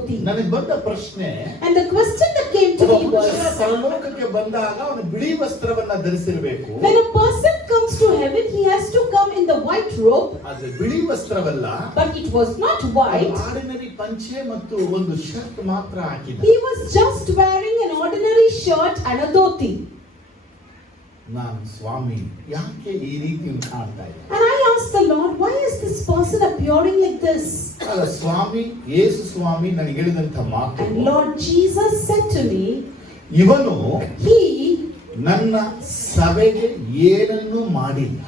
dhoti. ನನಗೆ ಬಂದ ಪ್ರಶ್ನೆ, And the question that came to me was, ಪರಲೋಕಕ್ಕೆ ಬಂದಾಗ ಅವನು ಬಿಳಿ ವಸ್ತ್ರವನ್ನ ಧರಿಸಿರಬೇಕು. when a person comes to heaven, he has to come in the white robe. ಆದ್ರೆ ಬಿಳಿ ವಸ್ತ್ರವಲ್ಲ, But it was not white. Ordinary ಪಂಚೆ ಮತ್ತು ಒಂದು ಶರ್ಟ್ ಮಾತ್ರ ಹಾಕಿದ. He was just wearing an ordinary shirt and a dhoti. ನಾನು ಸ್ವಾಮಿ ಯಾಕೆ ಈ ರೀತಿ ಕಾಣ್ತಾ ಇದ್ದೆ? And I asked the Lord, why is this person appearing like this? ಆಗ ಸ್ವಾಮಿ ಯೇಸು ಸ್ವಾಮಿ ನನಗೆ ಹೇಳಿದಂತ ಮಾತು, And Lord Jesus said to me, ಇವನು he ನನ್ನ ಸಭೆಗೆ ಏನನ್ನೂ ಮಾಡಿಲ್ಲ.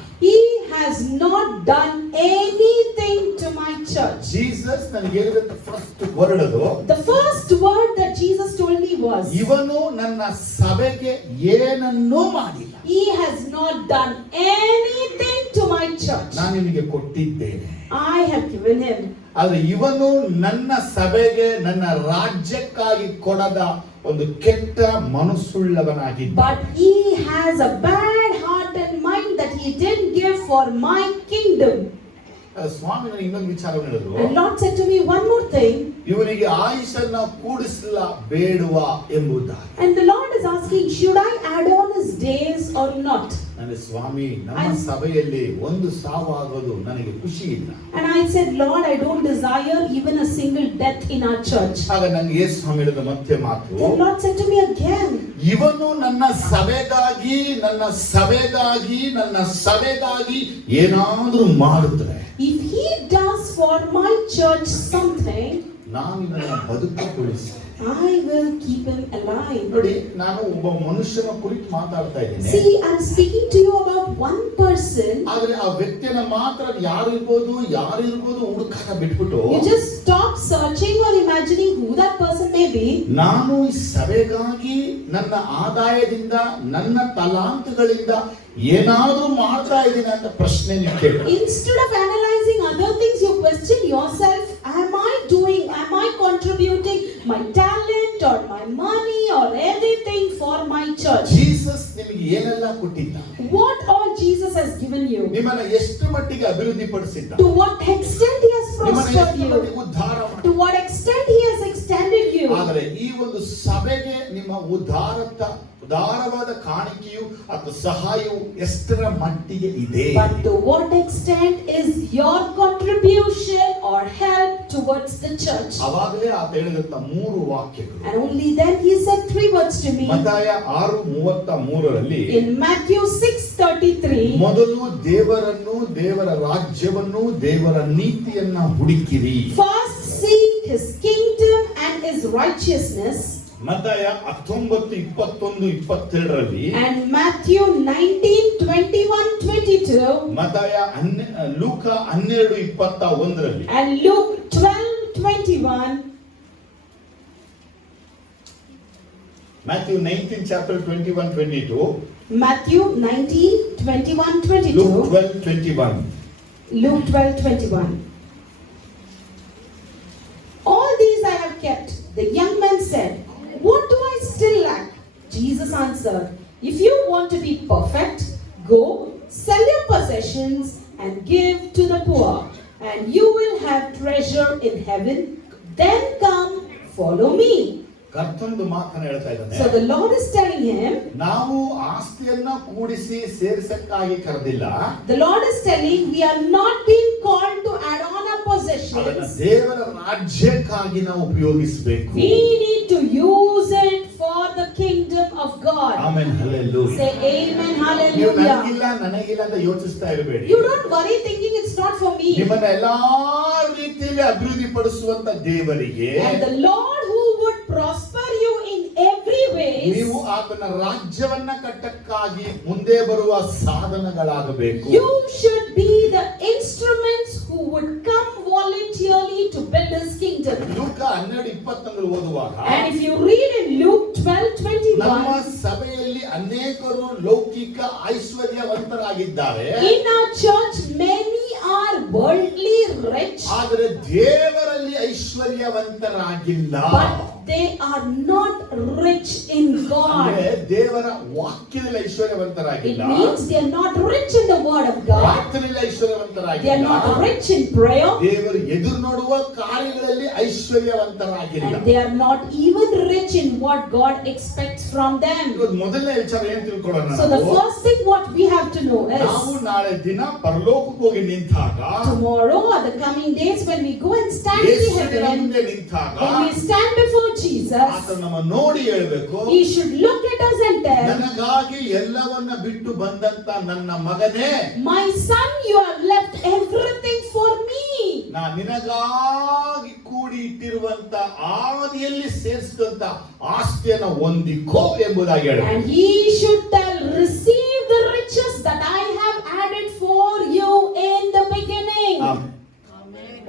has not done anything to my church. Jesus ನನಗೆ ಹೇಳಿದಂತ ಫಸ್ಟ್ ವರ್ಡ್ ಅದು. The first word that Jesus told me was, ಇವನು ನನ್ನ ಸಭೆಗೆ ಏನನ್ನೂ ಮಾಡಿಲ್ಲ. he has not done anything to my church. ನಾನು ನಿನಗೆ ಕೊಟ್ಟಿದ್ದೇನೆ. I have given him. ಆದ್ರೆ ಇವನು ನನ್ನ ಸಭೆಗೆ ನನ್ನ ರಾಜ್ಯಕ್ಕಾಗಿ ಕೊಡದ ಒಂದು ಕೆಟ್ಟ ಮನಸ್ಸುಳ್ಳವನಾಗಿದ್ದ. But he has a bad heart and mind that he didn't give for my kingdom. ಸ್ವಾಮಿ ನನಗೆ ಇನ್ನೊಂದು ವಿಚಾರ ಹೇಳಿದ್ರು. And Lord said to me one more thing. ಇವನಿಗೆ ಆಯುಷನ್ನ ಕೂಡಿಸಲ ಬೇಡುವ ಎಂಬುದಾಗಿ. And the Lord is asking, should I add on his days or not? ನನಗೆ ಸ್ವಾಮಿ ನಮ್ಮ ಸಭೆಯಲ್ಲಿ ಒಂದು ಸಾವು ಆಗೋದು ನನಗೆ ಖುಷಿ ಇಲ್ಲ. And I said, Lord, I don't desire even a single death in our church. ಆಗ ನನಗೆ ಯೇಸು ಸ್ವಾಮಿ ಹೇಳಿದ ಮತ್ತೆ ಮಾತು, The Lord said to me again, ಇವನು ನನ್ನ ಸಭೆಗಾಗಿ ಏನಾದರೂ ಮಾಡಿದ್ರೆ, if he does for my church something, ನಾನು ಇದನ್ನು ಬದುಕಗೊಳಿಸಿ, I will keep him alive. ನೋಡಿ, ನಾನು ಒಬ್ಬ ಮನುಷ್ಯನ ಕುರಿತು ಮಾತಾಡ್ತಾ ಇದ್ದೀನಿ. See, I'm speaking to you about one person. ಆದ್ರೆ ಆ ವ್ಯಕ್ತಿಯನ್ನ ಮಾತ್ರ ಯಾರು ಇರ್ಬೋದು ಹುಡುಕಾಟ ಬಿಟ್ಬಿಟ್ಟು, You just stop searching or imagining who that person may be. ನಾನು ಈ ಸಭೆಗಾಗಿ ನನ್ನ ಆದಾಯದಿಂದ ನನ್ನ ತಲಾಂತಗಳಿಂದ ಏನಾದ್ರೂ ಮಾಡ್ತಾ ಇದ್ದೀನಿ ಅಂತ ಪ್ರಶ್ನೆ ನೀವು ಕೇಳಿ. Instead of analyzing other things, you question yourself, am I contributing my talent or my money or anything for my church? Jesus ನಿಮಗೆ ಏನೆಲ್ಲ ಕೊಟ್ಟಿದ್ದ? What all Jesus has given you? ನಿಮ್ಮನ್ನ ಎಷ್ಟು ಮಟ್ಟಿಗೆ ಅಭಿವೃದ್ಧಿ ಪಡಿಸಿದ್ದ? To what extent he has prospered you? ಉದ್ಧಾರ To what extent he has extended you? ಆದರೆ ಈ ಒಂದು ಸಭೆಗೆ ನಿಮ್ಮ ಉದಾರವಾದ ಕಾಣಿಕೆಯು ಅಥವಾ ಸಹಾಯವು ಎಷ್ಟರ ಮಟ್ಟಿಗೆ ಇದೆ? But to what extent is your contribution or help towards the church? ಅವಾಗಲೇ ಆತ ಹೇಳಿದಂತ 3 ವಾಕ್ಯಗಳು. And only then he said 3 words to me. ಮತ್ತಾಯ 6:33ರಲ್ಲಿ, In Matthew 6:33, ಮೊದಲು ದೇವರನ್ನು, ದೇವರ ರಾಜ್ಯವನ್ನು, ದೇವರ ನೀತಿಯನ್ನ ಹುಡುಕಿರಿ. first seek his kingdom and his righteousness. ಮತ್ತಾಯ 19:21-22ರಲ್ಲಿ, And Matthew 19:21-22, ಮತ್ತಾಯ ಲೂಕ 12:21ರಲ್ಲಿ, and Luke 12:21, Matthew 19 chapter 21-22, Matthew 19:21-22, Luke 12:21. Luke 12:21. All these I have kept. The young man said, what do I still lack? Jesus answered, if you want to be perfect, go, sell your possessions and give to the poor, and you will have treasure in heaven. Then come, follow me. ಕರ್ತನದು ಮಾತನ್ನ ಹೇಳ್ತಾ ಇದ್ದಾನೆ. So the Lord is telling him, ನಾವು ಆಸ್ತಿಯನ್ನ ಕೂಡಿಸಿ ಸೇರಿಸಕ್ಕಾಗಿ ಕರೆದಿಲ್ಲ. the Lord is telling, we are not being called to add on our ಅದನ್ನ possessions. ದೇವರ ರಾಜ್ಯಕ್ಕಾಗಿ ನಾವು ಉಪಯೋಗಿಸಬೇಕು. We need to use it for the kingdom of God. Amen, hallelujah. Say amen, ನೀವು hallelujah. ನನಗಿಲ್ಲ ಅಂತ ಯೋಚಿಸ್ತಾ ಇರಬೇಡಿ. You don't worry thinking it's not for me. ನಿಮ್ಮನ್ನ ಎಲ್ಲಾ ರೀತಿಯಲ್ಲಿ ಅಭಿವೃದ್ಧಿ ಪಡಿಸುವಂತ ದೇವರಿಗೆ, And the Lord who would prosper you in every way, ನೀವು ಆತನ ರಾಜ್ಯವನ್ನ ಕಟ್ಟಕ್ಕಾಗಿ ಮುಂದೆ ಬರುವ ಸಾಧನಗಳಾಗಬೇಕು. you should be the instruments who would come voluntarily to build his kingdom. ಲೂಕ 12:21 ಓದುವಾಗ, And if you read in Luke ನಮ್ಮ 12:21, ಸಭೆಯಲ್ಲಿ ಅನೇಕರು ಲೌಕಿಕ ಐಶ್ವರ್ಯವಂತರಾಗಿದ್ದಾರೆ. in our church many are worldly rich, ಆದರೆ ದೇವರಲ್ಲಿ ಐಶ್ವರ್ಯವಂತರಾಗಿಲ್ಲ. but they are not rich in ಅಂದ್ರೆ God. ದೇವರ ವಾಕ್ಯದಲ್ಲಿ It ಐಶ್ವರ್ಯವಂತರಾಗಿಲ್ಲ, means they are not rich in the word of God. ಪ್ರಾರ್ಥನೆಯಲ್ಲಿ They are ಐಶ್ವರ್ಯವಂತರಾಗಿಲ್ಲ, not rich in prayer. ದೇವರು ಎದುರು ನೋಡುವ ಕಾರ್ಯಗಳಲ್ಲಿ ಐಶ್ವರ್ಯವಂತರಾಗಿಲ್ಲ. And they are not even rich in what God expects from them. ಇವತ್ತು ಮೊದಲನೇ ವಿಚಾರ ಏನ್ ತಿಳ್ಕೊಳ್ಳೋಣ So the ನಾವು? first thing what we have to know ನಾವು is ನಾಳೆ ದಿನ ಪರಲೋಕಕ್ಕೆ ಹೋಗಿ ನಿಂತಾಗ, tomorrow or the coming days when we go and stand in the ಯೇಸುವಿನ heaven, ಮುಂದೆ ನಿಂತಾಗ when we stand before Jesus, ಆತ ನಮ್ಮ ನೋಡಿ ಹೇಳ್ಬೇಕು, He should look at us and tell, ನನಗಾಗಿ ಎಲ್ಲವನ್ನ ಬಿಟ್ಟು ಬಂದಂತ ನನ್ನ ಮಗನೇ, my son, you have left everything for me. ನಾ ನಿನಗಾಗಿ ಕೂಡಿ ಇಟ್ಟಿರುವಂತ ಆದಿಯಲ್ಲಿ ಸೇರಿಸಿದಂತ ಆಸ್ತಿಯನ್ನು ಹೊಂದಿಕೋ ಎಂಬುದಾಗಿ ಹೇಳ. And He should tell, receive the riches that I have added for you in the beginning.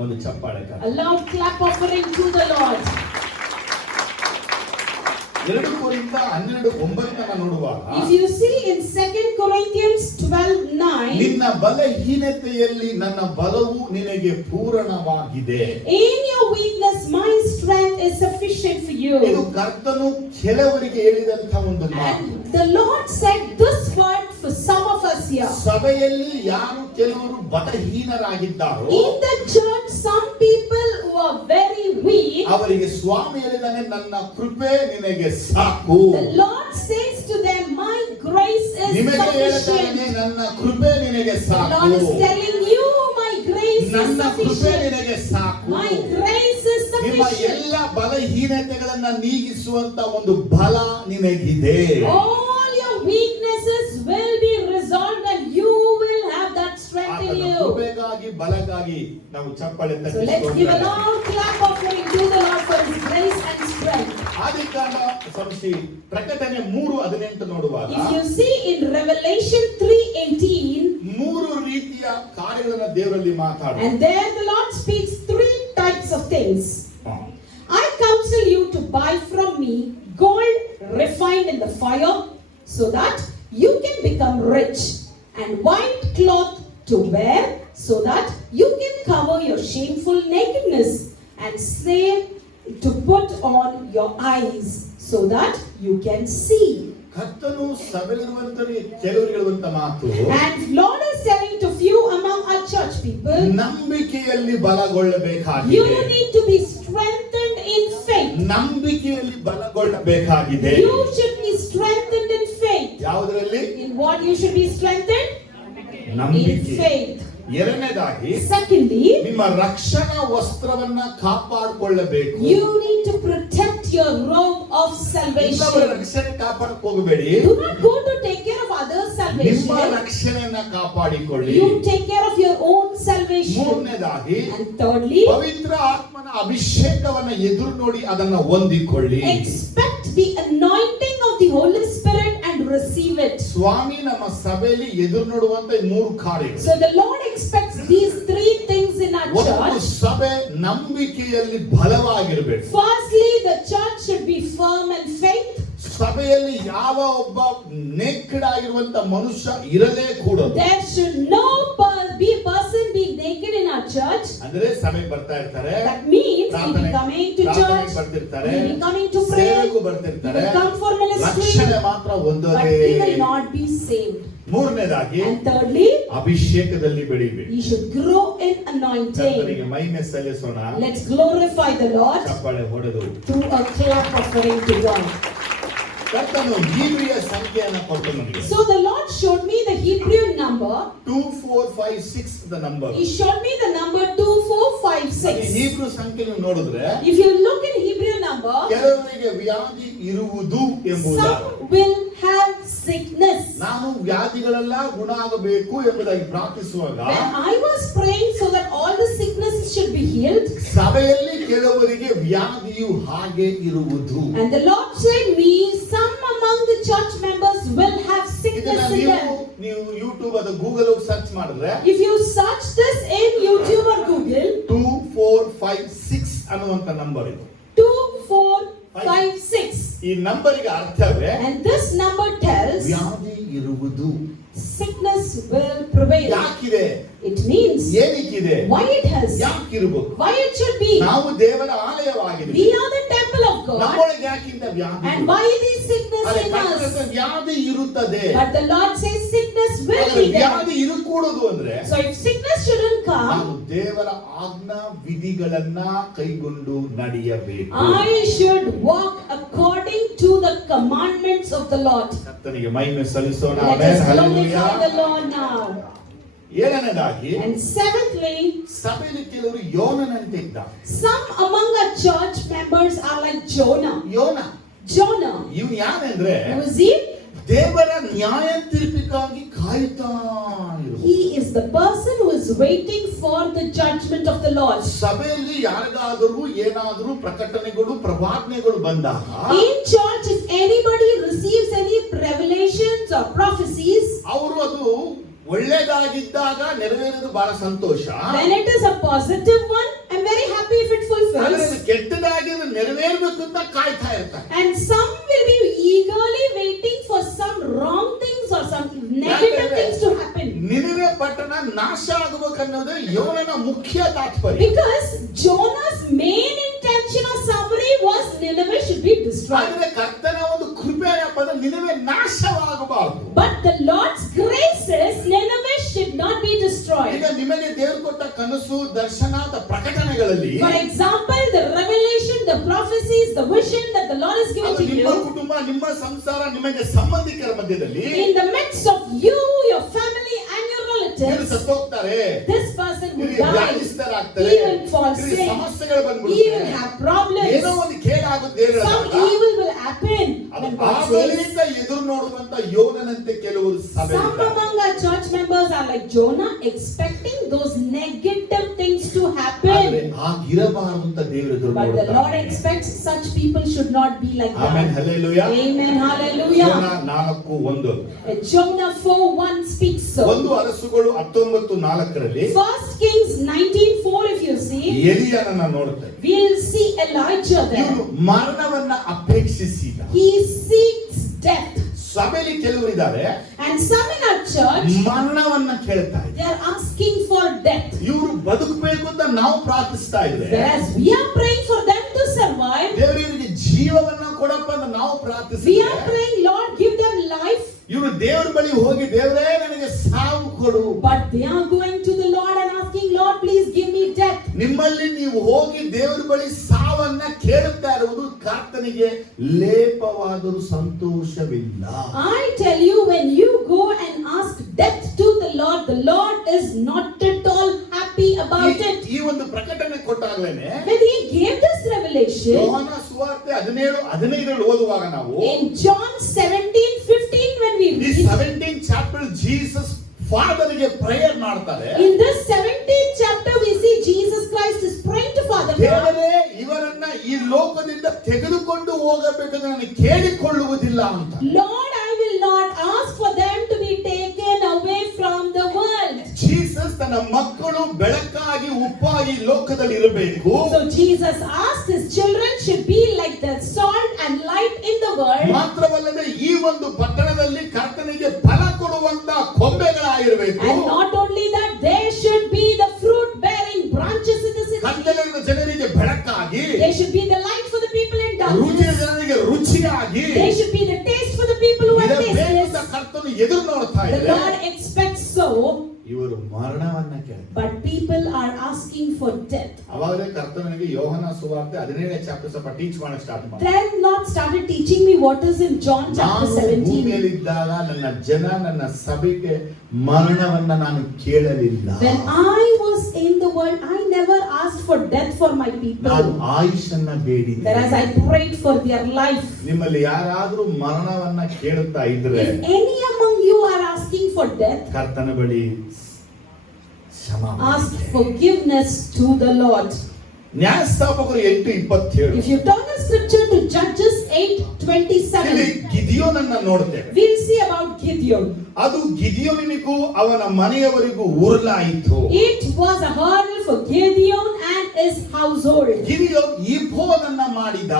ಒಂದು ಚಪ್ಪಾಳೆ. A loud clap offering to the Lord. 2 ಕೊರಿಂಥ 12:9 ನೋಡುವಾಗ, If you see in 2 Corinthians 12:9, ನಿನ್ನ ಬಲಹೀನತೆಯಲ್ಲಿ ನನ್ನ ಬಲವು ನಿನಗೆ ಪೂರ್ಣವಾಗಿದೆ. in your weakness my strength is sufficient for ಇದು you. ಕರ್ತನು ಕೆಲವರಿಗೆ ಹೇಳಿದಂತ ಒಂದು ಮಾತು. And the Lord said this word for some of us here. ಸಭೆಯಲ್ಲಿ ಯಾರು ಕೆಲವರು ಬಲಹೀನರಾಗಿದ್ದಾರೋ In the church, some people who are very weak, ಅವರಿಗೆ ಸ್ವಾಮಿ ಹೇಳಿದಾನೆ, ನನ್ನ ಕೃಪೆ ನಿನಗೆ ಸಾಕು. the Lord says to them, my grace is ನಿಮಗೆ ಹೇಳ್ತಾನೆ, sufficient. ನನ್ನ ಕೃಪೆ ನಿನಗೆ The ಸಾಕು. Lord is telling you, my grace is ನನ್ನ ಕೃಪೆ sufficient. ನಿನಗೆ ಸಾಕು. My grace is ನಿಮ್ಮ sufficient. ಎಲ್ಲ ಬಲಹೀನತೆಗಳನ್ನ ನೀಗಿಸುವಂತ ಒಂದು ಬಲ ನಿನಗಿದೆ. All your weaknesses will be resolved and you will have that strength in ಆತನ you. ಕೃಪೆಗಾಗಿ ಬಲಗಾಗಿ ನಾವು ಚಪ್ಪಾಳೆ So let's give a ತಟ್ಟಿಸಿಕೊಂಡು loud clap offering to the Lord for His grace and strength. ಆದಿಕಾಂಡ ಸಂಸ್ಥೆ ಪ್ರಕಟಣೆ 3:18 ನೋಡುವಾಗ, If you see in Revelation 3:18, 3 ರೀತಿಯ ಕಾರ್ಯಗಳನ್ನ ದೇವರಲ್ಲಿ ಮಾತಾಡ. and there the Lord speaks 3 types of things. I counsel you to buy from me gold refined in the fire, so that you can become rich, and white cloth to wear, so that you can cover your shameful nakedness, and salve to put on your eyes, so that you can see. ಕರ್ತನು ಸಭೆಯಲ್ಲಿರುವಂತರಿಗೆ ಕೆಲವರಿಗೆ ಹೇಳುವಂತ ಮಾತು, And Lord is telling to few among our church people, ನಂಬಿಕೆಯಲ್ಲಿ you ಬಲಗೊಳ್ಳಬೇಕಾಗಿದೆ. need to be strengthened in faith. ನಂಬಿಕೆಯಲ್ಲಿ ಬಲಗೊಳ್ಳಬೇಕಾಗಿದೆ. You should be strengthened in faith. ಯಾವುದರಲ್ಲಿ? In what you should be strengthened? In ನಂಬಿಕೆ. faith. ಎರಡನೇದಾಗಿ, Secondly, ನಿಮ್ಮ ರಕ್ಷಣಾ ವಸ್ತ್ರವನ್ನ ಕಾಪಾಡಿಕೊಳ್ಳಬೇಕು. you need to protect your robe of ಇನ್ನೊಬ್ಬರ salvation. ರಕ್ಷಣೆ ಕಾಪಾಡಕ್ ಹೋಗಬೇಡಿ. Do not go to take care of others' ನಿಮ್ಮ salvation. ರಕ್ಷಣೆಯನ್ನ ಕಾಪಾಡಿಕೊಳ್ಳಿ. You take care of your own salvation. ಮೂರನೇದಾಗಿ, And thirdly, ಪವಿತ್ರ ಆತ್ಮನ ಅಭಿಷೇಕವನ್ನ ಎದುರು ನೋಡಿ ಅದನ್ನ ಹೊಂದಿಕೊಳ್ಳಿ. expect the anointing of the Holy Spirit and receive it. ಸ್ವಾಮಿ ನಮ್ಮ ಸಭೆಯಲ್ಲಿ ಎದುರು ನೋಡುವಂತ 3 ಕಾರ್ಯಗಳು. So the Lord expects these 3 things in our ಒಂದು church. ಸಭೆ ನಂಬಿಕೆಯಲ್ಲಿ ಬಲವಾಗಿರಬೇಕು. Firstly, the church should be firm in faith. ಸಭೆಯಲ್ಲಿ ಯಾವ ಒಬ್ಬ ನೇಕೆಡ್ ಆಗಿರುವಂತ ಮನುಷ್ಯ ಇರಲೇ ಕೂಡದು. There should be a person be naked in our church. ಅಂದ್ರೆ ಸಭೆಗೆ ಬರ್ತಾ ಇರ್ತಾರೆ, That means he will be coming to church, ಬರ್ತಿರ್ತಾರೆ, he will be coming to pray, ಸೇವೆಗೂ he ಬರ್ತಿರ್ತಾರೆ, will come for ministry, ರಕ್ಷಣೆ ಮಾತ್ರ but ಒಂದೋದೇ. he will not be saved. ಮೂರನೇದಾಗಿ, And thirdly, ಅಭಿಷೇಕದಲ್ಲಿ ಬೆಳಿಬೇಕು. he should grow in anointing. ಕರ್ತನಿಗೆ ಮಹಿಮೆ ಸಲ್ಲಿಸೋಣ. Let's glorify the Lord ಚಪ್ಪಾಳೆ ಹೊಡೆದು through a clap offering to God. ಕರ್ತನು ಹೀಬ್ರಿಯ ಸಂಖ್ಯೆಯನ್ನು ಕೊಟ್ಟು ನಮಗೆ. So the Lord showed me the Hebrew number. 2456 the number. He showed me the number 2456. ಹೀಬ್ರು ಸಂಖ್ಯೆ ನೀವು ನೋಡಿದ್ರೆ, If you look in Hebrew number, ಕೆಲವರಿಗೆ ವ್ಯಾಧಿ ಇರುವುದು ಎಂಬುದಾಗಿ, some will have sickness. ನಾನು ವ್ಯಾಧಿಗಳೆಲ್ಲ ಗುಣ ಆಗಬೇಕು ಎಂಬುದಾಗಿ ಪ್ರಾರ್ಥಿಸುವಾಗ, When I was praying so that all the sicknesses should be healed, ಸಭೆಯಲ್ಲಿ ಕೆಲವರಿಗೆ ವ್ಯಾಧಿಯು ಹಾಗೆ ಇರುವುದು. and the Lord said me, some among the church members will have sickness ಇದನ್ನ in them. ನೀವು ಯೂಟ್ಯೂಬ್ ಅದು ಗೂಗಲ್ ಹೋಗಿ ಸರ್ಚ್ ಮಾಡಿದ್ರೆ, If you search this in YouTube or Google, 2456 ಅನ್ನುವಂತ ನಂಬರ್ ಇದು. 2456, ಈ ನಂಬರಿಗೆ ಅರ್ಥವೇ and this number tells ವ್ಯಾಧಿ ಇರುವುದು. sickness will prevail. ಯಾಕಿದೆ? It means ಏನಕ್ಕಿದೆ? why it has, ಯಾಕಿರಬೇಕು? why it should be. ನಾವು ದೇವರ ಆಲಯವಾಗಿದ್ದೀವಿ. We are the temple of God. ನಮ್ಮೊಳಗೆ ಯಾಕಿಂತ ವ್ಯಾಧಿ And why this sickness ಅದೇ in ಕರ್ತನ us? ವ್ಯಾಧಿ ಇರುತ್ತದೆ. But the Lord says sickness will ಆದರೆ be there. ವ್ಯಾಧಿ ಇರಕೂಡದು ಅಂದ್ರೆ So if sickness shouldn't come, ನಾವು ದೇವರ ಆಜ್ಞಾ ವಿಧಿಗಳನ್ನ ಕೈಗೊಂಡು ನಡೆಯಬೇಕು. I should walk according to the commandments of the Lord. ಕರ್ತನಿಗೆ ಮಹಿಮೆ ಸಲ್ಲಿಸೋಣ. Let amen. us hallelujah. glorify the Lord now. ಏಳನೇದಾಗಿ And seventhly, ಸಭೆಯಲ್ಲಿ ಕೆಲವರು ಯೋನನಂತೆ ಇದ್ದ. some among our church members are like Jonah. ಯೋನ Jonah. ಇವನು ಯಾರಂದ್ರೆ Who is he? ದೇವರ ನ್ಯಾಯ ತೀರ್ಪಿಗಾಗಿ ಕಾಯುತ್ತಾ ಇರು. He is the person who is waiting for the judgment of the Lord. ಸಭೆಯಲ್ಲಿ ಯಾರಿಗಾದರೂ ಏನಾದರೂ ಪ್ರಕಟಣೆಗಳು ಪ್ರವಾದನೆಗಳು ಬಂದಾಗ In church, if anybody receives any revelations or prophecies, ಅವರು ಅದು ಒಳ್ಳೆದಾಗಿದ್ದಾಗ ನೆರವೇರೋದು ಬಹಳ ಸಂತೋಷ. when it is a positive one, I'm very happy if it ಆದರೆ fulfills. ಅದು ಕೆಟ್ಟದಾಗಿ ಅದು ನೆರವೇರಬೇಕು ಅಂತ ಕಾಯ್ತಾ ಇರ್ತಾರೆ. And some will be eagerly waiting for some wrong things or some negative things to happen. Nineveh ಪಟ್ಟಣ ನಾಶ ಆಗಬೇಕನ್ನೋದು ಯೋನನ ಮುಖ್ಯ ತಾತ್ಪರ್ಯ. Because Jonah's main intention or summary was Nineveh should be destroyed. ಆದರೆ ಕರ್ತನ ಒಂದು ಕೃಪೆ ಏನಪ್ಪ ಅಂದ್ರೆ ನಿನವೆ ನಾಶವಾಗಬಾರದು. But the Lord's grace is Nineveh should not be destroyed. ಈಗ ನಿಮಗೆ ದೇವರು ಕೊಟ್ಟ ಕನಸು ದರ್ಶನದ ಪ್ರಕಟಣೆಗಳಲ್ಲಿ For example, the revelation, the prophecies, the vision that the Lord is giving ಅದು to ನಿಮ್ಮ you, ಕುಟುಂಬ ನಿಮ್ಮ ಸಂಸಾರ ನಿಮಗೆ ಸಂಬಂಧಿಕರ ಮಧ್ಯದಲ್ಲಿ in the midst of you, your family and your ಇವರು relatives, ಸತ್ತೋಗ್ತಾರೆ, this person will ಇವರು die, ವ್ಯಾಧಿಸ್ತರಾಗ್ತಾರೆ, he will fall ಇವರು sick, ಸಮಸ್ಯೆಗಳು he ಬಂದ್ಬಿಡುತ್ತೆ, will have problems, ಏನೋ ಒಂದು ಕೇಡಾಗುತ್ತೆ some evil will happen. ಅದು When ಆ God says, ಬಳಿಯಿಂದ ಎದುರು ನೋಡುವಂತ ಯೋನನಂತೆ ಕೆಲವರು ಸಭೆ some among our church members are like Jonah, expecting those negative things to ಆದ್ರೆ happen. ಆಗಿರಬಾರದು ಅಂತ ದೇವರು ಎದುರು But the Lord ನೋಡುತ್ತಾರೆ. expects such people should not be like amen. that. Hallelujah. Amen. Hallelujah. ಯೋನ 4:1 Jonah 4:1 speaks so. ಒಂದು ಅರಸುಗಳು 19:4 First Kings 19:4, if you see, ಎಲಿಯನನ್ನ ನೋಡುತ್ತೆ. we'll see Elijah there. ಇವನು ಮರಣವನ್ನ ಅಪೇಕ್ಷಿಸಿದ. He seeks death. ಸಭೆಯಲ್ಲಿ ಕೆಲವರಿದ್ದಾರೆ And some in our church, ಮರಣವನ್ನ ಕೇಳ್ತಾ ಇದ್ದಾರೆ. they are asking for death. ಇವರು ಬದುಕಬೇಕು ಅಂತ ನಾವು ಪ್ರಾರ್ಥಿಸ್ತಾ ಇದ್ರೆ Whereas we are praying for them to survive, ದೇವರಿಗೆ ಜೀವವನ್ನ ಕೊಡಪ್ಪ ಅಂತ ನಾವು we ಪ್ರಾರ್ಥಿಸ್ತೀವಿ. are praying, Lord, give them life. ಇವರು ದೇವರ ಬಳಿ ಹೋಗಿ ದೇವರೇ ನನಗೆ ಸಾವು ಕೊಡು. But they are going to the Lord and asking, Lord, please give me death. ನಿಮ್ಮಲ್ಲಿ ನೀವು ಹೋಗಿ ದೇವರ ಬಳಿ ಸಾವನ್ನ ಕೇಳುತ್ತಾ ಇರುವುದು ಕರ್ತನಿಗೆ ಲೇಪವಾದರೂ ಸಂತೋಷವಿಲ್ಲ. I tell you, when you go and ask death to the Lord is not at all happy about it. ಈ ಒಂದು ಪ್ರಕಟಣೆ ಕೊಟ್ಟಾಗಲೇನೆ When he gave this revelation, ಯೋಹಾನ ಸುವಾರ್ತೆ 17:15 ಓದುವಾಗ ನಾವು in John 17:15, when we ಈ read, 17th chapter ಜೀಸಸ್ ಫಾದರ್ಗೆ ಪ್ರೇಯರ್ ಮಾಡ್ತಾರೆ. in this 17th chapter, we see Jesus Christ is praying to Father God. ದೇವರೇ ಇವರನ್ನ ಈ ಲೋಕದಿಂದ ತೆಗೆದುಕೊಂಡು ಹೋಗಬೇಕೆಂದು ನಾನು ಕೇಳಿಕೊಳ್ಳುವುದಿಲ್ಲ ಅಂತ. Lord, I will not ask for them to be taken away from the world. Jesus ತನ್ನ ಮಕ್ಕಳು ಬೆಳಕಾಗಿ ಉಪ್ಪಾಗಿ ಲೋಕದಲ್ಲಿ ಇರಬೇಕು. So Jesus asked his children should be like the salt and light in the world. ಮಾತ್ರವಲ್ಲದೆ ಈ ಒಂದು ಪಟ್ಟಣದಲ್ಲಿ ಕರ್ತನಿಗೆ ಫಲ ಕೊಡುವಂತ ಕೊಂಬೆಗಳಾಗಿರಬೇಕು. And not only that, they should be the fruit bearing branches in the city. ಕತ್ತಲಿನ ಜನರಿಗೆ ಬೆಳಕಾಗಿ, They should be the light for the people in ರುಚಿಯ darkness. ಜನರಿಗೆ ರುಚಿಯಾಗಿ They should be the taste for the people who are ಇರಬೇಕು ಅಂತ tasteless. ಕರ್ತನು ಎದುರು ನೋಡ್ತಾ The ಇದ್ದಾರೆ. Lord expects so, ಇವರು ಮರಣವನ್ನ ಕೇಳ್ತಾರೆ. but people are asking for death. ಅವಾಗಲೇ ಕರ್ತನಿಗೆ ಯೋಹಾನ ಸುವಾರ್ತೆ 17ನೇ ಚಾಪ್ಟರ್ ಸ್ವಲ್ಪ ಟೀಚ್ ಮಾಡಕ್ಕೆ ಸ್ಟಾರ್ಟ್ ಮಾಡಿ. Then Lord started teaching me what is in John chapter ನಾನು 17. ಭೂಮಿಯಲ್ಲಿದ್ದಾಗ ನನ್ನ ಜನ ನನ್ನ ಸಭೆಗೆ ಮರಣವನ್ನ ನಾನು ಕೇಳಲಿಲ್ಲ. When I was in the world, I never asked for death for my ನಾನು people. ಆಯುಷನ್ನ ಬೇಡಿದೆ. Whereas I prayed for their life. ನಿಮ್ಮಲ್ಲಿ ಯಾರಾದ್ರೂ ಮರಣವನ್ನ ಕೇಳುತ್ತಾ ಇದ್ರೆ If any among you are asking for death, ಕರ್ತನ ಬಳಿ ಕ್ಷಮಾಪಣೆ. ask forgiveness to the Lord. ನ್ಯಾಯಸ್ಥಾಪಕರು 8:27 If you turn the scripture to Judges 8:27, ಇಲ್ಲಿ ಗಿದಿಯೋನನ್ನ ನೋಡ್ತೇವೆ. we'll see about Gideon. ಅದು ಗಿದಿಯೋನಿಗೂ ಅವನ ಮನೆಯವರಿಗೂ ಉರುಲಾಯಿತು. It was a hurdle for Gideon and his household. Gideon ಇಫೋದನ್ನ ಮಾಡಿದ.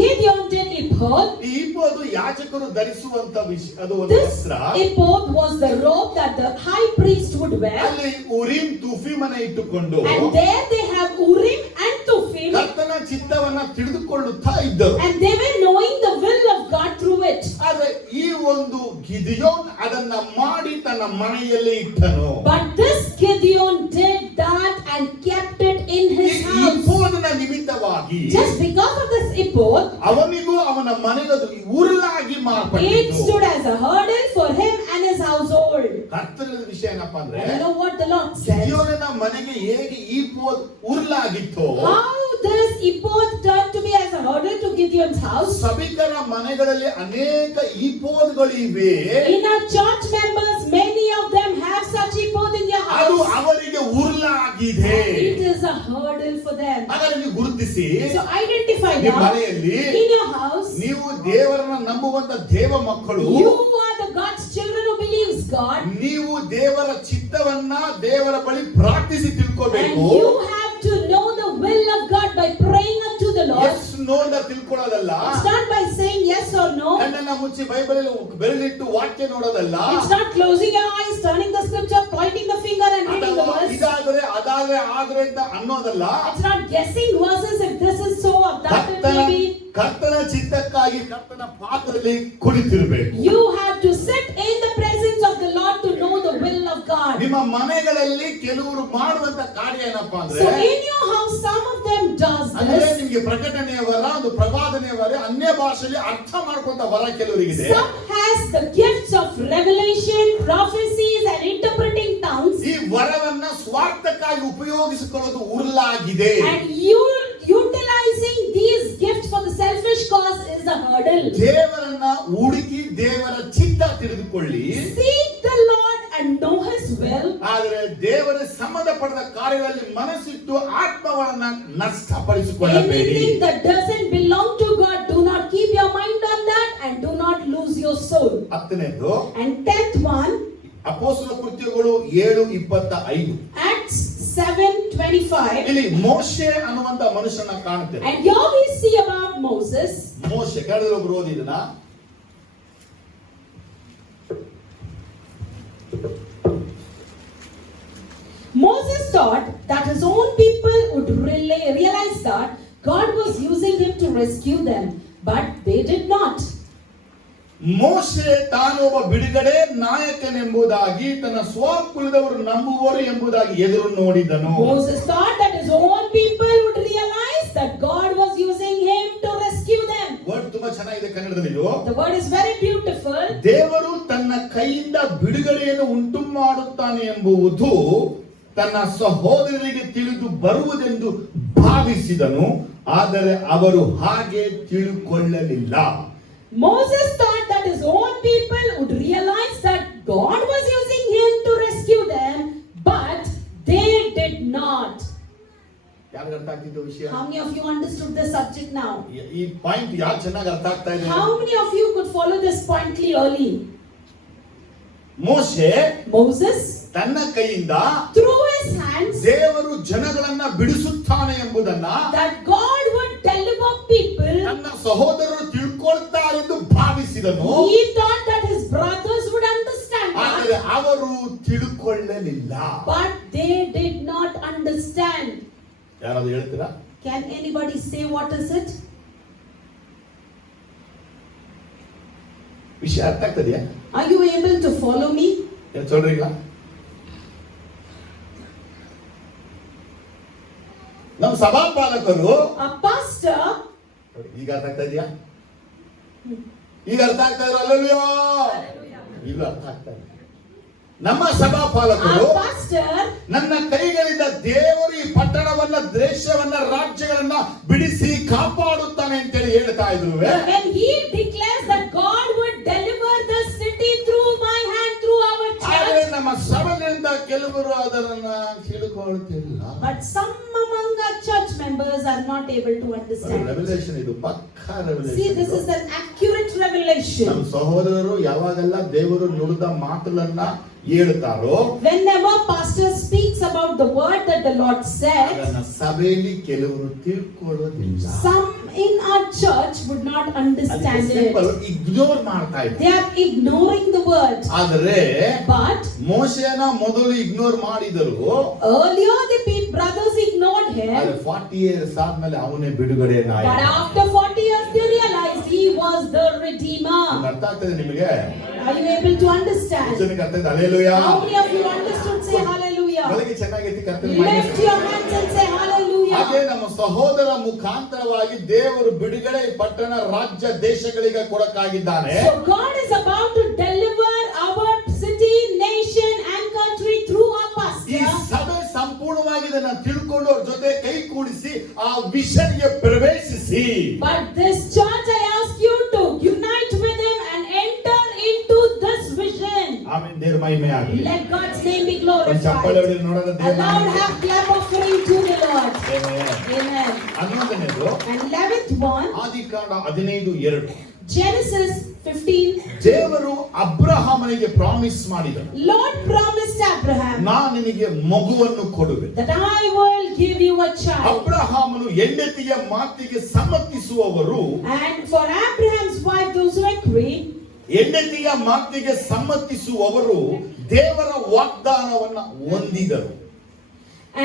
Gideon did ephod. ಈ ಇಫೋದು ಯಾಜಕರು ಧರಿಸುವಂತ ಅದು ಒಂದು This ವಸ್ತ್ರ. ephod was the robe that the high priest would wear. ಅಲ್ಲಿ ಉರೀಮ್ ತುಫೀಮನ್ನ ಇಟ್ಟುಕೊಂಡು And there they have Urim and Thummim. ಕರ್ತನ ಚಿತ್ತವನ್ನ ತಿಳಿದುಕೊಳ್ಳುತ್ತಾ ಇದ್ದರು. and they were knowing the will of God through it. ಆದ್ರೆ ಈ ಒಂದು ಗಿದಿಯೋನ್ ಅದನ್ನ ಮಾಡಿ ತನ್ನ ಮನೆಯಲ್ಲಿ ಇಟ್ಟನು. But this Gideon did that and kept it in his ಈ house. ಇಪ್ಪೋದನ ನಿಮಿತ್ತವಾಗಿ Just because of this ephod, ಅವನಿಗೂ ಅವನ ಮನೆಗೂ ಉರುಲಾಗಿ it ಮಾರ್ಪಟ್ಟಿತು. stood as a hurdle for him and his household. ಕರ್ತನ ವಿಷಯ ಏನಪ್ಪಾ ಅಂದ್ರೆ, And you know what the Lord said? ಗಿದಿಯೋನನ ಮನೆಗೆ ಹೇಗೆ ಈ ಉರುಲಾಗಿತ್ತು, How this ephod turned to be as a hurdle to Gideon's house. ಸಭಿಕರ ಮನೆಗಳಲ್ಲಿ ಅನೇಕ ಇಪೋದ್ಗಳಿವೆ. In our church members, many of them have such ephod in their ಅದು house. ಅವರಿಗೆ ಉರುಲಾಗಿದೆ. It is a hurdle for them. ಹಾಗಾದ್ರೆ ನೀವು ಗುರುತಿಸಿ, So identify ನಿಮ್ಮ that ಮನೆಯಲ್ಲಿ in your house. ನೀವು ದೇವರನ್ನ ನಂಬುವಂತ ದೇವ ಮಕ್ಕಳು, You are the God's children who believes God. ನೀವು ದೇವರ ಚಿತ್ತವನ್ನ ದೇವರ ಬಳಿ ಪ್ರಾರ್ಥಿಸಿ And ತಿಳ್ಕೋಬೇಕು. you have to know the will of God by praying unto the Lord. Yes no ಅಂತ ತಿಳ್ಕೊಳ್ಳೋದಲ್ಲ. It's not by saying yes or no. ಕಣ್ಣನ್ನ ಮುಚ್ಚಿ ಬೈಬಲ್ ಬೆರಳಿಟ್ಟು ವಾಕ್ಯ ನೋಡೋದಲ್ಲ. It's not closing your eyes, turning the scripture, pointing the finger and reading the ಅಥವಾ verse. ಇದಾದ್ರೆ ಅದಾದ್ರೆ ಆದ್ರೆ ಅಂತ ಅನ್ನೋದಲ್ಲ. It's not guessing verses if this is so or that it may be. ಕರ್ತನ ಚಿತ್ತಕ್ಕಾಗಿ ಕರ್ತನ ಪಾತ್ರದಲ್ಲಿ ಕುಳಿತಿರಬೇಕು. You have to sit in the presence of the Lord to know the will of God. ನಿಮ್ಮ ಮನೆಗಳಲ್ಲಿ ಕೆಲವರು ಮಾಡುವಂತ ಕಾರ್ಯ ಏನಪ್ಪಾ ಅಂದ್ರೆ, So in your house, some of them does ಅಂದ್ರೆ this. ನಿಮ್ಗೆ ಪ್ರಕಟಣೆಯ ವರ, ಒಂದು ಪ್ರವಾದನೆಯ ವರ, ಅನ್ಯ ಭಾಷೆಯಲ್ಲಿ ಅರ್ಥ ಮಾಡ್ಕೊಂತ ವರ ಕೆಲವರಿಗಿದೆ. Some has the gifts of revelation, prophecies and interpreting tongues. ಈ ವರವನ್ನ ಸ್ವಾರ್ಥಕ್ಕಾಗಿ ಉಪಯೋಗಿಸಿಕೊಳ್ಳೋದು ಉರುಲಾಗಿದೆ. And you utilizing these gifts for the selfish cause is a hurdle. ದೇವರನ್ನ ಹುಡುಕಿ ದೇವರ ಚಿತ್ತ ತಿಳಿದುಕೊಳ್ಳಿ. Seek the Lord and know His will. ಆದರೆ ದೇವರ ಸಂಬಂಧಪಟ್ಟ ಕಾರ್ಯಗಳಲ್ಲಿ ಮನಸ್ಸಿಟ್ಟು ಆತ್ಮವನ್ನ ನಷ್ಟಪಡಿಸಿಕೊಳ್ಳಬೇಡಿ. Anything that doesn't belong to God, do not keep your mind on that and do not lose your soul. 10ನೇದು And 10th one, ಅಪೊಸ್ತಲ ಕೃತ್ಯಗಳು 7:25. Acts 7:25. ಇಲ್ಲಿ ಮೋಶೆ ಅನ್ನುವಂತ ಮನುಷ್ಯನ ಕಾಣುತ್ತೇವೆ. And here we see about Moses. ಮೋಶೆ ಕೆಳಗೆ ಒಬ್ರು ಓದಿ ಇದನ್ನ. Moses thought that his own people would realize that God was using him to rescue them, but they did not. ಮೋಶೆ ತಾನೊಬ್ಬ ಬಿಡುಗಡೆ ನಾಯಕನೆಂಬುದಾಗಿ ತನ್ನ ಸ್ವಕುಲದವರು ನಂಬುವರು ಎಂಬುದಾಗಿ ಎದುರು ನೋಡಿದನು. Moses thought that his own people would realize that God was using him to rescue them. Word ತುಂಬಾ ಚೆನ್ನಾಗಿದೆ ಕನ್ನಡದಲ್ಲಿ ಇದು. The word is very beautiful. ದೇವರು ತನ್ನ ಕೈಯಿಂದ ಬಿಡುಗಡೆಯನ್ನು ಉಂಟು ಮಾಡುತ್ತಾನೆ ಎಂಬುದು ತನ್ನ ಸಹೋದರರಿಗೆ ತಿಳಿದು ಬರುವುದೆಂದು ಭಾವಿಸಿದನು, ಆದರೆ ಅವರು ಹಾಗೆ ತಿಳುಕೊಳ್ಳಲಿಲ್ಲ. Moses thought that his own people would realize that God was using him to rescue them, but they did not. ಯಾರಿಗೆ ಅರ್ಥ ಆಗ್ತಿದ್ದ ವಿಷಯ? How many of you understood this subject now? ಈ ಪಾಯಿಂಟ್ ಯಾರು ಚೆನ್ನಾಗಿ ಅರ್ಥ ಆಗ್ತಾ ಇದೆ? How many of you could follow this point clearly? Moses ತನ್ನ ಕೈಯಿಂದ through his hands ದೇವರು ಜನಗಳನ್ನ ಬಿಡಿಸುತ್ತಾನೆ ಎಂಬುದನ್ನ that God would deliver people. ತನ್ನ ಸಹೋದರರು ತಿಳ್ಕೊಳ್ತಾರೆಂದು ಭಾವಿಸಿದನು. He thought that his brothers would understand ಆದರೆ that, ಅವರು ತಿಳ್ಕೊಳ್ಳಲಿಲ್ಲ. but they did not understand. ಯಾರಾದ್ರೂ ಹೇಳ್ತೀರಾ? Can anybody say what is it? ವಿಷಯ ಅರ್ಥ ಆಗ್ತದೆಯಾ? Are you able to follow me? ಏನು சொல்றீங்களா? ನಮ್ಮ ಸಭಾಪಾಲಕರು A pastor. ಈಗ ಅರ್ಥ ಆಗ್ತಾ ಇದೆಯಾ? ಈಗ ಅರ್ಥ ಆಗ್ತಾ ಇದ್ರು ಅಲ್ಲಲ್ಯೋ? ಈಗ ಅರ್ಥ ಆಗ್ತಾ ಇದೆ. ನಮ್ಮ ಸಭಾಪಾಲಕರು Our pastor ನನ್ನ ಕೈಗಳಿಂದ ದೇವರು ಈ ಪಟ್ಟಣವನ್ನ, ದೇಶವನ್ನ, ರಾಜ್ಯಗಳನ್ನ ಬಿಡಿಸಿ ಕಾಪಾಡುತ್ತಾನೆ ಅಂತೇಳಿ ಹೇಳ್ತಾ ಇದ್ರು. when he declares that God would deliver the city through my hand, through our ಆದರೆ church, ನಮ್ಮ ಸಭೆಯಿಂದ ಕೆಲವರು ಅದನ್ನ ತಿಳ್ಕೊಳ್ತಿಲ್ಲ. but some among our church members are not able to understand. Revolution ಇದು ಪಕ್ಕಾ See, this is revolution. an accurate revelation. ನಮ್ಮ ಸಹೋದರರು ಯಾವಾಗೆಲ್ಲ ದೇವರು ನುಡಿದ ಮಾತುಗಳನ್ನ ಹೇಳ್ತಾರೋ, Whenever pastor speaks about the word that the Lord said, ಅದನ್ನ ಸಭೆಯಲ್ಲಿ ಕೆಲವರು ತಿಳ್ಕೊಳ್ಳೋದಿಲ್ಲ. some in our church would not understand it. Ignore ಮಾಡ್ತಾ ಇದ್ದಾರೆ. They are ignoring the word. ಆದರೆ But ಮೋಶೆನ ಮೊದಲು ಇಗ್ನೋರ್ ಮಾಡಿದರು. earlier the brothers ignored him. ಆದ್ರೆ 40 years ಆದ್ಮೇಲೆ ಅವನೇ ಬಿಡುಗಡೆ ನಾಯಕ. But after 40 years they realized he was the Redeemer. ಅರ್ಥ ಆಗ್ತದೆ ನಿಮಗೆ? Are you able to understand? ಜನಕ್ಕೆ ಅರ್ಥ ಇದೆ? Hallelujah. How many of you understood? Say hallelujah. ಬೆಳಗ್ಗೆ ಚೆನ್ನಾಗೈತಿ ಕರ್ತನ Lift your hands and say hallelujah. ಹಾಗೆ ನಮ್ಮ ಸಹೋದರ ಮುಖಾಂತರವಾಗಿ ದೇವರು ಬಿಡುಗಡೆ ಪಟ್ಟಣ ರಾಜ್ಯ ದೇಶಗಳಿಗೆ ಕೊಡಕ್ಕಾಗಿದ್ದಾನೆ. So God is about to deliver our city, nation and country through our ಈ pastor. ಸಭೆ ಸಂಪೂರ್ಣವಾಗಿ ಇದನ್ನ ತಿಳ್ಕೊಂಡು ಅವ್ರ ಜೊತೆ ಕೈ ಕೂಡಿಸಿ ಆ ವಿಷನ್ಗೆ ಪ್ರವೇಶಿಸಿ. But this church, I ask you to unite with him and enter into this vision. Amen. ದೇವರ ಮಹಿಮೆ ಆಗಲಿ. Let God's name be ಒಂದು ಚಪ್ಪಾಳೆ glorified. ಹೊಡೆದು ನೋಡೋಣ A loud ದೇವರ clap offering to the Lord. Amen. 11ನೇದು And 11th one, ಆದಿಕಾಂಡ 15:2. Genesis 15. ದೇವರು ಅಬ್ರಹಾಮನಿಗೆ ಪ್ರಾಮಿಸ್ ಮಾಡಿದನು, Lord promised Abraham ನಾನು ನಿನಗೆ ಮಗುವನ್ನು ಕೊಡುವೆ. that I will give you a child. ಅಬ್ರಹಾಮನು ಹೆಂಡತಿಯ ಮಾತಿಗೆ ಸಮ್ಮತಿಸುವವರು, And for Abraham's wife, those who agree, ಹೆಂಡತಿಯ ಮಾತಿಗೆ ಸಮ್ಮತಿಸುವವರು ದೇವರ ವಾಗ್ದಾನವನ್ನ ಹೊಂದಿದರು.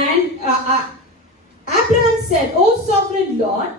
and Abraham said, "O sovereign Lord,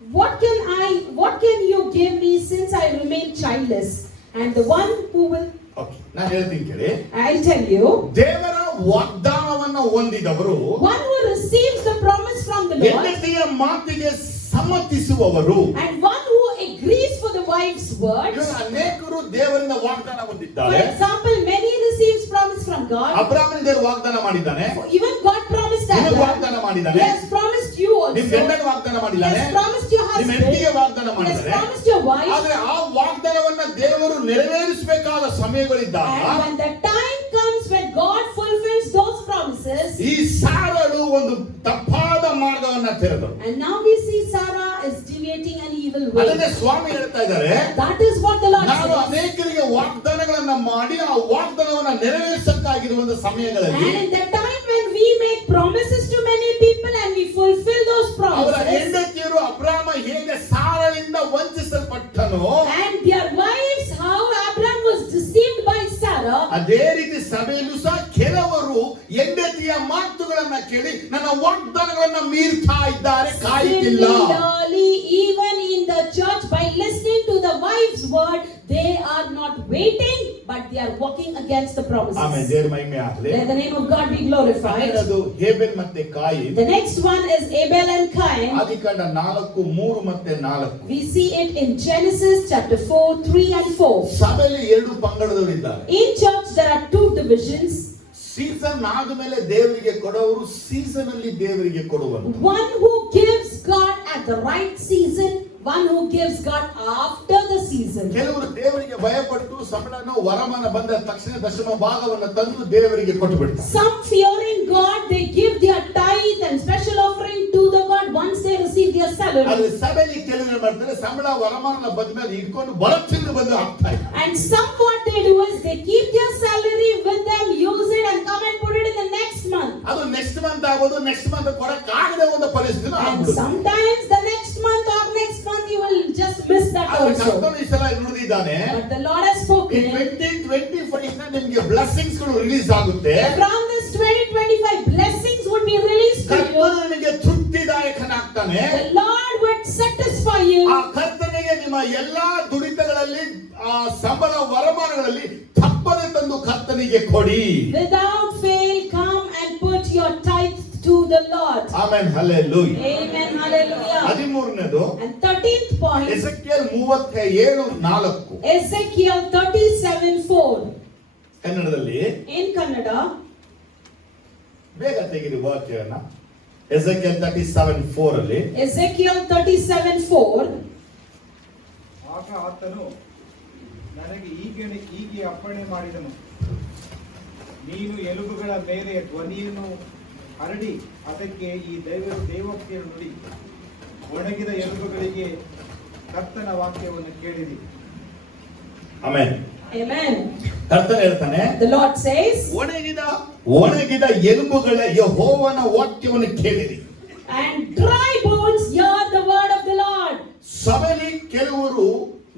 what can you give me since I remain childless? And the one who will..." okay, ನಾನು ಹೇಳ್ತೀನಿ ಕೇಳಿ. I'll tell you. ದೇವರ ವಾಗ್ದಾನವನ್ನ ಹೊಂದಿದವರು, One who receives the promise from the Lord, ಹೆಂಡತಿಯ ಮಾತಿಗೆ ಸಮ್ಮತಿಸುವವರು. and one who agrees for the wife's words. ಇವಾಗ ಅನೇಕರು ದೇವರಿಂದ ವಾಗ್ದಾನ For ಹೊಂದಿದ್ದಾರೆ. example, many receives promise from God. ಅಬ್ರಹಾಮನ ದೇವರು ವಾಗ್ದಾನ ಮಾಡಿದ್ದಾನೆ, Even God promised ನಿಮಗೆ Abraham. ವಾಗ್ದಾನ He ಮಾಡಿದ್ದಾನೆ, has promised you also. ನಿಮ್ ಗಂಡನ ವಾಗ್ದಾನ He ಮಾಡಿದ್ದಾನೆ, has promised your ನಿಮ್ಮ husband. ಹೆಂಡತಿಗೆ ವಾಗ್ದಾನ He has ಮಾಡಿದ್ದಾರೆ. promised your wife. ಆದ್ರೆ ಆ ವಾಗ್ದಾನವನ್ನ ದೇವರು ನೆರವೇರಿಸಬೇಕಾದ ಸಮಯಗಳಿದ್ದಾಗ And when the time comes when God fulfills those promises, ಈ ಸಾರಳು ಒಂದು ತಪ್ಪಾದ ಮಾರ್ಗವನ್ನ ತೆರೆದರು. and now we see Sarah is deviating an evil way. ಅದನ್ನೇ ಸ್ವಾಮಿ ಹೇಳ್ತಾ ಇದ್ದಾರೆ, That is what the Lord ನಾವು says. ಅನೇಕರಿಗೆ ವಾಗ್ದಾನಗಳನ್ನ ಮಾಡಿ ಆ ವಾಗ್ದಾನವನ್ನ ನೆರವೇರಿಸಕ್ಕಾಗಿರುವ ಸಮಯಗಳಲ್ಲಿ And in the time when we make promises to many people and we fulfill those ಅವರ promises, ಹೆಂಡತಿಯರು ಅಬ್ರಾಮ ಹೇಗೆ ಸಾರಳಿಂದ ವಂಚಿಸಲ್ಪಟ್ಟನೋ and their wives, how Abraham was deceived by Sarah, ಅದೇ ರೀತಿ ಸಭೆಯಲ್ಲೂ ಸಹ ಕೆಲವರು ಹೆಂಡತಿಯ ಮಾತುಗಳನ್ನ ಕೇಳಿ ನನ್ನ ವಾಗ್ದಾನಗಳನ್ನ ಮೀರ್ತಾ ಇದ್ದಾರೆ, ಕಾಯ್ತಿಲ್ಲ. similarly, even in the church, by listening to the wife's word, they are not waiting, but they are walking against the promises. Amen. ದೇವರ ಮಹಿಮೆ ಆಗಲಿ. Let the name of God be glorified. ಅದು ಹೇಬೆಲ್ ಮತ್ತೆ coin. The next one is Abel and Cain. ಆದಿಕಾಂಡ 4:3 ಮತ್ತೆ 4. We see it in Genesis chapter 4, 3 and 4. ಸಭೆಯಲ್ಲಿ ಎರಡು ಪಂಗಡದವರಿದ್ದಾರೆ. In church there are two divisions. Season ಆದಮೇಲೆ ದೇವರಿಗೆ ಕೊಡೋರು, ಸೀಸನ್ ಅಲ್ಲಿ ದೇವರಿಗೆ ಕೊಡುವರು. One who gives God at the right season, one who gives God after the season. ಕೆಲವರು ದೇವರಿಗೆ ಭಯಪಟ್ಟು ಸಂಬಳನ ವರಮಾನ ಬಂದ ತಕ್ಷಣ ದಶಮ ಭಾಗವನ್ನು ತಂದು ದೇವರಿಗೆ ಕೊಟ್ಟು ಬಿಡ್ತಾರೆ. Some fearing God, they give their tithe and special offering to the God once they receive their salary. ಅಲ್ಲಿ ಸಭೆಯಲ್ಲಿ ಕೆಲವರು ಮಾಡ್ತಾರೆ, ಸಂಬಳ ವರಮಾನ ಬಂದ ಮೇಲೆ ಇಟ್ಕೊಂಡು ಬರಚಿನ್ನು ಬಂದು ಹಾಕ್ತಾ ಇದ್ದಾರೆ. And some what they do is they keep their salary with them, use it and come and put it in the next month. ಅದು ನೆಕ್ಸ್ಟ್ ಮಂತ್ ಆಗೋದು, ನೆಕ್ಸ್ಟ್ ಮಂತ್ ಕೊಡಕ್ಕಾಗದೆ ಒಂದು ಪರಿಸ್ಥಿತಿ And ಆಗ್ಬಿಡುತ್ತೆ. sometimes the next month or next month you will just miss that ಆದ್ರೆ also. ಕರ್ತನು ಈ ಸಲ ನುಡಿದಿದ್ದಾನೆ, But the Lord has ಈ spoken. 2025 ನ ನಿಮಗೆ ಬ್ಲೆಸ್ಸಿಂಗ್ಸ್ ಗಳು ರಿಲೀಸ್ ಆಗುತ್ತೆ. From this 2025, blessings would be released to you. ಕರ್ತನು ನಿಮಗೆ ತೃಪ್ತಿದಾಯಕನಾಗ್ತಾನೆ. The Lord would satisfy you. ಆ ಕರ್ತನಿಗೆ ನಿಮ್ಮ ಎಲ್ಲಾ ದುಡಿತಗಳಲ್ಲಿ, ಆ ಸಂಬಳ ವರಮಾನಗಳಲ್ಲಿ ತಪ್ಪದೆ ತಂದು ಕರ್ತನಿಗೆ ಕೊಡಿ. Without fail, come and put your tithe to the Lord. Amen. Hallelujah. Amen. Hallelujah. 13ನೇದು And 13th point, ಎಸೆಕಿಯೇಲ್ 37:4. Ezekiel 37:4. ಕನ್ನಡದಲ್ಲಿ In Kannada, ಬೇಗ ತೆಗೆದು ವಾಕ್ಯವನ್ನ. ಎಸೆಕಿಯೇಲ್ 37:4 ಅಲ್ಲಿ Ezekiel 37:4. ಆಗ ಆತನು ನನಗೆ ಹೀಗೆ ಅಪ್ಪಣೆ ಮಾಡಿದನು, ನೀನು ಎಲುಬುಗಳ ಮೇಲೆ ಧ್ವನಿಯನ್ನು ಹರಡಿ ಅದಕ್ಕೆ ಈ ದೈವೋಕ್ತಿಯ ನುಡಿ, ಒಣಗಿದ ಎಲುಬುಗಳಿಗೆ ಕರ್ತನ ವಾಕ್ಯವನ್ನು ಕೇಳಿರಿ. ಆಮೆನ್. Amen. ಕರ್ತನ ಹೇಳ್ತಾನೆ, The Lord says, ಒಣಗಿದ ಎಲುಬುಗಳ ಯೆಹೋವನ ವಾಕ್ಯವನ್ನು ಕೇಳಿರಿ. and dry bones hear the word of the Lord. ಸಭೆಯಲ್ಲಿ ಕೆಲವರು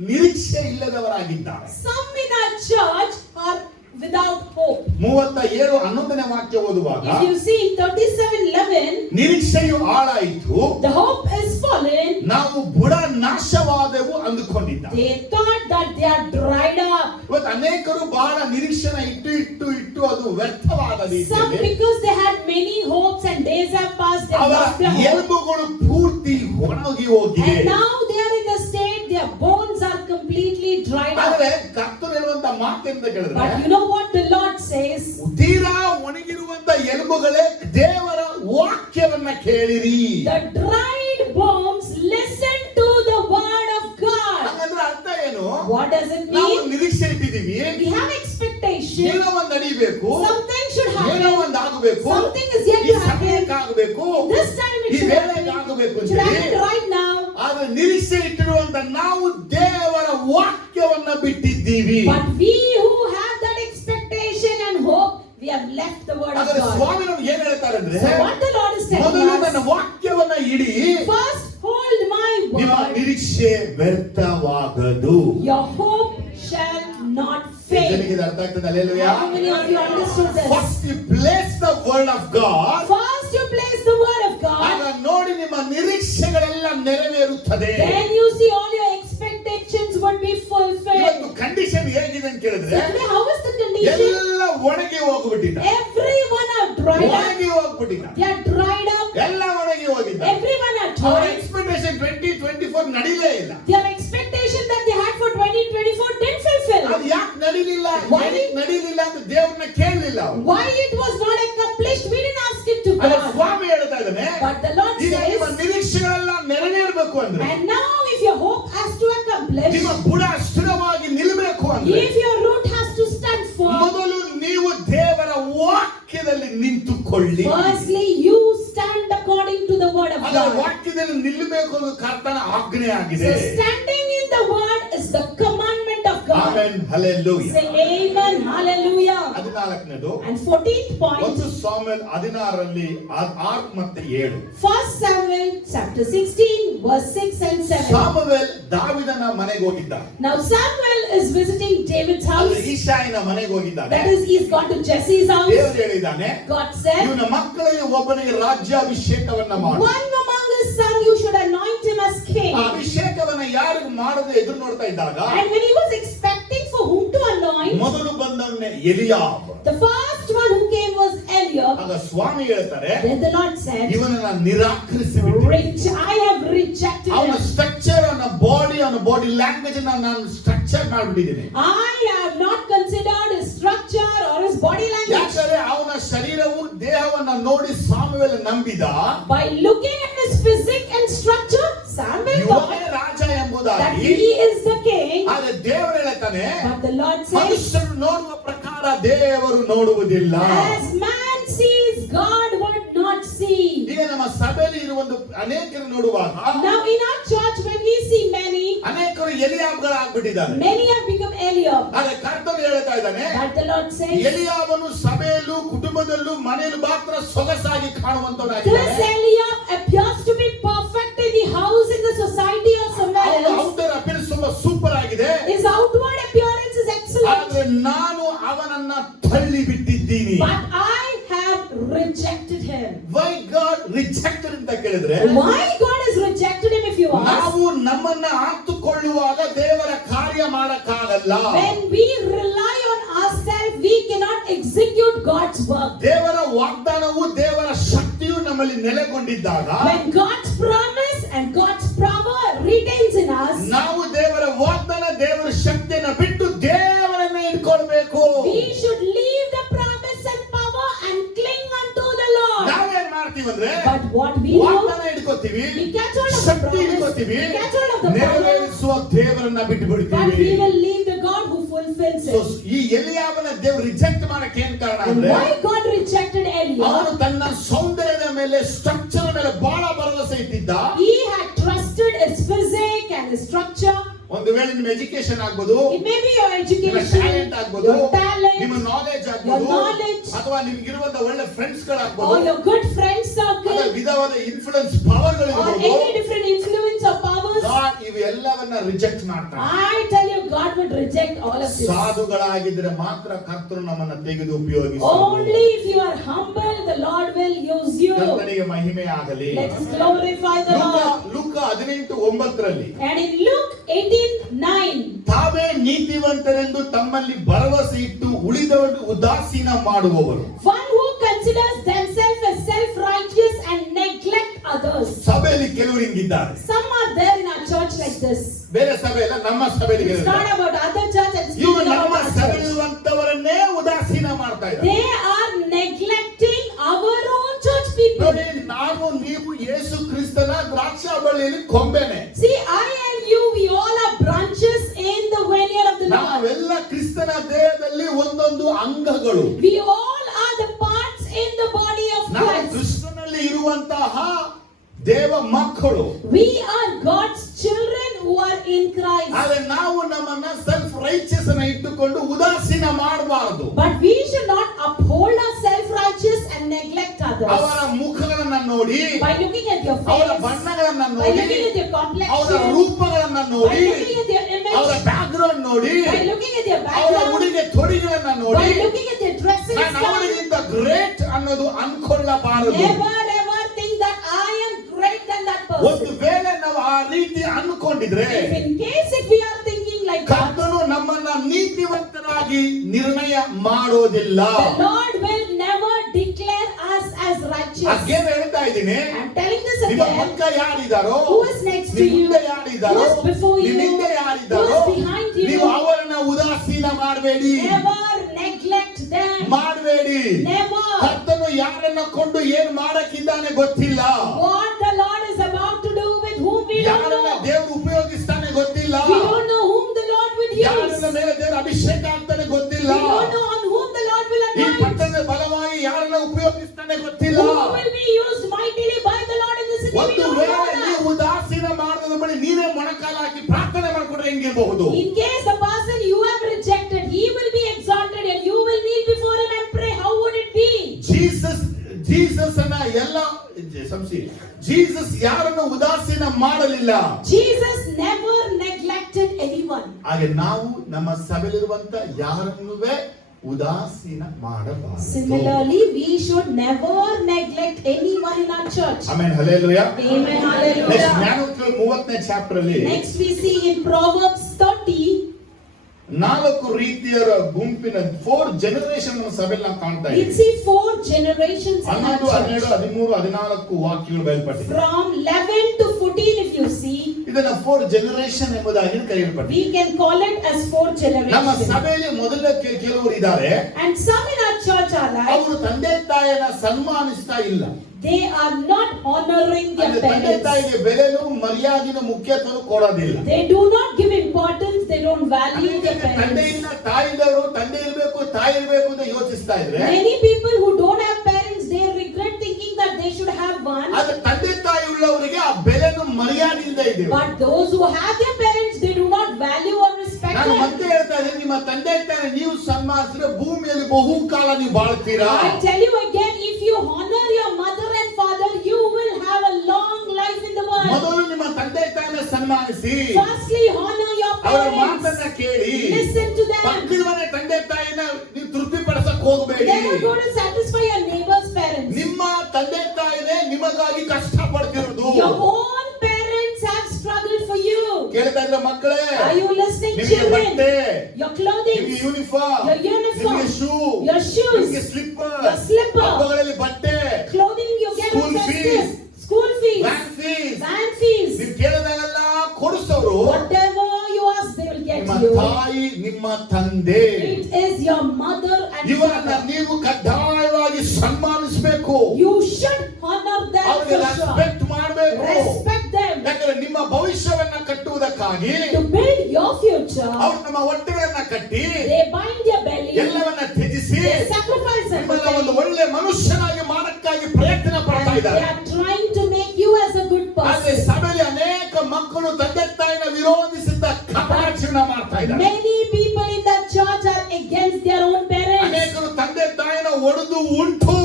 ನಿರೀಕ್ಷೆ ಇಲ್ಲದವರಾಗಿದ್ದಾರೆ. Some in our church are without hope. 37:11 ವಾಕ್ಯ ಓದುವಾಗ If you see in 37:11, ನಿರೀಕ್ಷೆಯು ಹಾಳಾಯಿತು, the hope is fallen. ನಾವು ಬುಡ ನಾಶವಾದೆವು ಅಂದುಕೊಂಡಿದ್ದ. They thought that they are dried up. ಇವತ್ತು ಅನೇಕರು ಬಹಳ ನಿರೀಕ್ಷೆನ ಇಟ್ಟು ಅದು ವ್ಯರ್ಥವಾದ Some ರೀತಿಯಲ್ಲಿ because they had many hopes and days have passed, they ಅವರ lost their hope. ಎಲುಬುಗಳು ಪೂರ್ತಿ ಒಣಗಿ ಹೋಗಿವೆ. And now they are in the state, their bones are completely dried up. ಆದರೆ ಕರ್ತನು ಹೇಳುವಂತ ಮಾತೆಂತ ಕೇಳಿದ್ರೆ, But you know what the Lord says? ತೀರಾ ಒಣಗಿರುವಂತ ಎಲುಬುಗಳೇ ದೇವರ ವಾಕ್ಯವನ್ನ ಕೇಳಿರಿ. The dried bones listen to the word of God. ಹಾಗಾದ್ರೆ ಅರ್ಥ ಏನು? What does it ನಾವು mean? ನಿರೀಕ್ಷೆ ಇಟ್ಟಿದ್ದೀವಿ, We have expectation. ಏನೋ ಒಂದು ನಡಿಬೇಕು, Something should ಏನೋ happen. ಒಂದು ಆಗಬೇಕು, Something is yet ಈ to happen. ಸಮಯಕ್ಕೆ ಆಗಬೇಕು, This time it ಈ should ವೇಳೆಗೆ happen. ಆಗಬೇಕು It ಅಂತ should ಹೇಳಿ. happen right now. ಆದ್ರೆ ನಿರೀಕ್ಷೆ ಇಟ್ಟಿರುವಂತ ನಾವು ದೇವರ ವಾಕ್ಯವನ್ನ ಬಿಟ್ಟಿದ್ದೀವಿ. But we who have that expectation and hope, we have left the word of ಆದರೆ God. ಸ್ವಾಮಿ ನಮ್ಗೆ ಏನ್ ಹೇಳ್ತಾರೆ ಅಂದ್ರೆ, So what the Lord is ಮೊದಲು telling ನನ್ನ us, ವಾಕ್ಯವನ್ನ ಇಡಿ, first hold my ನಿಮ್ಮ word. ನಿರೀಕ್ಷೆ ವ್ಯರ್ಥವಾಗದು. Your hope shall not fail. ಜನರಿಗೆ ಇದು ಅರ್ಥ ಆಗ್ತದೆ? Hallelujah. How many of you understood this? First you place the word of God, First you place the word of ಆಗ God, ನೋಡಿ ನಿಮ್ಮ ನಿರೀಕ್ಷೆಗಳೆಲ್ಲ ನೆರವೇರುತ್ತದೆ. then you see all your expectations would be fulfilled. ಇವತ್ತು ಕಂಡೀಷನ್ ಹೇಗಿದೆ ಅಂತ ಕೇಳಿದ್ರೆ, So today, how is the condition? ಎಲ್ಲ ಒಣಗಿ ಹೋಗ್ಬಿಟ್ಟಿದ್ದ, Everyone are dried up. ಒಣಗಿ ಹೋಗ್ಬಿಟ್ಟಿದ್ದ, They are dried up. ಎಲ್ಲ ಒಣಗಿ ಹೋಗಿದ್ದ. Everyone are ಅವರ dried. ಎಕ್ಸ್ಪೆಕ್ಟೇಷನ್ 2024 ನಡೀಲೇ ಇಲ್ಲ. Their expectation that they had for 2024 didn't fulfill. ಅದು ಯಾಕೆ ನಡೀಲಿಲ್ಲ? Why? ನಡೀಲಿಲ್ಲ ಅಂತ ದೇವ್ರನ್ನ ಕೇಳಲಿಲ್ಲ ಅವರು. Why it was not accomplished? We didn't ask it to ಆದ್ರೆ God. ಸ್ವಾಮಿ ಹೇಳ್ತಾ ಇದ್ದಾನೆ, But the Lord ಈಗ ನಿಮ್ಮ says, ನಿರೀಕ್ಷೆಗಳೆಲ್ಲ ನೆರವೇರಬೇಕು ಅಂದ್ರೆ, and now if your hope has to accomplish, ನಿಮ್ಮ ಬುಡ ಸ್ಥಿರವಾಗಿ ನಿಲ್ಲಬೇಕು ಅಂದ್ರೆ, if your root has to stand firm, ಮೊದಲು ನೀವು ದೇವರ ವಾಕ್ಯದಲ್ಲಿ ನಿಂತುಕೊಳ್ಳಿ. firstly you stand according to the word of ಅದರ God. ವಾಕ್ಯದಲ್ಲಿ ನಿಲ್ಲಬೇಕು ಅನ್ನೋದು ಕರ್ತನ ಆಜ್ಞೆ ಆಗಿದೆ. So standing in the word is the commandment of God. Amen, hallelujah. Say amen, hallelujah. 14ನೇದು, And 14th point, 1 ಸಾಮುವೇಲ್ 16ರಲ್ಲಿ 6 ಮತ್ತು 7. 1 Samuel chapter 16 verse 6 and 7. ಸಾಮುವೇಲ್ ದಾವಿದನ ಮನೆಗೆ ಹೋಗಿದ್ದ. Now Samuel is visiting David's house. ಅಲ್ಲಿ ಈಶಾಯನ ಮನೆಗೆ ಹೋಗಿದ್ದಾನೆ. That is, he's gone to Jesse's house. ದೇವರು ಹೇಳಿದ್ದಾನೆ, God said, ಇವನ ಮಕ್ಕಳಿಗೆ ಒಬ್ಬನಿಗೆ ರಾಜ್ಯಾಭಿಷೇಕವನ್ನ ಮಾಡು. one among his son you should anoint him as king. ಆ ಅಭಿಷೇಕವನ್ನ ಯಾರಿಗೂ ಮಾಡದೆ ಎದುರು ನೋಡ್ತಾ ಇದ್ದಾಗ, And when he was expecting for whom to anoint, ಮೊದಲು ಬಂದವನೇ Eliab. the first one who came was Eliab. ಆಗ ಸ್ವಾಮಿ ಹೇಳ್ತಾರೆ, Then the Lord said, ಇವನನ್ನ ನಿರಾಕರಿಸಿ ಬಿಟ್ಟೆ. I have rejected ಅವನ him. ಸ್ಟ್ರಕ್ಚರ್, ಅವನ ಬಾಡಿ ಲ್ಯಾಂಗ್ವೇಜ್ ನಾನು ಸ್ಟ್ರಕ್ಚರ್ ಮಾಡಿಬಿಟ್ಟಿದ್ದೀನಿ. I have not considered his structure or his body language. ಯಾಕಂದ್ರೆ ಅವನ ಶರೀರವು ದೇಹವನ್ನ ನೋಡಿ ಸಾಮುವೇಲ್ ನಂಬಿದ, By looking at his physique and structure, Samuel ಇವನೇ thought ರಾಜ that ಎಂಬುದಾಗಿ. he is the king. ಆದ್ರೆ ದೇವರು ಹೇಳ್ತಾನೆ, But the Lord says, ಮನುಷ್ಯರು ನೋಡುವ ಪ್ರಕಾರ ದೇವರು ನೋಡುವುದಿಲ್ಲ. as man sees, God would not see. ಈಗ ನಮ್ಮ ಸಭೆಯಲ್ಲಿ ಇರುವಂತ ಅನೇಕರು ನೋಡುವಾಗ Now in our church, when we see many, ಅನೇಕರು ಎಲಿಯಾಬ್ಗಳಾಗ್ಬಿಟ್ಟಿದ್ದಾರೆ. many have become Eliab. ಆದ್ರೆ ಕರ್ತವ್ಯ ಹೇಳ್ತಾ ಇದ್ದಾನೆ, But the Lord says, ಎಲಿಯಾಬನು ಸಭೆಯಲ್ಲೂ ಕುಟುಂಬದಲ್ಲೂ ಮನೆಯಲ್ಲೂ ಮಾತ್ರ ಸೊಗಸಾಗಿ this ಕಾಣುವಂತವನಾಗಿದ್ದಾನೆ. Eliab appears to be perfect in the house, in the society or somewhere ಅವನ else. ಔಟರ್ ಅಪಿಯರೆನ್ಸ್ ತುಂಬಾ ಸೂಪರ್ ಆಗಿದೆ. His outward appearance is excellent. ಆದ್ರೆ ನಾನು ಅವನನ್ನ ತಳ್ಳಿ ಬಿಟ್ಟಿದ್ದೀನಿ. But I have rejected him. Y god rejected ಅಂತ ಕೇಳಿದ್ರೆ, Why God has rejected him, if you ask? ನಾವು ನಮ್ಮನ್ನ ಆತುಕೊಳ್ಳುವಾಗ ದೇವರ ಕಾರ್ಯ ಮಾಡಕ್ಕಾಗಲ್ಲ. When we rely on ourselves, we cannot execute God's work. ದೇವರ ವಾಗ್ದಾನವು ದೇವರ ಶಕ್ತಿಯು ನಮ್ಮಲ್ಲಿ ನೆಲೆಗೊಂಡಿದ್ದಾಗ, When God's promise and God's power retains in us, ನಾವು ದೇವರ ವಾಗ್ದಾನ ದೇವರ ಶಕ್ತಿಯನ್ನ ಬಿಟ್ಟು ದೇವರನ್ನ ಇಟ್ಕೊಳ್ಬೇಕು. we should leave the promise and power and cling unto the Lord. ನಾವೇನ್ ಮಾಡ್ತೀವಿ ಅಂದ್ರೆ, But what we do, ವಾಗ್ದಾನ ಹಿಡ್ಕೊತೀವಿ, we catch hold of the ಶಕ್ತಿ promise, ಹಿಡ್ಕೊತೀವಿ, we catch hold of the power, ನೆರವೇರಿಸುವ ದೇವರನ್ನ ಬಿಟ್ಟು but ಬಿಡ್ತೀವಿ. we will leave the God who fulfills So, it. ಈ ಎಲಿಯಾಬನ ದೇವರು ರಿಜೆಕ್ಟ್ ಮಾಡಕ್ಕೆ ಏನ್ ಕಾರಣ And ಅಂದ್ರೆ, why God rejected Eliab? ಅವನು ತನ್ನ ಸೌಂದರ್ಯದ ಮೇಲೆ ಸ್ಟ್ರಕ್ಚರ್ ಮೇಲೆ ಬಹಳ ಭರವಸೆ ಇಟ್ಟಿದ್ದ. He had trusted his physique and his structure. ಒಂದು ವೇಳೆ ನಿಮ್ಮ ಎಜುಕೇಶನ್ ಆಗ್ಬೋದು, It may be your ನಿಮ್ಮ education, ಟ್ಯಾಲೆಂಟ್ ಆಗ್ಬೋದು, your talent, ನಿಮ್ಮ ನಾಲೆಜ್ your ಆಗ್ಬೋದು, knowledge, ಅಥವಾ ನಿಮ್ಗಿರುವಂತ ಒಳ್ಳೆ ಫ್ರೆಂಡ್ಸ್ or ಗಳಾಗ್ಬೋದು, your good friend ಅಥವಾ circle, ವಿಧವಾದ ಇನ್ಫ್ಲುಯೆನ್ಸ್ ಪವರ್ or ಗಳಿರ್ಬೋದು. any different influence or powers. God God ಇವೆಲ್ಲವನ್ನ ರಿಜೆಕ್ಟ್ ಮಾಡ್ತಾನೆ. I tell you, God would reject all of this. ಸಾಧುಗಳಾಗಿದ್ರೆ ಮಾತ್ರ ಕರ್ತನು ನಮ್ಮನ್ನ ತೆಗೆದು ಉಪಯೋಗಿಸುವುದು. Only if you are humble, the Lord will use you. ಕರ್ತನಿಗೆ ಮಹಿಮೆ ಆಗಲಿ. Let us glorify the Lord. ಲೂಕ 18:9 And in Luke 18:9, ತಾವೇ ನೀತಿವಂತರೆಂದು ತಮ್ಮಲ್ಲಿ ಭರವಸೆ ಇಟ್ಟು ಉಳಿದವರು ಉದಾಸೀನ ಮಾಡುವವರು. one who considers themselves as self-righteous and neglect others. ಸಭೆಯಲ್ಲಿ ಕೆಲವರು ಹಿಂಗಿದ್ದಾರೆ. Some are there in our church like this. ಬೇರೆ ಸಭೆ ಇಲ್ಲ, ನಮ್ಮ ಸಭೆಯಲ್ಲಿ It's not about other church and ಇವರು speaking ನಮ್ಮ about our church. ಸಭೆಯಲ್ಲಿರುವಂತವರನ್ನೇ ಉದಾಸೀನ ಮಾಡ್ತಾ ಇದ್ದಾರೆ. They are neglecting our own church people. ನೋಡಿ, ನಾನು ನೀವು ಯೇಸು ಕ್ರಿಸ್ತನ ದ್ರಾಕ್ಷಾ ಬಳ್ಳಿಯಲ್ಲಿ ಕೊಂಬೆನೆ. See, I and you, we all are branches in the vineyard of the Lord. ನಾವೆಲ್ಲ ಕ್ರಿಸ್ತನ ದೇಹದಲ್ಲಿ ಒಂದೊಂದು ಅಂಗಗಳು. We all are the parts in the body of ನಾವು Christ. ಕ್ರಿಸ್ತನಲ್ಲಿ ಇರುವಂತಹ ದೇವ ಮಕ್ಕಳು. We are God's children who are in Christ. ಆದರೆ ನಾವು ನಮ್ಮನ್ನ ಸೆಲ್ಫ್ ರೈಚಿಯಸ್ ಅನ್ನ ಇಟ್ಟುಕೊಂಡು ಉದಾಸೀನ ಮಾಡಬಾರದು. But we should not uphold our self-righteous and neglect others. ಅವರ ಮುಖಗಳನ್ನ ನೋಡಿ, By looking at your ಅವರ face, ಬಣ್ಣಗಳನ್ನ by ನೋಡಿ, looking at your ಅವರ complexion, ರೂಪಗಳನ್ನ by ನೋಡಿ, looking at your ಅವರ image, ಬ್ಯಾಕ್ ಗ್ರೌಂಡ್ ನೋಡಿ, by looking at your ಅವರ background, ಉಡುಗೆ ತೊಡಿಗಳನ್ನ ನೋಡಿ, by looking at your dressing ನಾನು style. ಅವರಿಗಿಂತ ಗ್ರೇಟ್ ಅನ್ನೋದು ಅನ್ಕೊಳ್ಳಬಾರದು. Never ever think that I am great than that ಒಂದು person. ವೇಳೆ ನಾವು ಆ ರೀತಿ ಅನ್ಕೊಂಡಿದ್ರೆ If in case if we are thinking like that, ಕರ್ತನು ನಮ್ಮನ್ನ ನೀತಿವಂತರಾಗಿ ನಿರ್ಣಯ ಮಾಡೋದಿಲ್ಲ. the Lord will never declare us as righteous. ಅದೇನು ಹೇಳ್ತಾ ಇದ್ದೀನಿ, I'm telling this ನಿಮ್ಮ again. ಪಕ್ಕ ಯಾರಿದ್ದಾರೋ, Who is next to ನಿಮ್ಮ you? ಮುಂದೆ ಯಾರಿದ್ದಾರೋ, Who is before you? ನಿಮ್ಮ ಹಿಂದೆ Who ಯಾರಿದ್ದಾರೋ, is behind you? ನೀವು ಅವರನ್ನ ಉದಾಸೀನ ಮಾಡಬೇಡಿ, Never neglect them. ಮಾಡಬೇಡಿ. Never. ಕರ್ತನು ಯಾರನ್ನ ಕೊಂಡು ಏನ್ ಮಾಡಕ್ಕಿದ್ದಾನೆ ಗೊತ್ತಿಲ್ಲ. What the Lord is about to do with whom we don't ಯಾರನ್ನ know. ದೇವರು ಉಪಯೋಗಿಸ್ತಾನೆ ಗೊತ್ತಿಲ್ಲ. We don't know whom the Lord will use. ಯಾರನ್ನ ಮೇಲೆ ದೇವರು ಅಭಿಷೇಕ ಆಗ್ತಾನೆ ಗೊತ್ತಿಲ್ಲ. We don't know on whom the Lord will ಈ anoint. ಪಟ್ಟಣದ ಬಲವಾಗಿ ಯಾರನ್ನ ಉಪಯೋಗಿಸ್ತಾನೆ ಗೊತ್ತಿಲ್ಲ. Who will be used mightily by the Lord in the city. We ಒಂದು don't ವೇಳೆ know ನೀವು that. ಉದಾಸೀನ ಮಾಡದ ಬಳಿ ನೀನೇ ಮೊಣಕಾಲ ಹಾಕಿ ಪ್ರಾರ್ಥನೆ ಮಾಡ್ಕೊಂಡ್ರೆ ಹೆಂಗಿರಬಹುದು? In case the person you have rejected, he will be exalted and you will kneel before him and pray. How would it be? Jesus ಅನ್ನ ಎಲ್ಲ ಜೀಸಸ್ ಯಾರನ್ನು ಉದಾಸೀನ ಮಾಡಲಿಲ್ಲ. Jesus never neglected anyone. ಹಾಗೆ ನಾವು ನಮ್ಮ ಸಭೆಯಲ್ಲಿರುವಂತ ಯಾರನ್ನೂ ಉದಾಸೀನ ಮಾಡಬಾರದು. Similarly, we should never neglect anyone in our church. Amen, hallelujah. Amen, hallelujah. ಜ್ಞಾನೋಕ್ತಿಯ 30ನೇ ಚಾಪ್ಟರ್ ಅಲ್ಲಿ Next we see in Proverbs 30, 4 ರೀತಿಯರ ಗುಂಪಿನ 4 ಜನರೇಷನ್ ಸಭೆಯಲ್ಲಿ ನಾವು ಕಾಣ್ತಾ we ಇದ್ದೀವಿ. see 4 generations in our 11, church. 12, 13, 14 ವಾಕ್ಯಗಳು ಬಯಲ್ಪಟ್ಟಿದೆ. From 11 to 14, if you see, ಇದನ್ನ 4 ಜನರೇಷನ್ ಎಂಬುದಾಗಿ ಕರೆಯಲ್ಪಟ್ಟಿದೆ. we can call it as 4 ನಮ್ಮ generations. ಸಭೆಯಲ್ಲಿ ಮೊದಲ ಕೆಲವರು ಇದ್ದಾರೆ, And some in our church are like, ಅವರು ತಂದೆ ತಾಯಿಯನ್ನ ಸನ್ಮಾನಿಸ್ತಾ ಇಲ್ಲ. they are not honoring their ಅಂದ್ರೆ ತಂದೆ parents. ತಾಯಿಗೆ ಬೆಲೆನೂ ಮರ್ಯಾದೆನೂ ಮುಖ್ಯತ್ವ ಕೊಡೋದಿಲ್ಲ. They do not give importance, they don't value their parents. ತಂದೆಯಿಂದ ತಾಯಿದವರು ತಂದೆ ಇರಬೇಕು ತಾಯಿ ಇರಬೇಕು ಅಂತ ಯೋಚಿಸ್ತಾ ಇದ್ರೆ, Many people who don't have parents, they regret thinking that they should have one. ಆದ್ರೆ ತಂದೆ ತಾಯಿ ಉಳ್ಳವರಿಗೆ ಆ ಬೆಲೆನೂ ಮರ್ಯಾದೆ ಇಲ್ಲದೆ ಇದೆ. But those who have their parents, they do not value or respect ನಾನು them. ಮತ್ತೆ ಹೇಳ್ತಾ ಇದ್ದೀನಿ, ನಿಮ್ಮ ತಂದೆ ತಾಯಿ ನೀವು ಸನ್ಮಾನಿಸಿದ್ರೆ ಭೂಮಿಯಲ್ಲಿ ಬಹುಕಾಲ ನೀವು ಬಾಳ್ತೀರಾ. I tell you again, if you honor your mother and father, you will have a long life in the world. ಮೊದಲು ನಿಮ್ಮ ತಂದೆ ತಾಯಿನ ಸನ್ಮಾನಿಸಿ, Firstly, honor your ಅವರ parents. ಮಾತನ್ನ ಕೇಳಿ. Listen to them. ಪಕ್ಕದ ಮನೆ ತಂದೆ ತಾಯಿನ ನೀವು ತೃಪ್ತಿ ಪಡಿಸಕ್ ಹೋಗಬೇಡಿ. Never go to satisfy your neighbor's parents. ನಿಮ್ಮ ತಂದೆ ತಾಯಿನೇ ನಿಮಗಾಗಿ ಕಷ್ಟ ಪಡ್ತಿರೋದು. Your own parents have struggled for you. ಕೇಳ್ತಾ ಇದ್ರ ಮಕ್ಕಳೇ, Are you listening, ನಿಮಗೆ children? ಬಟ್ಟೆ, Your clothing, ನಿಮಗೆ ಯೂನಿಫಾರ್ಮ್, your uniform, ನಿಮಗೆ ಶೂ, your shoes, ನಿಮಗೆ ಸ್ಲಿಪ್ಪರ್, your slipper, ಹಬ್ಬಗಳಲ್ಲಿ ಬಟ್ಟೆ, clothing you get School on fees, festive, school fees, van fees, van fees. ನೀವು ಕೇಳಿದಾಗೆಲ್ಲ ಕೊಡಿಸೋರು Whatever you ask, they will get ನಿಮ್ಮ you. ತಾಯಿ ನಿಮ್ಮ ತಂದೆ. It is your mother and ಇವರನ್ನ father. ನೀವು ಕಡ್ಡಾಯವಾಗಿ ಸನ್ಮಾನಿಸಬೇಕು. You should honor them ಅವರಿಗೆ for sure. ರೆಸ್ಪೆಕ್ಟ್ ಮಾಡಬೇಕು. Respect them. ಯಾಕಂದ್ರೆ ನಿಮ್ಮ ಭವಿಷ್ಯವನ್ನ ಕಟ್ಟುವುದಕ್ಕಾಗಿ To build your future, ಅವರು ನಮ್ಮ ಹೊಟ್ಟೆಗಳನ್ನ ಕಟ್ಟಿ they bind their belly, ಎಲ್ಲವನ್ನ ತ್ಯಜಿಸಿ they sacrifice ನಿಮ್ಮನ್ನ ಒಂದು everything. ಒಳ್ಳೆ ಮನುಷ್ಯನಾಗಿ ಮಾಡಕ್ಕಾಗಿ ಪ್ರಯತ್ನ ಪಡ್ತಾ And they ಇದ್ದಾರೆ. are trying to make you as a good ಆದ್ರೆ person. ಸಭೆಯಲ್ಲಿ ಅನೇಕ ಮಕ್ಕಳು ತಂದೆ ತಾಯಿನ ವಿರೋಧಿಸಿದ ಕಪಟಾಕ್ಷಣ ಮಾಡ್ತಾ ಇದ್ದಾರೆ. Many people in that church are against their own parents. ಅನೇಕರು ತಂದೆ ತಾಯಿನ ಒಡೆದು ಉಂಟು.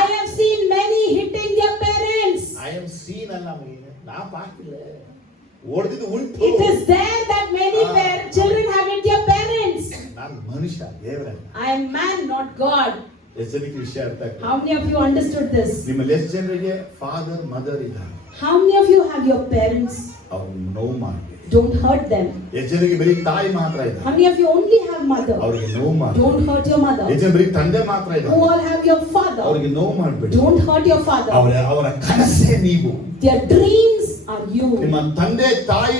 I have seen many hitting their parents. I am seen ಅಲ್ಲ ನಾ ಪಾಕಿಲ್ಲ. ಹೊಡೆದಿದ್ದು ಉಂಟು. It is there that many children have hit their parents. ನಾನು ಮನುಷ್ಯ, ದೇವರಲ್ಲ. I am man, not God. ಎಷ್ಟು ಜನಕ್ಕೆ ವಿಷಯ ಅರ್ಥ ಆಗ್ತದೆ? How many of you understood this? ನಿಮ್ಮಲ್ಲಿ ಎಷ್ಟು ಜನರಿಗೆ ಫಾದರ್ ಮದರ್ ಇದ್ದಾರೆ? How many of you have your parents? ಅವ್ರು ನೋವು ಮಾಡಿ. Don't hurt them. ಎಷ್ಟು ಜನರಿಗೆ ಬರೀ ತಾಯಿ ಮಾತ್ರ ಇದ್ದಾರೆ? How many of you only have mother? ಅವ್ರಿಗೆ ನೋವು ಮಾಡಿ. Don't hurt your mother. ಎಷ್ಟು ಜನ ಬರೀ ತಂದೆ ಮಾತ್ರ Who ಇದ್ದಾರೆ? all have your father? ಅವ್ರಿಗೆ ನೋವು ಮಾಡಬೇಡಿ. Don't hurt your father. ಅವರ ಕನಸೇ ನೀವು. Their dreams are you. ನಿಮ್ಮ ತಂದೆ ತಾಯಿ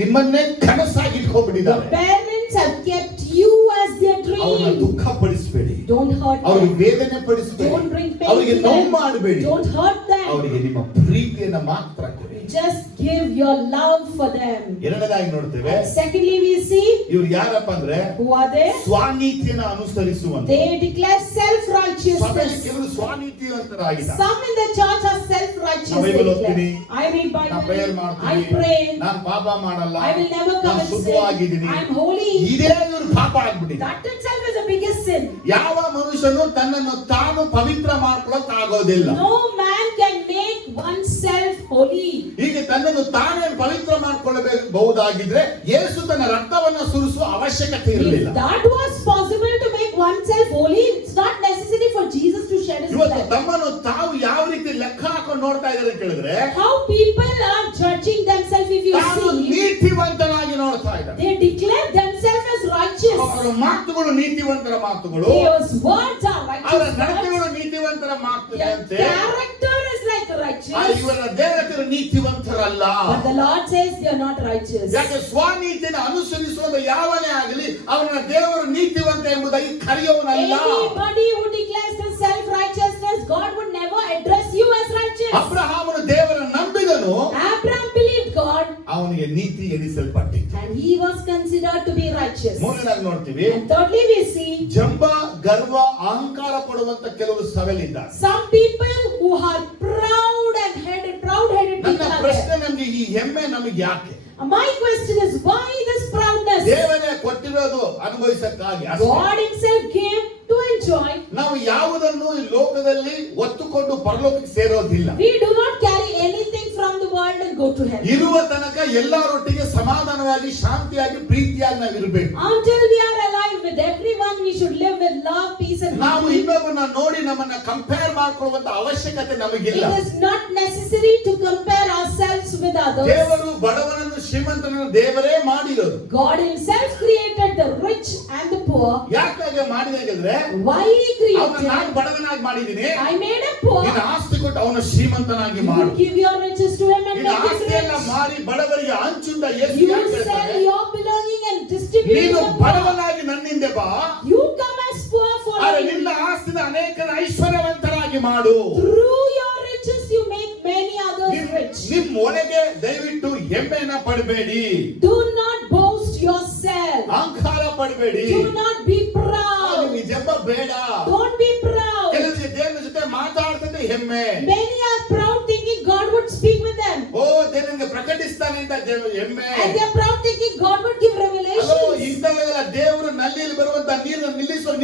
ನಿಮ್ಮನ್ನೇ ಕನಸಾಗಿ Your ಇಟ್ಕೊಂಡ್ಬಿಟ್ಟಿದ್ದಾರೆ. parents have kept you as their ಅವ್ರನ್ನ dream. ದುಃಖ ಪಡಿಸಬೇಡಿ. Don't hurt ಅವ್ರಿಗೆ them. ವೇದನೆ ಪಡಿಸಬೇಡಿ. Don't bring pain ಅವರಿಗೆ to ನೋವು them. ಮಾಡಬೇಡಿ. Don't hurt them. ಅವರಿಗೆ ನಿಮ್ಮ ಪ್ರೀತಿಯನ್ನ ಮಾತ್ರ ಕೊಡಿ. Just give your love for them. ಎರಡನೇದಾಗಿ ನೋಡ್ತೇವೆ, And secondly, we see ಇವ್ರು ಯಾರಪ್ಪ ಅಂದ್ರೆ who are they? ಸ್ವಾನೀತಿಯನ್ನ ಅನುಸರಿಸುವಂತ. They declare ಸಭೆಯಲ್ಲಿ self-righteousness. ಕೆಲವರು ಸ್ವಾನೀತಿವಂತರಾಗಿದ್ದಾರೆ. Some in the church are self-righteous. ನಾನು They ಬೈಬಲ್ ಓದ್ತೀನಿ, declare, I read ನಾನು ಪ್ರೇಯರ್ Bible. I ಮಾಡ್ತೀನಿ, pray. ನಾನು ಪಾಪ ಮಾಡಲ್ಲ, I will never ನಾನು commit sin. ಶುದ್ಧವಾಗಿದ್ದೀನಿ. I am holy. ಇದೇ ಇವ್ರು ಪಾಪ ಆಗ್ಬಿಟ್ಟಿದೆ. That itself is the biggest sin. ಯಾವ ಮನುಷ್ಯನು ತನ್ನನ್ನು ತಾನು ಪವಿತ್ರ ಮಾಡ್ಕೊಳ್ಳೋಕ್ ಆಗೋದಿಲ್ಲ. No man can make oneself holy. ಹೀಗೆ ತನ್ನನ್ನು ತಾನೇ ಪವಿತ್ರ ಮಾಡ್ಕೊಳ್ಳಬಹುದಾಗಿದ್ರೆ ಯೇಸು ತನ್ನ ರಕ್ತವನ್ನು ಸುರಿಸುವ ಅವಶ್ಯಕತೆ ಇರಲಿಲ್ಲ. If that was possible to make oneself holy, it's not necessary for Jesus to shed his ಇವತ್ತು blood. ತಮ್ಮನ್ನು ತಾವು ಯಾವ ರೀತಿ ಲೆಕ್ಕ ಹಾಕೊಂಡು ನೋಡ್ತಾ ಇದ್ದಾರೆ ಕೇಳಿದ್ರೆ, How people are judging themselves, if you ತಾನು see, ನೀತಿವಂತನಾಗಿ ನೋಡ್ತಾ ಇದ್ದಾರೆ. they declare themselves as righteous. ಅವರ ಮಾತುಗಳು ನೀತಿವಂತರ ಮಾತುಗಳು, Their words are ಅವರ righteous ನಡತೆಗಳು words. ನೀತಿವಂತರ Their ಮಾತುಗಳಂತೆ. character is like righteous. ಇವರ ದೇವತೆಗಳು ನೀತಿವಂತರಲ್ಲ. But the Lord says they are not righteous. ಯಾಕೆ ಸ್ವಾನೀತಿಯನ್ನು ಅನುಸರಿಸುವುದು ಯಾವನೇ ಆಗಲಿ ಅವನ ದೇವರು ನೀತಿವಂತ ಎಂಬುದಾಗಿ ಕರೆಯುವನಲ್ಲ. Anybody who declares the self-righteousness, God would never address you as righteous. ಅಬ್ರಹಾಮನು ದೇವರ ನಂಬಿದನು, Abraham believed God, ಅವನಿಗೆ ನೀತಿ ಎನಿಸಲ್ಪಟ್ಟಿತು. and he was considered to be righteous. ಮೂರನೇದಾಗಿ ನೋಡ್ತೀವಿ, And thirdly, we see ಜಂಬ ಗರ್ವ ಅಹಂಕಾರ ಪಡುವಂತ ಕೆಲವರು ಸಭೆಯಲ್ಲಿದ್ದಾರೆ. some people who are proud-headed ನನ್ನ people are ಪ್ರಶ್ನೆ, there. ನಮ್ಗೆ ಈ ಹೆಮ್ಮೆ ನಮಗೆ ಯಾಕೆ? My question is, why this proudness? ದೇವರೇ ಕೊಟ್ಟಿರೋದು ಅನುಭವಿಸಕ್ಕಾಗಿ ಅಷ್ಟೇ. God himself gave to enjoy. ನಾವು ಯಾವುದನ್ನು ಈ ಲೋಕದಲ್ಲಿ ಒತ್ತುಕೊಂಡು ಪರಲೋಕಕ್ಕೆ ಸೇರೋದಿಲ್ಲ. We do not carry anything from the world and go to heaven. ಇರುವ ತನಕ ಎಲ್ಲರೊಟ್ಟಿಗೆ ಸಮಾಧಾನವಾಗಿ ಶಾಂತಿಯಾಗಿ ಪ್ರೀತಿಯಾಗಿ ನಾವು ಇರಬೇಕು. Until we are alive with everyone, we should live with love, peace and ನಾವು harmony. ಇನ್ನೊಬ್ಬರನ್ನ ನೋಡಿ ನಮ್ಮನ್ನ ಕಂಪೇರ್ ಮಾಡ್ಕೊಳ್ಳುವಂತ ಅವಶ್ಯಕತೆ ನಮಗಿಲ್ಲ. It is not necessary to compare ourselves with others. ದೇವರು ಬಡವನನ್ನು ಶ್ರೀಮಂತನನ್ನು ದೇವರೇ ಮಾಡಿರೋದು. God himself created the rich and the poor. ಯಾಕಾಗೆ ಮಾಡಿದಾಗಂದ್ರೆ, Why he ಅವನ ನಾನು created? ಬಡವನಾಗಿ ಮಾಡಿದ್ದೀನಿ, I made him poor. ನಿನ್ನ ಆಸ್ತಿ ಕೊಟ್ಟು ಅವನ ಶ್ರೀಮಂತನಾಗಿ You ಮಾಡು. give your riches to him and ನಿನ್ನ make him ಆಸ್ತಿಯನ್ನ rich. ಮಾರಿ ಬಡವರಿಗೆ ಹಂಚುಂದ ಯೇಸು You ಯಾಕೆ sell ಹೇಳ್ತಾನೆ? your belonging and distribute ನೀನು to the poor. ಬಡವನಾಗಿ ನನ್ನಿಂದ ಬಾ, You come as poor for ಆದರೆ me. ನಿನ್ನ ಆಸ್ತಿನ ಅನೇಕರ ಐಶ್ವರ್ಯವಂತರಾಗಿ ಮಾಡು. Through your riches you make many others rich. ನಿಮ್ ಒಳಗೆ ದಯವಿಟ್ಟು ಹೆಮ್ಮೆಯನ್ನ ಪಡಬೇಡಿ, Do not boast yourself. ಅಹಂಕಾರ ಪಡಬೇಡಿ. Do not be proud. ನಿಮ್ಗೆ ಜಂಬ ಬೇಡ. Don't be proud. ಕೆಲವರಿಗೆ ದೇವರ ಜೊತೆ ಮಾತಾಡ್ತದೆ ಹೆಮ್ಮೆ. Many are proud thinking God would speak with them. ಓ ದೇವನಿಗೆ ಪ್ರಕಟಿಸ್ತಾನೆ ಅಂತ ಹೆಮ್ಮೆ. And they are proud thinking God would give ಅಲ್ಲೋ revelations. ಇಂಥವೆಲ್ಲ ದೇವರು ನಲ್ಲಿ ಬರುವಂತ ನೀರನ್ನು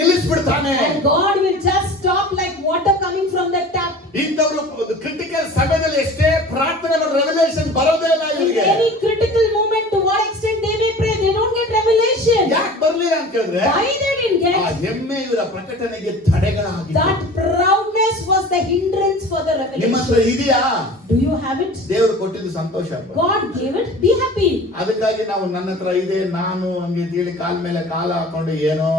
ನಿಲ್ಲಿಸ್ಬಿಡ್ತಾನೆ. And God will just stop like water coming from the tap. ಇಂಥವ್ರು ಕ್ರಿಟಿಕಲ್ ಸಮಯದಲ್ಲಿ ಎಷ್ಟೇ ಪ್ರಾರ್ಥನೆ ಮಾಡಿ ರೆವಲ್ಯೂಷನ್ ಬರೋದೇ ಇಲ್ಲ In ಇವರಿಗೆ. any critical moment, to what extent they may pray, they don't get revelation. ಯಾಕೆ ಬರ್ಲಿಲ್ಲ ಅಂತ ಕೇಳಿದ್ರೆ, Why they didn't ಆ get? ಹೆಮ್ಮೆ ಇವರ ಪ್ರಕಟಣೆಗೆ ತಡೆಗಳಾಗಿದೆ. That proudness was the hindrance for the ನಿಮ್ಮ ಹತ್ರ revelation. ಇದೆಯಾ? Do you have it? ದೇವರು ಕೊಟ್ಟಿದ್ದು ಸಂತೋಷ. God gave it. Be happy. ಅದಕ್ಕಾಗಿ ನಾವು ನನ್ನ ಹತ್ರ ಇದೆ ನಾನು ಹಂಗೆ ಹೇಳಿ ಕಾಲ ಮೇಲೆ ಕಾಲ ಹಾಕೊಂಡು ಏನೋ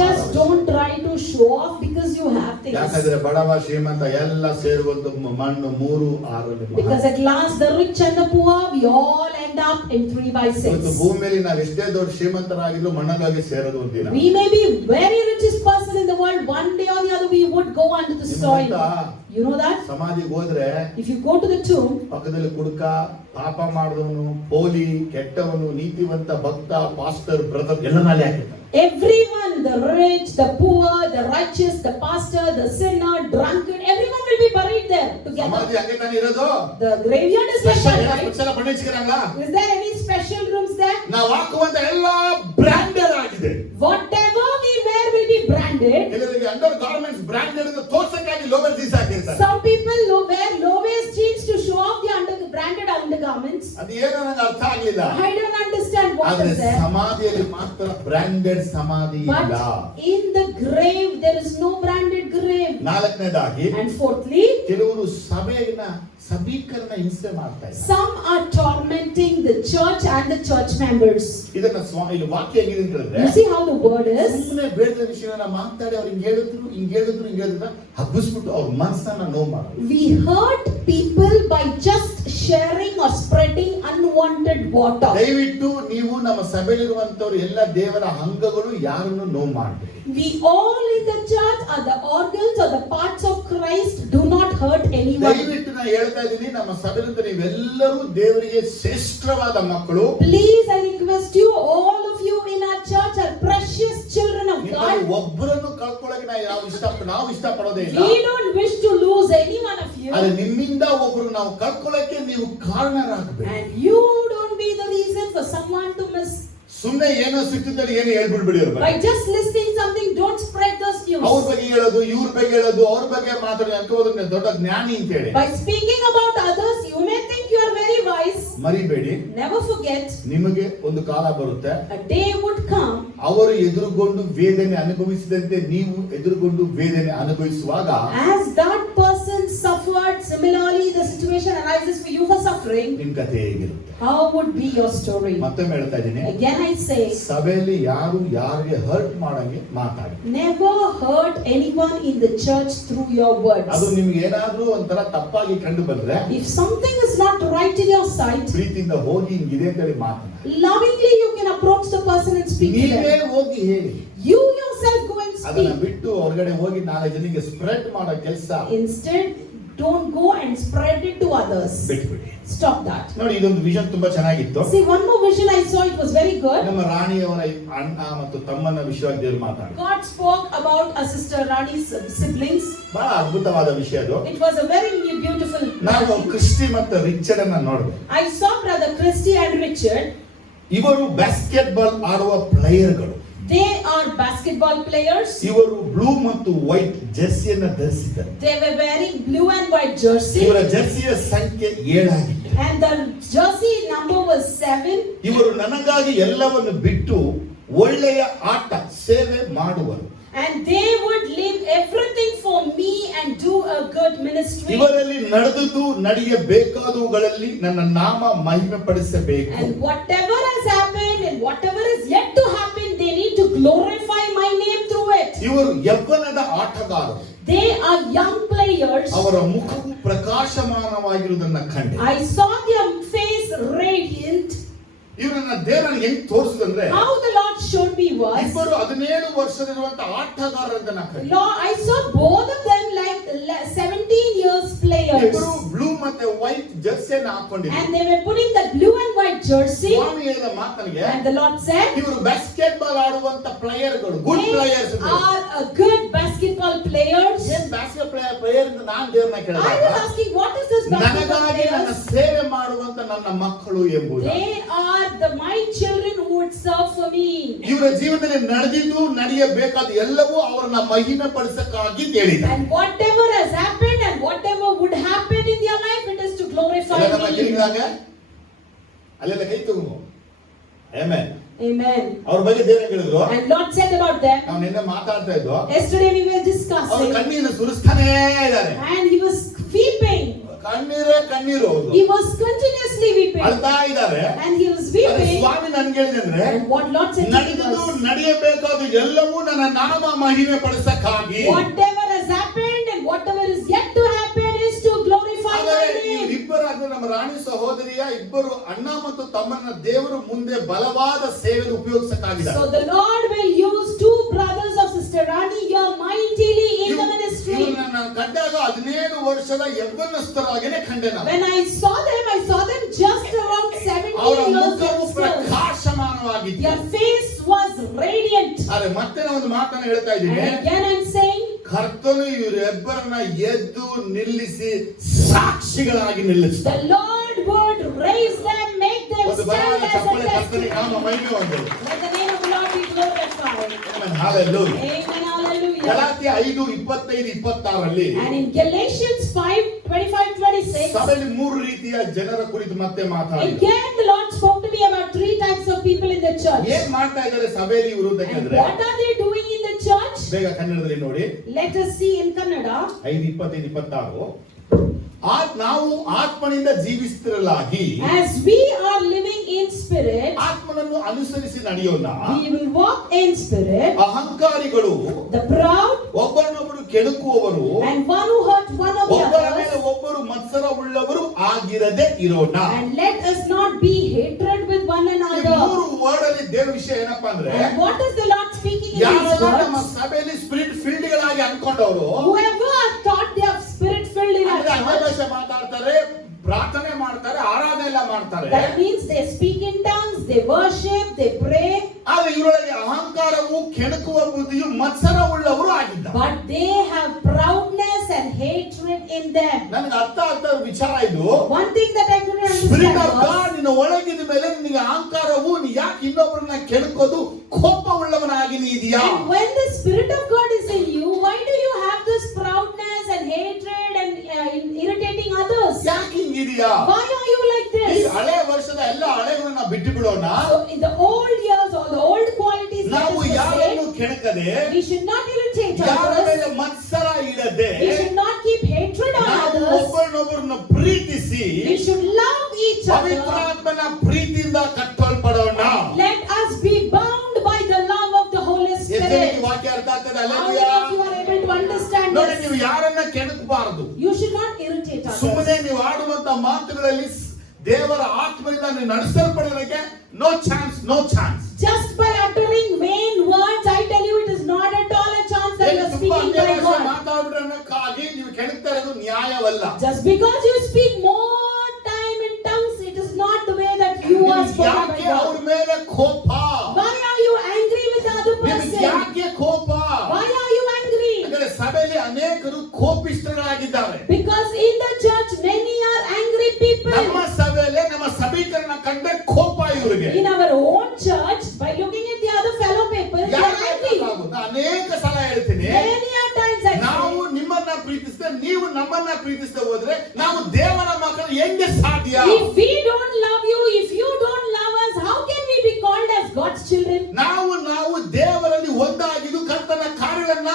Just don't try to show off because you have things. ಯಾಕಂದ್ರೆ ಬಡವ ಶ್ರೀಮಂತ ಎಲ್ಲ ಸೇರುವುದು ಮಣ್ಣು 3-6. Because at last the rich and the poor, we all end up in 3/6. ಇವತ್ತು ಭೂಮಿಯಲ್ಲಿ ನಾವು ಎಷ್ಟೇ ದೊಡ್ಡ ಶ್ರೀಮಂತರಾಗಿದ್ರು ಮಣ್ಣಲ್ಲಿ ಸೇರೋದು ಒಂದಿನ. We may be very richest person in the world. One day or the other, we would go under the soil. You know that? ಸಮಾಧಿಗೆ ಹೋದ್ರೆ If you go to the tomb, ಪಕ್ಕದಲ್ಲಿ ಕುಡುಕ, ಪಾಪ ಮಾಡಿದವನು, ಪೋಲಿ, ಕೆಟ್ಟವನು, ನೀತಿವಂತ, ಭಕ್ತ, ಪಾಸ್ಟರ್, ಬ್ರದರ್ ಎಲ್ಲ ನಾಳೆ ಹಾಕಿರ್ತಾರೆ. everyone, the rich, the poor, the righteous, the pastor, the sinner, drunkard, everyone will be buried there together. ಸಮಾಧಿ ಹಂಗೆ ತಾನೇ ಇರೋದು. The graveyard is like that, right? Special ಬಣ್ಣಿಸ್ಕರಂಗ. Is there any special rooms there? ನಾವು ಹಾಕುವಂತ ಎಲ್ಲ ಬ್ರಾಂಡೆಡ್ ಆಗಿದೆ. Whatever we wear will be branded. ಕೆಲವರಿಗೆ ಅಂಡರ್ ಗಾರ್ಮೆಂಟ್ಸ್ ಬ್ರಾಂಡೆಡ್ ಅಂತ ತೋರ್ಸಕ್ಕಾಗಿ ಲೋವರ್ ಜೀನ್ಸ್ ಹಾಕಿರ್ತಾರೆ. Some people wear low waist jeans to show off the branded undergarments. ಅದೇನೋ ನನಗೆ ಅರ್ಥ ಆಗ್ಲಿಲ್ಲ. I don't understand what ಆದ್ರೆ is there. ಸಮಾಧಿಯಲ್ಲಿ ಮಾತ್ರ ಬ್ರಾಂಡೆಡ್ ಸಮಾಧಿ ಇಲ್ಲ. But in the grave there is no branded grave. ನಾಲ್ಕನೇದಾಗಿ And fourthly, ಕೆಲವರು ಸಭೆಯನ್ನ ಸಭೀಕರಣ ಹಿಂಸೆ ಮಾಡ್ತಾ ಇದ್ದಾರೆ. some are tormenting the church and the church members. ಇದನ್ನ ಇಲ್ಲಿ ವಾಕ್ಯ ಹೇಗಿದೆ ಅಂತ ಹೇಳಿದ್ರೆ, You see how the word is? ಸುಮ್ಮನೆ ಬೇಡದ ವಿಷಯವನ್ನ ಮಾತಾಡಿ ಅವ್ರು ಹಿಂಗ್ ಹೇಳಿದ್ರು ಹಬ್ಬಿಸ್ಬಿಟ್ಟು ಅವ್ರ ಮನಸ್ಸನ್ನ ನೋವು ಮಾಡೋದು. We hurt people by just sharing or spreading unwanted water. ದಯವಿಟ್ಟು ನೀವು ನಮ್ಮ ಸಭೆಯಲ್ಲಿರುವಂತವ್ರು ಎಲ್ಲ ದೇವರ ಅಂಗಗಳು ಯಾರನ್ನು ನೋವು ಮಾಡಬೇಡಿ. We all in the church are the organs or the parts of Christ. Do not hurt anyone. ದಯವಿಟ್ಟು ನಾನು ಹೇಳ್ತಾ ಇದ್ದೀನಿ, ನಮ್ಮ ಸಭೆಯಿಂದ ನೀವೆಲ್ಲರೂ ದೇವರಿಗೆ ಶ್ರೇಷ್ಠವಾದ ಮಕ್ಕಳು. Please, I request you, all of you in our church are precious children of God. ಒಬ್ಬರನ್ನು ಕಳ್ಕೊಳ್ಳೋಕೆ ನಾವು ಇಷ್ಟಪಡೋದೇ ಇಲ್ಲ. We don't wish to lose any one of you. ಆದ್ರೆ ನಿಮ್ಮಿಂದ ಒಬ್ಬರು ನಾವು ಕಳ್ಕೊಳ್ಳೋಕೆ ನೀವು ಕಾರಣರಾಗಬೇಕು. And you don't be the reason for someone to miss. ಸುಮ್ಮನೆ ಏನೋ ಸಿಕ್ಕಿದ್ರೆ ಏನು ಹೇಳ್ಬಿಡ್ಬಿಡಿ ಅವ್ರ ಬಗ್ಗೆ. By just listening something, don't spread those news. ಅವ್ರ ಬಗ್ಗೆ ಹೇಳೋದು, ಇವ್ರ ಬಗ್ಗೆ ಹೇಳೋದು, ಅವ್ರ ಬಗ್ಗೆ ಮಾತಾಡಿ ಅನ್ಕೋದು ದೊಡ್ಡ ಜ್ಞಾನಿ ಅಂತ ಹೇಳಿ. By speaking about others, you may think you are very wise. ಮರಿಬೇಡಿ, Never forget, ನಿಮಗೆ ಒಂದು ಕಾಲ ಬರುತ್ತೆ, a day would come. ಅವರು ಎದುರುಗೊಂಡು ವೇದನೆ ಅನುಭವಿಸಿದಂತೆ ನೀವು ಎದುರುಗೊಂಡು ವೇದನೆ ಅನುಭವಿಸುವಾಗ, As that person suffered, similarly the situation arises for you for suffering. ನಿಮ್ ಕಥೆ ಹೇಗಿರುತ್ತೆ? How would be your story? ಮತ್ತೊಮ್ಮೆ ಹೇಳ್ತಾ ಇದ್ದೀನಿ, Again I say, ಸಭೆಯಲ್ಲಿ ಯಾರು ಯಾರಿಗೆ ಹರ್ಟ್ ಮಾಡಂಗೆ ಮಾತಾಡಿ. never hurt anyone in the church through your words. ಅದು ನಿಮ್ಗೆ ಏನಾದ್ರೂ ಒಂಥರ ತಪ್ಪಾಗಿ ಕಂಡು ಬಂದ್ರೆ, If something is not right in your sight, ಪ್ರೀತಿಯಿಂದ ಹೋಗಿ ಹಿಂಗಿದೆ ಅಂತ ಹೇಳಿ ಮಾತನಾಡಿ. lovingly you can approach the person and speak to ನೀವೇ them. ಹೋಗಿ ಹೇಳಿ. You yourself go and ಅದನ್ನ speak. ಬಿಟ್ಟು ಹೊರಗಡೆ ಹೋಗಿ 4 ಜನಕ್ಕೆ ಸ್ಪ್ರೆಡ್ ಮಾಡೋ ಕೆಲಸ Instead, don't go and spread it to others. ಬಿಟ್ಬಿಡಿ. Stop that. ನೋಡಿ, ಇದೊಂದು ವಿಷನ್ ತುಂಬಾ ಚೆನ್ನಾಗಿತ್ತು. See, one more vision I saw, it was very good. ನಮ್ಮ ರಾಣಿಯವರ ಅಣ್ಣ ಮತ್ತು ತಮ್ಮನ ವಿಷಯವಾಗಿ ದೇವರು ಮಾತಾಡಿ. God spoke about a sister Rani's siblings. ಬಹಳ ಅದ್ಭುತವಾದ ವಿಷಯ ಅದು. It was a very beautiful. ನಾವು ಕ್ರಿಸ್ಟಿ ಮತ್ತು ರಿಚರ್ಡ್ ಅನ್ನ ನೋಡ್ಬೇಕು. I saw brother Christy and Richard. ಇವರು ಬಾಸ್ಕೆಟ್ ಬಾಲ್ ಆಡುವ ಪ್ಲೇಯರ್ಗಳು. They are basketball players. ಇವರು ಬ್ಲೂ ಮತ್ತು ವೈಟ್ ಜರ್ಸಿಯನ್ನ ಧರಿಸಿದ್ದಾರೆ. They were wearing blue and white jersey. ಇವರ ಜರ್ಸಿಯ ಸಂಖ್ಯೆ 7 ಆಗಿದೆ. And the jersey number was 7. ಇವರು ನನಗಾಗಿ ಎಲ್ಲವನ್ನು ಬಿಟ್ಟು ಒಳ್ಳೆಯ ಆಟ ಸೇವೆ ಮಾಡುವರು. And they would leave everything for me and do a good ministry. ಇವರಲ್ಲಿ ನಡೆದುದು ನಡೆಯಬೇಕಾದವುಗಳಲ್ಲಿ ನನ್ನ ನಾಮ ಮಹಿಮೆ ಪಡಿಸಬೇಕು. And whatever has happened and whatever is yet to happen, they need to glorify my name through it. ಇವರು ಯೌವನದ ಆಟಗಾರರು. They are young players. ಅವರ ಮುಖವು ಪ್ರಕಾಶಮಾನವಾಗಿರುವುದನ್ನ ಕಂಡೆ. I saw their face radiant. ಇವರನ್ನ ದೇವರನ್ನ ಹೆಂಗ್ ತೋರಿಸಿದಂದ್ರೆ, How the Lord showed me was, ಇಬ್ಬರು 17 ವರ್ಷದಿರುವಂತ ಆಟಗಾರರಂತ ನಾ ಕಂಡೆ. Lord, I saw both of them like 17 years players. ಇಬ್ಬರು ಬ್ಲೂ ಮತ್ತೆ ವೈಟ್ ಜರ್ಸಿಯನ್ನ ಹಾಕೊಂಡಿದ್ರು. And they were putting the blue and white jersey. ಸ್ವಾಮಿ ಹೇಳಿದ ಮಾತನಿಗೆ, And the Lord said, ಇವರು ಬಾಸ್ಕೆಟ್ ಬಾಲ್ ಆಡುವಂತ ಪ್ಲೇಯರ್ಗಳು, good they players. are a good basketball players. ಏನ್ ಬಾಸ್ಕೆಟ್ ಪ್ಲೇಯರ್ ಅಂತ ನಾನು ದೇವರನ್ನ I ಕೇಳಿದಾಗ, was asking, what is this basketball ನನಗಾಗಿ ನನ್ನ players? ಸೇವೆ ಮಾಡುವಂತ ನನ್ನ ಮಕ್ಕಳು ಎಂಬುದು. They are my children who would serve for me. ಇವರ ಜೀವನದಲ್ಲಿ ನಡೆದಿದ್ದು ನಡೆಯಬೇಕಾದ ಎಲ್ಲವೂ ಅವರನ್ನ ಮಹಿಮೆ ಪಡಿಸಕ್ಕಾಗಿ ಹೇಳಿದ. And whatever has happened and whatever would happen in their life, it is to glorify ನಮ್ಮ me. ಕಿರಿಗಿದಾಗ ಅಲ್ಲೆಲ್ಲ ಕೈ ತಗೊಂಡು ಆಮೆನ್. Amen. ಅವ್ರ ಬಗ್ಗೆ ದೇವರು ಹೇಳಿದ್ರು. And Lord said about them. ನಾವು ನಿನ್ನೆ ಮಾತಾಡ್ತಾ ಇದ್ವು. Yesterday we were ಅವರು discussing. ಕಣ್ಣೀರು ಸುರಿಸ್ತಾನೇ ಇದ್ದಾರೆ. And he was weeping. ಕಣ್ಣೀರು ಅವರು He was continuously weeping. ಅಳ್ತಾ ಇದ್ದಾರೆ. And he was ಅದೇ weeping. ಸ್ವಾಮಿ ನನ್ಗೆ ಹೇಳಿದ್ರೆ, And what Lord said to ನಡೆದುದು us, ನಡೆಯಬೇಕಾದ ಎಲ್ಲವೂ ನನ್ನ ನಾಮ ಮಹಿಮೆ ಪಡಿಸಕ್ಕಾಗಿ. whatever has happened and whatever is yet to happen is to glorify my name. ಇಬ್ಬರು ಅಂದ್ರೆ ನಮ್ಮ ರಾಣಿ ಸಹೋದರಿಯ ಇಬ್ಬರು ಅಣ್ಣ ಮತ್ತು ತಮ್ಮನ್ನ ದೇವರು ಮುಂದೆ ಬಲವಾದ ಸೇವೆಗೆ ಉಪಯೋಗಿಸಕ್ಕಾಗಿದೆ. So the Lord will use two brothers of Sister Rani here mightily in the ministry. ಇವರನ್ನ ಕಂಡಾಗ 17 ವರ್ಷದ ಯೌವನಸ್ಥರಾಗಿನೇ ಕಂಡೆ ನಾನು. When I saw them just around 17 ಅವರ years ಮುಖವು old. ಪ್ರಕಾಶಮಾನವಾಗಿತ್ತು. Their face was radiant. ಆದ್ರೆ ಮತ್ತೆ ನಾನು ಒಂದು ಮಾತನ್ನು ಹೇಳ್ತಾ ಇದ್ದೀನಿ, And again I'm saying, ಕರ್ತನು ಇವರಿಬ್ಬರನ್ನ ಎದ್ದು ನಿಲ್ಲಿಸಿ ಸಾಕ್ಷಿಗಳಾಗಿ ನಿಲ್ಲಿಸ್ತಾನೆ. the Lord would raise them, make them ಒಂದು stand ಬಲವಾದ as a ಚಪ್ಪಾಳೆ ಕರ್ತನಿಗೆ testimony. ನಾಮ ಮಹಿಮೆ ಹೊಂದಲಿ. Let the name of the Lord be glorified. 25. Amen. Hallelujah. Amen. Hallelujah. Galatia 5:25-26 And in Galatians 5:25-26, ಸಭೆಯಲ್ಲಿ ಮೂರು ರೀತಿಯ ಜನರ ಕುರಿತು ಮತ್ತೆ ಮಾತಾಡಿದ್ರು. again the Lord spoke to me about three types of people in the church. ಏನ್ ಮಾಡ್ತಾ ಇದ್ದಾರೆ ಸಭೆಯಲ್ಲಿ ಇವರು ಅಂತ And ಕೇಳಿದ್ರೆ, what are they doing in the church? ಬೇಗ ಕನ್ನಡದಲ್ಲಿ ನೋಡಿ. Let us see in Kannada. 5:25-26 ನಾವು ಆತ್ಮನಿಂದ ಜೀವಿಸ್ತಿರಲಾಗಿ As we are living in spirit, ಆತ್ಮನನ್ನು ಅನುಸರಿಸಿ ನಡೆಯೋಣ. we will walk in spirit. ಅಹಂಕಾರಿಗಳು, The proud ಒಬ್ಬರನ್ನೊಬ್ಬರು ಕೆಣಕುವವರು, and one who hurt one of the ಒಬ್ಬರ ಮೇಲೆ others. ಒಬ್ಬರು ಮತ್ಸರ ಉಳ್ಳವರು ಆಗಿರದೆ ಇರೋಣ. And let us not be hatred with one ಈ another. ಮೂರು ವರ್ಡ್ ಅಲ್ಲಿ ದೇವ್ರ ವಿಷಯ ಏನಪ್ಪಾ ಅಂದ್ರೆ, And what is the Lord speaking in these ಯಾರೆಲ್ಲ ನಮ್ಮ words? ಸಭೆಯಲ್ಲಿ ಸ್ಪಿರಿಟ್ ಫೀಲ್ಡ್ ಗಳಾಗಿ ಅನ್ಕೊಂಡವರು, Whoever are thought they are spirit filled in our ಅಂದ್ರೆ ಅನ್ಯ church, ಭಾಷೆ ಮಾತಾಡ್ತಾರೆ, ಪ್ರಾರ್ಥನೆ ಮಾಡ್ತಾರೆ, ಆರಾಧನೆ ಎಲ್ಲ ಮಾಡ್ತಾರೆ, that means they speak in tongues, they worship, they pray, ಆದ್ರೆ ಇವರೊಳಗೆ ಅಹಂಕಾರವು, ಕೆಣಕುವ ಬುದ್ಧಿಯು, ಮತ್ಸರ ಉಳ್ಳವರು ಆಗಿದ್ದಾರೆ. but they have proudness and hatred in them. ನನಗೆ ಅರ್ಥ ಆಗ್ತಾ ಇರೋ ವಿಚಾರ ಇದು. One thing that I couldn't spirit understand of god was, ನಿನ್ನ ಒಳಗಿದ ಮೇಲೆ ನಿನಗೆ ಅಹಂಕಾರವು, ನೀ ಯಾಕೆ ಇನ್ನೊಬ್ಬರನ್ನ ಕೆಣಕೋದು, ಕೋಪ ಉಳ್ಳವನಾಗಿ ನೀ ಇದೆಯಾ? and when the Spirit of God is in you, why do you have this proudness and hatred and irritating others? ಯಾಕೆ ಹಿಂಗಿದೆಯಾ? Why are you like ಈ this? ಹಳೆ ವರ್ಷದ ಎಲ್ಲ ಹಳೆಗಳನ್ನ ಬಿಟ್ಟು ಬಿಡೋಣ. So in the old years, all the old qualities, let ನಾವು us forsake. ಯಾರನ್ನು ಕೆಣಕದೆ, We should not irritate ಯಾರ others. ಮೇಲೆ ಮತ್ಸರ ಇಡದೆ, We should not keep hatred on ನಾವು others. ಒಬ್ಬರನ್ನೊಬ್ಬರನ್ನ ಪ್ರೀತಿಸಿ We should love each other. ಪವಿತ್ರಾತ್ಮನ ಪ್ರೀತಿಯಿಂದ ಕಟ್ಟಲ್ಪಡೋಣ. Let us be bound by the love of the Holy ಎಷ್ಟೇ ಈ Spirit. ವಾಕ್ಯ ಅರ್ಥ ಆಗ್ತದೆ? How many alleluia. of you are able to understand ನೋಡಿ, this? ನೀವು ಯಾರನ್ನ ಕೆಣಕಬಾರದು. You should not irritate others. ಸುಮ್ಮನೆ ನೀವು ಆಡುವಂತ ಮಾತುಗಳಲ್ಲಿ ದೇವರ ಆತ್ಮದಿಂದ ನೀವು ನಡೆಸಲ್ಪಡೋದಕ್ಕೆ no chance, no chance. Just by uttering vain words, I tell you, it is not at all a chance that you are ತುಂಬಾ speaking by ಅನ್ಯಭಾಷೆ God. ಮಾತಾಡೋದಕ್ಕಾಗಿ ನೀವು ಕೆಣಕ್ತಾ ಇರೋದು ನ್ಯಾಯವಲ್ಲ. Just because you speak more time in tongues, it is not the way that you are ನಿಮ್ಗೆ spoken by ಯಾಕೆ ಅವ್ರ God. ಮೇಲೆ ಕೋಪ? Why are you angry with the other ನಿಮ್ಗೆ person? ಯಾಕೆ ಕೋಪ? Why are you angry? ಯಾಕಂದ್ರೆ ಸಭೆಯಲ್ಲಿ ಅನೇಕರು ಕೋಪಿಷ್ಠರಾಗಿದ್ದಾರೆ. Because in the church many are angry people. ನಮ್ಮ ಸಭೆಯಲ್ಲಿ ನಮ್ಮ ಸಭೀಕರಣ ಕಂಡ ಕೋಪ ಇವರಿಗೆ. In our own church, by looking at the other fellow people, they are angry. ನಾನು ಅನೇಕ ಸಲ ಹೇಳ್ತೀನಿ, Many a times I ನಾವು say, ನಿಮ್ಮನ್ನ ಪ್ರೀತಿಸಿದ್ರೆ, ನೀವು ನಮ್ಮನ್ನ ಪ್ರೀತಿಸದೆ ಹೋದ್ರೆ ನಾವು ದೇವರ ಮಕ್ಕಳು ಹೆಂಗೆ ಸಾಧ್ಯ? if we don't love you, if you don't love us, how can we be called as God's children? ನಾವು ದೇವರಲ್ಲಿ ಒಂದಾಗಿದ್ದು ಕರ್ತನ ಕಾರ್ಯಗಳನ್ನ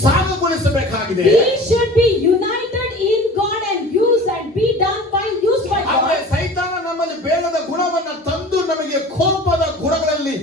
ಸಾಗಗೊಳಿಸಬೇಕಾಗಿದೆ. We should be united in God and used and be done by used by ಆದರೆ God. ಸೈತಾನ ನಮ್ಮಲ್ಲಿ ಬೇಡದ ಗುಣವನ್ನ ತಂದು ನಮಗೆ ಕೋಪದ ಗುಣಗಳಲ್ಲಿ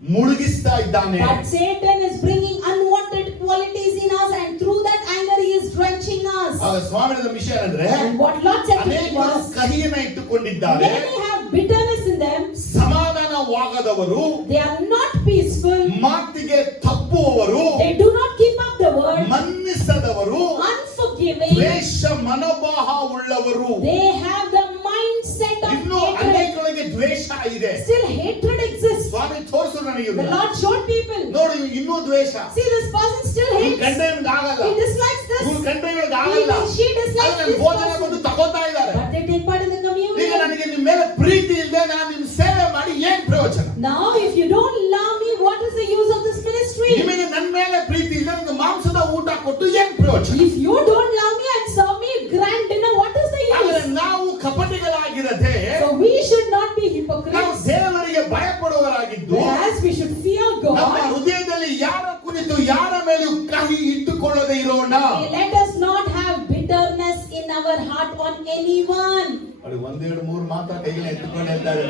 ಮುಳುಗಿಸ್ತಾ ಇದ್ದಾನೆ. But Satan is bringing unwanted qualities in us, and through that anger he is drenching us. ಆಗ ಸ್ವಾಮಿಗಳ ವಿಷಯ ಅಂದ್ರೆ, And what Lord said to me ಅನೇಕರು was, ಕಹಿಯನ್ನ ಇಟ್ಟುಕೊಂಡಿದ್ದಾರೆ, many have bitterness in them, ಸಮಾಧಾನವಾಗದವರು, they are not peaceful, ಮಾತಿಗೆ ತಪ್ಪುವವರು, they do not keep up the word, ಮನ್ನಿಸದವರು, unforgiving, ದ್ವೇಷ ಮನೋಭಾವ ಉಳ್ಳವರು. they have the mindset of ಇನ್ನು hatred. ಅನೇಕರಿಗೆ ದ್ವೇಷ ಇದೆ. Still hatred exists. ಸ್ವಾಮಿ ತೋರಿಸು ನನಗೆ The ಇದನ್ನ. Lord showed people, ನೋಡಿ, ಇನ್ನೂ ದ್ವೇಷ. see, this person still hates, ಗಂಡನಿಗೆ ಆಗಲ್ಲ, he dislikes this, ಗಂಡನಿಗೆ ಆಗಲ್ಲ, she dislikes ಅದನ್ನ this ಭೋಜನ person, ಬಂದು ತಗೋತಾ ಇದ್ದಾರೆ. but they take part in the ಈಗ communion. ನನಗೆ ನಿಮ್ಮ ಮೇಲೆ ಪ್ರೀತಿ ಇಲ್ಲದೆ ನಾನು ನಿಮ್ ಸೇವೆ ಮಾಡಿ ಏನ್ ಪ್ರಯೋಜನ? Now if you don't love me, what is the use of this ministry? ನಿಮಗೆ ನನ್ನ ಮೇಲೆ ಪ್ರೀತಿ ಇಲ್ಲ, ನನಗೆ ಮಾಂಸದ ಊಟ ಕೊಟ್ಟು ಏನ್ ಪ್ರಯೋಜನ? If you don't love me and serve me grand dinner, what is the ಆದರೆ use? ನಾವು ಕಪಟಿಗಳಾಗಿರದೆ, So we should not be ನಾವು hypocrites, ದೇವರಿಗೆ ಭಯಪಡುವವರಾಗಿದ್ದು, whereas we should fear ನಮ್ಮ God. ಹೃದಯದಲ್ಲಿ ಯಾರ ಕುರಿತು ಯಾರ ಮೇಲೂ ಕಹಿ ಇಟ್ಟುಕೊಳ್ಳದೆ ಇರೋಣ. Let us not have bitterness in our heart on anyone. ನೋಡಿ, ಒಂದೆರಡು ಮೂರು ಮಾತ್ರ ಕೈಗೆ ಎತ್ತುಕೊಂಡು ಹೇಳ್ತಾರೆ,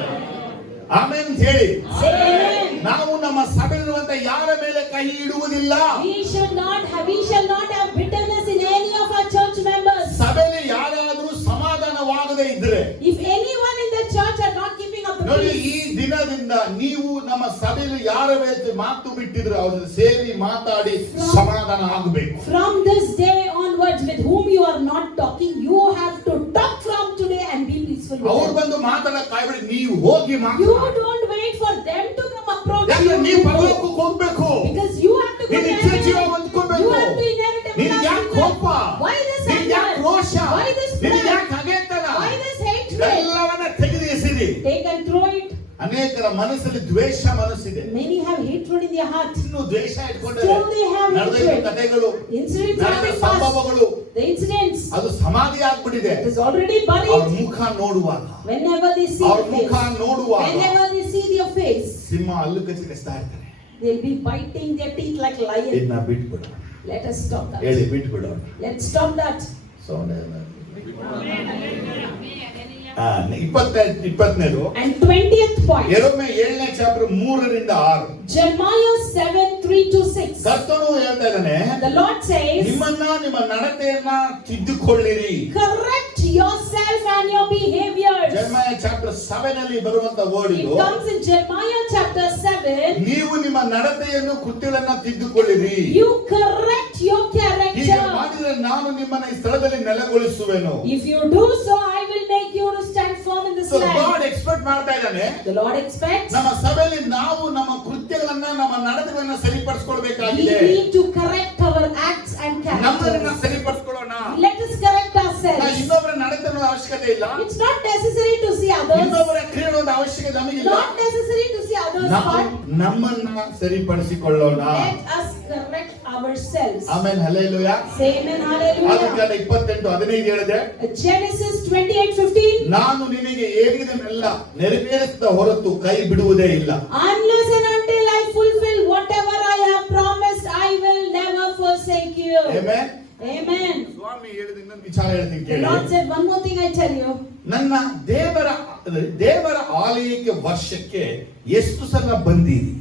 ಆಮೆನ್ ಹೇಳಿ. Say amen. ನಾವು ನಮ್ಮ ಸಭೆಯಲ್ಲಿರುವಂತ ಯಾರ ಮೇಲೆ ಕಹಿ ಇಡುವುದಿಲ್ಲ. We shall not have bitterness in any of our church members. ಸಭೆಯಲ್ಲಿ ಯಾರಾದರೂ ಸಮಾಧಾನವಾಗದೇ ಇದ್ರೆ, If anyone in the church are not keeping up the ನೋಡಿ, peace, ಈ ದಿನದಿಂದ ನೀವು ನಮ್ಮ ಸಭೆಯಲ್ಲಿ ಯಾರ ಮೇಲೆ ಮಾತು ಬಿಟ್ಟಿದ್ರೆ ಅವ್ರ ಸೇರಿ ಮಾತಾಡಿ ಸಮಾಧಾನ ಆಗಬೇಕು. from this day onwards, with whom you are not talking, you have to talk from today and be peaceful with ಅವ್ರು them. ಬಂದು ಮಾತಾಡಕ್ ಕಾಯ್ಬೇಡಿ, ನೀವು ಹೋಗಿ You ಮಾತಾಡಿ. don't wait for them to come approach ಯಾಕಂದ್ರೆ ನೀವು you, ಪರಲೋಕಕ್ಕೆ ಹೋಗ್ಬೇಕು. because you have to go ನೀನು to ನಿತ್ಯ ಜೀವ heaven. ಹೊಂದ್ಕೋಬೇಕು. You have to inherit ನಿನಗೆ ಯಾಕೆ everlasting ಕೋಪ? life. Why this ನಿನಗೆ ಯಾಕೆ anger? ರೋಷ? Why this ನಿನಗೆ pride? ಯಾಕೆ ಹಗೆತನ? Why this hatred? ಎಲ್ಲವನ್ನ ತೆಗೆದು ಎಸಿರಿ. Take and throw it. ಅನೇಕರ ಅನೇಕರ ಮನಸ್ಸಲ್ಲಿ ದ್ವೇಷ ಮನಸ್ಸಿದೆ. Many have hatred in their heart. ಇನ್ನು ದ್ವೇಷ ಇಟ್ಕೊಂಡಿದ್ದಾರೆ. Still they have ನಡೆದ hatred. ಕಥೆಗಳು, Incidents ನಡೆದ happened past. ಸಂಭವಗಳು The incidents. ಅದು ಸಮಾಧಿ ಆಗ್ಬಿಟ್ಟಿದೆ. It is already ಅವ್ರ buried. ಮುಖ ನೋಡುವಾಗ, Whenever they see ಅವ್ರ your ಮುಖ face. ನೋಡುವಾಗ Whenever they see your face. ಸಿಂಹ ಹಲ್ಲು ಕಚ್ಚಿಸ್ತಾ ಇರ್ತಾರೆ. They'll be biting their teeth like lion. ಇದನ್ನ ಬಿಟ್ಬಿಡು. Let us stop that. ಹೇಳಿ ಬಿಟ್ಬಿಡು. Let's stop that. ಇಪ್ಪತ್ತನೇದು And 20th point. ಯೆರೆಮೀಯ 7ನೇ ಚಾಪ್ಟರ್ 3-6. Jeremiah 7:3-6. ಕರ್ತನು ಹೇಳ್ತಾ ಇದ್ದಾನೆ, The Lord says, ನಿಮ್ಮ ನಡತೆಯನ್ನ ತಿದ್ದುಕೊಳ್ಳಿರಿ. correct yourself and your behavior. Jeremiah chapter 7 ಅಲ್ಲಿ ಬರುವಂತ ವರ್ಡ್ It ಇದು. comes in Jeremiah chapter 7. ನೀವು ನಿಮ್ಮ ನಡತೆಯನ್ನು ಕೃತ್ಯಗಳನ್ನ ತಿದ್ದುಕೊಳ್ಳಿರಿ. You correct your ಹೀಗೆ character. ಮಾಡಿದ್ರೆ ನಾನು ನಿಮ್ಮನ್ನ ಈ ಸ್ಥಳದಲ್ಲಿ ನೆಲೆಗೊಳಿಸುವೆನು. If you do so, I will make you to stand firm in this So land. God expect ಮಾಡ್ತಾ ಇದ್ದಾನೆ, The Lord expects ನಮ್ಮ ಸಭೆಯಲ್ಲಿ ನಾವು ನಮ್ಮ ಕೃತ್ಯಗಳನ್ನ ನಮ್ಮ ನಡತೆಗಳನ್ನ we ಸರಿಪಡಿಸಿಕೊಳ್ಳಬೇಕಾಗಿದೆ. need to correct our acts and ನಮ್ಮನ್ನ characters. ಸರಿಪಡಿಸಿಕೊಳ್ಳೋಣ. Let us correct ನಾವು ourselves. ಇನ್ನೊಬ್ಬರ ನಡತೆ ಅನ್ನೋ ಅವಶ್ಯಕತೆ ಇಲ್ಲ. It's not necessary to see others. ಇನ್ನೊಬ್ಬರ ಕ್ರಿಯೆ ಅನ್ನೋ ಅವಶ್ಯಕತೆ ನಮಗಿಲ್ಲ. Not necessary to see others, but ನಮ್ಮನ್ನ ಸರಿಪಡಿಸಿಕೊಳ್ಳೋಣ. let us correct ourselves. Amen, hallelujah. Say amen, hallelujah. ಆದಿಕಾಂಡ 28:15 ಹೇಳಿದೆ, Genesis 28:15. ನಾನು ನಿನಗೆ ಹೇಳಿದನ್ನೆಲ್ಲ ನೆರವೇರಿಸಿದ ಹೊರತು ಕೈ ಬಿಡುವುದೇ ಇಲ್ಲ. Unless and until I fulfill whatever I have promised, I will never forsake you. Amen. Amen. ಸ್ವಾಮಿ ಹೇಳಿದ ಇನ್ನೊಂದು ವಿಚಾರ ಹೇಳ್ತೀನಿ The ಕೇಳಿ. Lord said one more thing I tell you. ನನ್ನ ದೇವರ ಆಲಯಕ್ಕೆ ವರ್ಷಕ್ಕೆ ಎಷ್ಟು ಸಲ ಬಂದಿರಿ?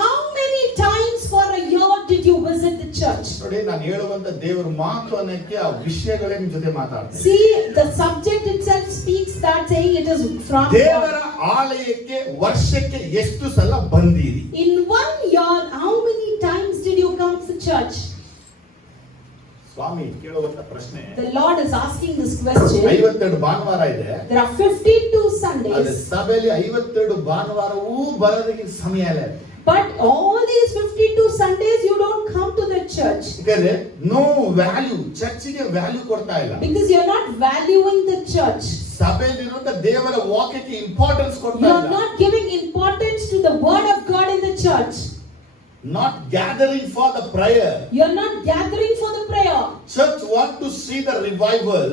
How many times for a year did you visit the church? ನೋಡಿ, ನಾನು ಹೇಳುವಂತ ದೇವರ ಮಾತು ಅನ್ನಕ್ಕೆ ಆ ವಿಷಯಗಳೇ ನಿಮ್ ಜೊತೆ ಮಾತಾಡ್ತೀನಿ. See, the subject itself speaks that saying it is from ದೇವರ God. ಆಲಯಕ್ಕೆ ವರ್ಷಕ್ಕೆ ಎಷ್ಟು ಸಲ ಬಂದಿರಿ? In 1 year, how many times did you come to church? ಸ್ವಾಮಿ ಕೇಳುವಂತ ಪ್ರಶ್ನೆ. The Lord is asking this question. 52 ಭಾನುವಾರ ಇದೆ. There are 52 ಅದೇ Sundays. ಸಭೆಯಲ್ಲಿ 52 ಭಾನುವಾರವೂ ಬರೋದಕ್ಕೆ ಸಮಯ ಇಲ್ಲ. But all these 52 Sundays you don't come to the church. ಯಾಕಂದ್ರೆ ನೋ ವ್ಯಾಲ್ಯೂ, ಚರ್ಚಿಗೆ ವ್ಯಾಲ್ಯೂ ಕೊಡ್ತಾ ಇಲ್ಲ. Because you're not valuing the church. ಸಭೆಯಲ್ಲಿರುವಂತ ದೇವರ ವಾಕ್ಯಕ್ಕೆ ಇಂಪಾರ್ಟೆನ್ಸ್ ಕೊಡ್ತಾ You're ಇಲ್ಲ. not giving importance to the word of God in the church. Not gathering for the prayer. You're not gathering for the prayer. Church want to see the revival.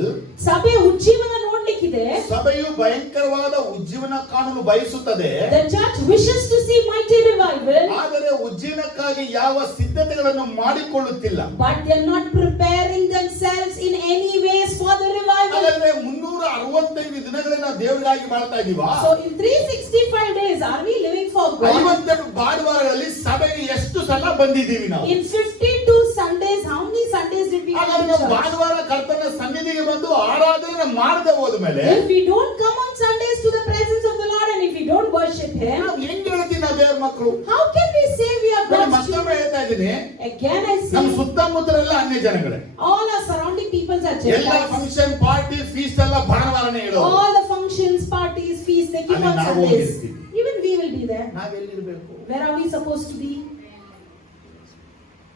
ಸಭೆ ಉಜ್ಜೀವನ ನೋಡ್ಲಿಕ್ಕಿದೆ. ಸಭೆಯು ಭಯಂಕರವಾದ ಉಜ್ಜೀವನ ಕಾಣಲು ಬಯಸುತ್ತದೆ. The church wishes to see mighty revival. ಆದರೆ ಉಜ್ಜೀವನಕ್ಕಾಗಿ ಯಾವ ಸಿದ್ಧತೆಗಳನ್ನು ಮಾಡಿಕೊಳ್ಳುತ್ತಿಲ್ಲ. But they're not preparing themselves in any ways for the revival. ಹಾಗಾದ್ರೆ 365 ದಿನಗಳನ್ನ ದೇವರಿಗಾಗಿ ಮಾಡ್ತಾ ಇದೀವಾ? So in 365 days are we living for God? 52 ಭಾನುವಾರಗಳಲ್ಲಿ ಸಭೆಗೆ ಎಷ್ಟು ಸಲ ಬಂದಿದ್ದೀವಿ ನಾವು? In 52 Sundays, how many Sundays did we come ಹಾಗಾದ್ರೆ to ನಾವು church? ಭಾನುವಾರ ಕರ್ತನ ಸನ್ನಿಧಿಗೆ ಬಂದು ಆರಾಧನೆ ಮಾಡದೆ ಹೋದ್ಮೇಲೆ If we don't come on Sundays to the presence of the Lord and if we don't worship Him, ನಾವು ಹೆಂಗ್ ಹೇಳ್ತೀವಿ ನಾವು ದೇವ್ರ ಮಕ್ಕಳು? how can we say we are ನಾನು God's ಮತ್ತೊಮ್ಮೆ children? ಹೇಳ್ತಾ ಇದ್ದೀನಿ, Again I ನಮ್ಮ say, ಸುತ್ತಮುತ್ತಲೆಲ್ಲ ಅನ್ಯ ಜನಗಳೇ. all our surrounding peoples are ಎಲ್ಲ Gentiles. ಫಂಕ್ಷನ್ ಪಾರ್ಟಿ ಫೀಸ್ಟ್ ಎಲ್ಲ ಭಾನುವಾರನೇ ಹೇಳೋದು. All the functions, parties, feasts, they keep ಅಲ್ಲಿ on ನಾವು Sundays. ಹೋಗಿರ್ತೀವಿ. Even we will be there. ನಾವೆಲ್ಲಿರ್ಬೇಕು? Where are we supposed to be?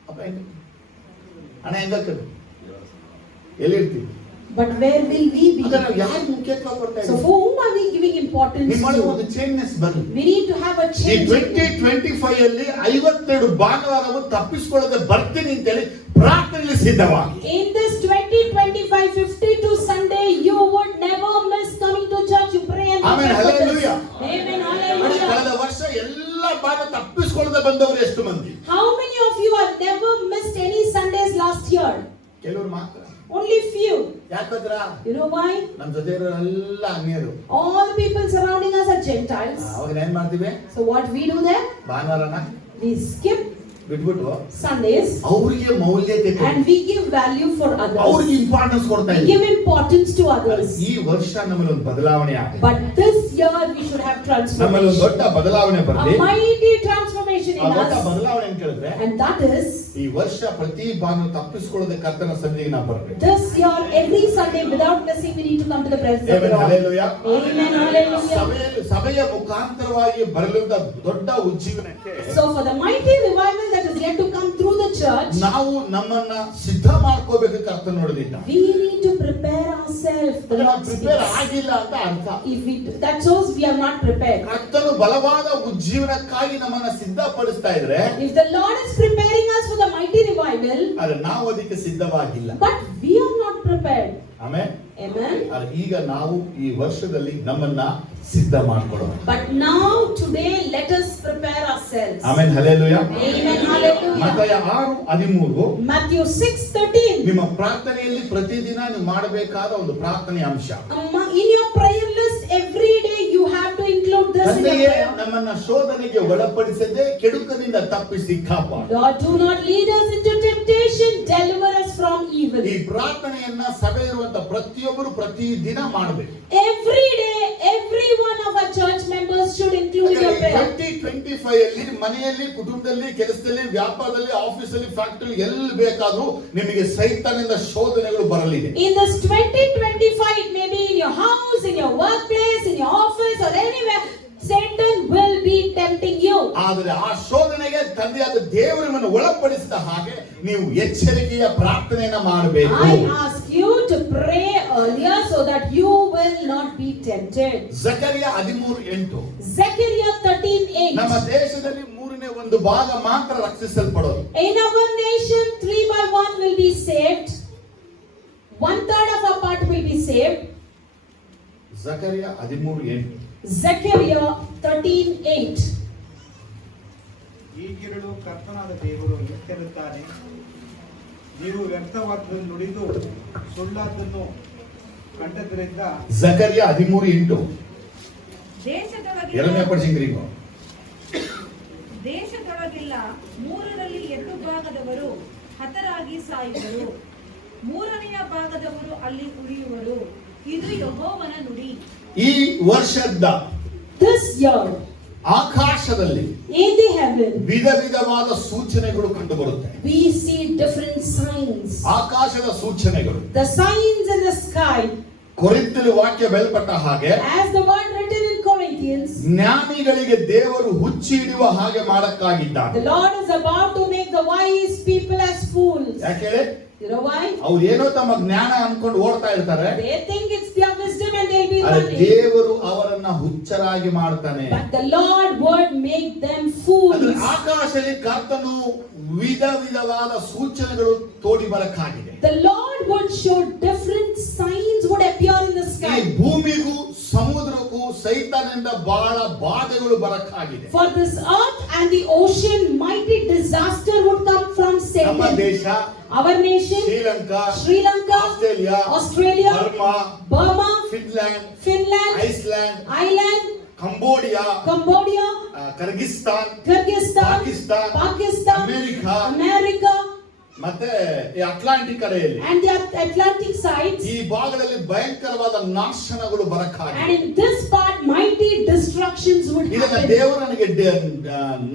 ಅಪ್ಪ ಹೆಂಗ ಹಣ ಹೆಂಗಕ್ಕದು ಎಲ್ಲಿರ್ತೀವಿ? But where will we be? ಅಂದ್ರೆ ನಾವು ಯಾರು ಮುಖ್ಯತ್ವ ಕೊಡ್ತಾ So ಇದ್ದೀವಿ? for whom are we giving importance ನಿಮ್ಮಲ್ಲಿ to? ಒಂದು ಚೇಂಜ್ನೆಸ್ ಬರಲಿ. We need to have a ಈ change. 2025 ಅಲ್ಲಿ 52 ಭಾನುವಾರವು ತಪ್ಪಿಸಿಕೊಳ್ಳದೆ ಬರ್ತೀನಿ ಅಂತೇಳಿ ಪ್ರಾರ್ಥನೆಯಲ್ಲಿ ಸಿದ್ಧವಾಗಿ. In this 2025 52 Sunday, you would never miss coming to church. You pray and Amen, prepare for this. hallelujah. Amen, ನೋಡಿ, hallelujah. ಕಳೆದ ವರ್ಷ ಎಲ್ಲ ಭಾಗ ತಪ್ಪಿಸಿಕೊಳ್ಳದೆ ಬಂದವರು ಎಷ್ಟು ಮಂದಿ? How many of you have never missed any Sundays last year? ಕೆಲವರು ಮಾತ್ರ. Only few. ಯಾಕಂದ್ರ You know why? ನಮ್ಮ ಜೊತೆ ಇರೋರೆಲ್ಲ ಅನ್ಯರು. All the people surrounding us are Gentiles. ಅವಾಗ ಏನ್ ಮಾಡ್ತೀವಿ? So what we do there? ಭಾನುವಾರನ We skip ಬಿಟ್ಬಿಟ್ಟು Sundays ಅವ್ರಿಗೆ ಮೌಲ್ಯತೆ ಕೊಡಿ. and we give value for others. ಅವ್ರಿಗೆ ಇಂಪಾರ್ಟೆನ್ಸ್ ಕೊಡ್ತಾ We ಇದ್ದೀವಿ. give importance to others. ಈ ವರ್ಷ ನಮ್ಮಲ್ಲಿ ಒಂದು ಬದಲಾವಣೆ ಆಗಿದೆ. But this year we should have ನಮ್ಮಲ್ಲಿ ಒಂದು transformation. ದೊಡ್ಡ ಬದಲಾವಣೆ A ಬರಲಿ. mighty transformation ಆ in ದೊಡ್ಡ us. ಬದಲಾವಣೆ ಅಂತ ಕೇಳಿದ್ರೆ And that is, ಈ ವರ್ಷ ಪ್ರತಿ ಭಾನು ತಪ್ಪಿಸಿಕೊಳ್ಳದೆ ಕರ್ತನ ಸನ್ನಿಧಿಗೆ ನಾವು ಬರಬೇಕು. this year, every Sunday, without missing, we need to come to the presence of the Amen, Lord. hallelujah. Amen, hallelujah. ಸಭೆಯ ಮುಖಾಂತರವಾಗಿ ಬರಲಿರುವ ದೊಡ್ಡ ಉಜ್ಜೀವನಕ್ಕೆ So for the mighty revival that is yet to come through the church, ನಾವು ನಮ್ಮನ್ನ ಸಿದ್ಧ ಮಾಡ್ಕೋಬೇಕು ಕರ್ತನು ನೋಡಿದ್ದ. we need to prepare ourselves. The ನಾವು Lord ಪ್ರಿಪೇರ್ speaks. ಆಗಿಲ್ಲ ಅಂತ ಅರ್ಥ. If we, that shows we are not prepared. ಕರ್ತನು ಬಲವಾದ ಉಜ್ಜೀವನಕ್ಕಾಗಿ ನಮ್ಮನ್ನ ಸಿದ್ಧಪಡಿಸ್ತಾ ಇದ್ರೆ, If the Lord is preparing us for the mighty revival, ಆದ್ರೆ ನಾವು ಅದಕ್ಕೆ ಸಿದ್ಧವಾಗಿಲ್ಲ. but we are not prepared. ಆಮೇಲೆ Amen. ಈಗ ನಾವು ಈ ವರ್ಷದಲ್ಲಿ ನಮ್ಮನ್ನ ಸಿದ್ಧ ಮಾಡ್ಕೊಳ್ಳೋಣ. But now today let us prepare ourselves. Amen, hallelujah. Amen, hallelujah. ಮತ್ತಾಯ 6:13 Matthew 6:13. ನಿಮ್ಮ ಪ್ರಾರ್ಥನೆಯಲ್ಲಿ ಪ್ರತಿದಿನ ನೀವು ಮಾಡಬೇಕಾದ ಒಂದು ಪ್ರಾರ್ಥನೆ ಅಂಶ. In your prayer list every day you have to include this in your ತಂದೆಯೇ, prayer. ನಮ್ಮನ್ನ ಶೋಧನೆಗೆ ಒಳಪಡಿಸದೆ ಕೆಡುಕದಿಂದ ತಪ್ಪಿಸಿ ಕಾಪಾಡು. Lord, do not lead us into temptation, deliver us from evil. ಈ ಪ್ರಾರ್ಥನೆಯನ್ನ ಸಭೆ ಇರುವಂತ ಪ್ರತಿಯೊಬ್ಬರು ಪ್ರತಿದಿನ ಮಾಡಬೇಕು. Every day, every one of our church members should include your prayer. 2025 ಅಲ್ಲಿ ಮನೆಯಲ್ಲಿ, ಕುಟುಂಬದಲ್ಲಿ, ಕೆಲಸದಲ್ಲಿ, ವ್ಯಾಪಾರದಲ್ಲಿ, ಆಫೀಸಲ್ಲಿ, ಫ್ಯಾಕ್ಟರಿ ಎಲ್ಲಿ ಬೇಕಾದ್ರೂ ನಿಮಗೆ ಸೈತಾನದಿಂದ ಶೋಧನೆಗಳು ಬರಲಿದೆ. In this 2025, it may be in your house, in your workplace, in your office or anywhere, Satan will be tempting you. ಆದರೆ ಆ ಶೋಧನೆಗೆ ತಂದೆಯಾದ ದೇವರು ನಿಮ್ಮನ್ನು ಒಳಪಡಿಸಿದ ಹಾಗೆ ನೀವು ಎಚ್ಚರಿಕೆಯ ಪ್ರಾರ್ಥನೆಯನ್ನ ಮಾಡಬೇಕು. I ask you to pray earlier so that you will not be tempted. ಜಕರಿಯ 13:8. Zechariah 13:8. ನಮ್ಮ ದೇಶದಲ್ಲಿ 1/3 ಮಾತ್ರ ರಕ್ಷಿಸಲ್ಪಡೋದು. In our nation, 3/1 will be saved. 1/3 of our part will be saved. ಜಕರಿಯ 13:8. Zechariah 13:8. ಈಗಿರಲು ಕರ್ತನಾದ ದೇವರು ಎಚ್ಚರಿದ್ದಾನೆ. ನೀವು ವ್ಯರ್ಥವಾದನ್ನು ನುಡಿದು ಸುಳ್ಳಾದನ್ನು ಕಂಡದ್ರಿಂದ. ಜಕರಿಯ 13:8. ಎರಡನೇ ಪಡಿಸಿಂಗ್ರಿಗೋ. ದೇಶದೊಳಗೆಲ್ಲ 3ರಲ್ಲಿ 2 ಭಾಗದವರು ಹತರಾಗಿ ಸಾಯುವರು, 3ನೆಯ ಭಾಗದವರು ಅಲ್ಲಿ ಉಳಿಯುವರು. ಇದು ಯೆಹೋವನ ನುಡಿ. ಈ ವರ್ಷದ This year, ಆಕಾಶದಲ್ಲಿ in the heaven, ವಿಧ ವಿಧವಾದ ಸೂಚನೆಗಳು ಕಂಡು ಬರುತ್ತೆ. we see different signs. ಆಕಾಶದ ಸೂಚನೆಗಳು. The signs in the sky, ಕೊರಿಂಥದಲ್ಲಿ ವಾಕ್ಯ ಬಯಲ್ಪಟ್ಟ ಹಾಗೆ, as the word written in Corinthians, ಜ್ಞಾನಿಗಳಿಗೆ ದೇವರು ಹುಚ್ಚಿ ಹಿಡಿಯುವ ಹಾಗೆ ಮಾಡಕ್ಕಾಗಿದ್ದಾನೆ. the Lord is about to make the wise people as fools. ಯಾಕೆ ಹೇಳಿ? You know why? ಅವ್ರು ಏನೋ ತಮ್ಮ ಜ್ಞಾನ ಅನ್ಕೊಂಡು ಓಡ್ತಾ ಇರ್ತಾರೆ. They think it's their wisdom and they'll be ಆದ್ರೆ running. ದೇವರು ಅವರನ್ನ ಹುಚ್ಚರಾಗಿ ಮಾಡ್ತಾನೆ. But the Lord would make them fools. ಅಂದ್ರೆ ಆಕಾಶದಲ್ಲಿ ಕರ್ತನು ವಿಧ ವಿಧವಾದ ಸೂಚನೆಗಳು ತೋಡಿ ಬರಕ್ಕಾಗಿದೆ. The Lord would show different signs would appear in the ಈ sky. ಭೂಮಿಗೂ ಸಮುದ್ರಕ್ಕೂ ಸೈತಾನದಿಂದ ಬಹಳ ಬಾಧೆಗಳು ಬರಕ್ಕಾಗಿದೆ. For this earth and the ocean, mighty disaster would come from ನಮ್ಮ Satan. ದೇಶ, Our nation, Sri Lanka, Sri Lanka, Australia, Australia, Burma, Burma, Finland, Finland, Iceland, Ireland, Cambodia, Cambodia, Kyrgyzstan, Kyrgyzstan, Pakistan, America, ಮತ್ತೆ ಈ ಅಟ್ಲಾಂಟಿಕ್ ಕಡೆಯಲ್ಲಿ and the Atlantic sides. ಈ ಭಾಗದಲ್ಲಿ ಭಯಂಕರವಾದ ನಾಶನಗಳು ಬರಕ್ಕಾಗಿದೆ. And in this part, mighty destructions would ಇದನ್ನ happen. ದೇವರು ನನಗೆ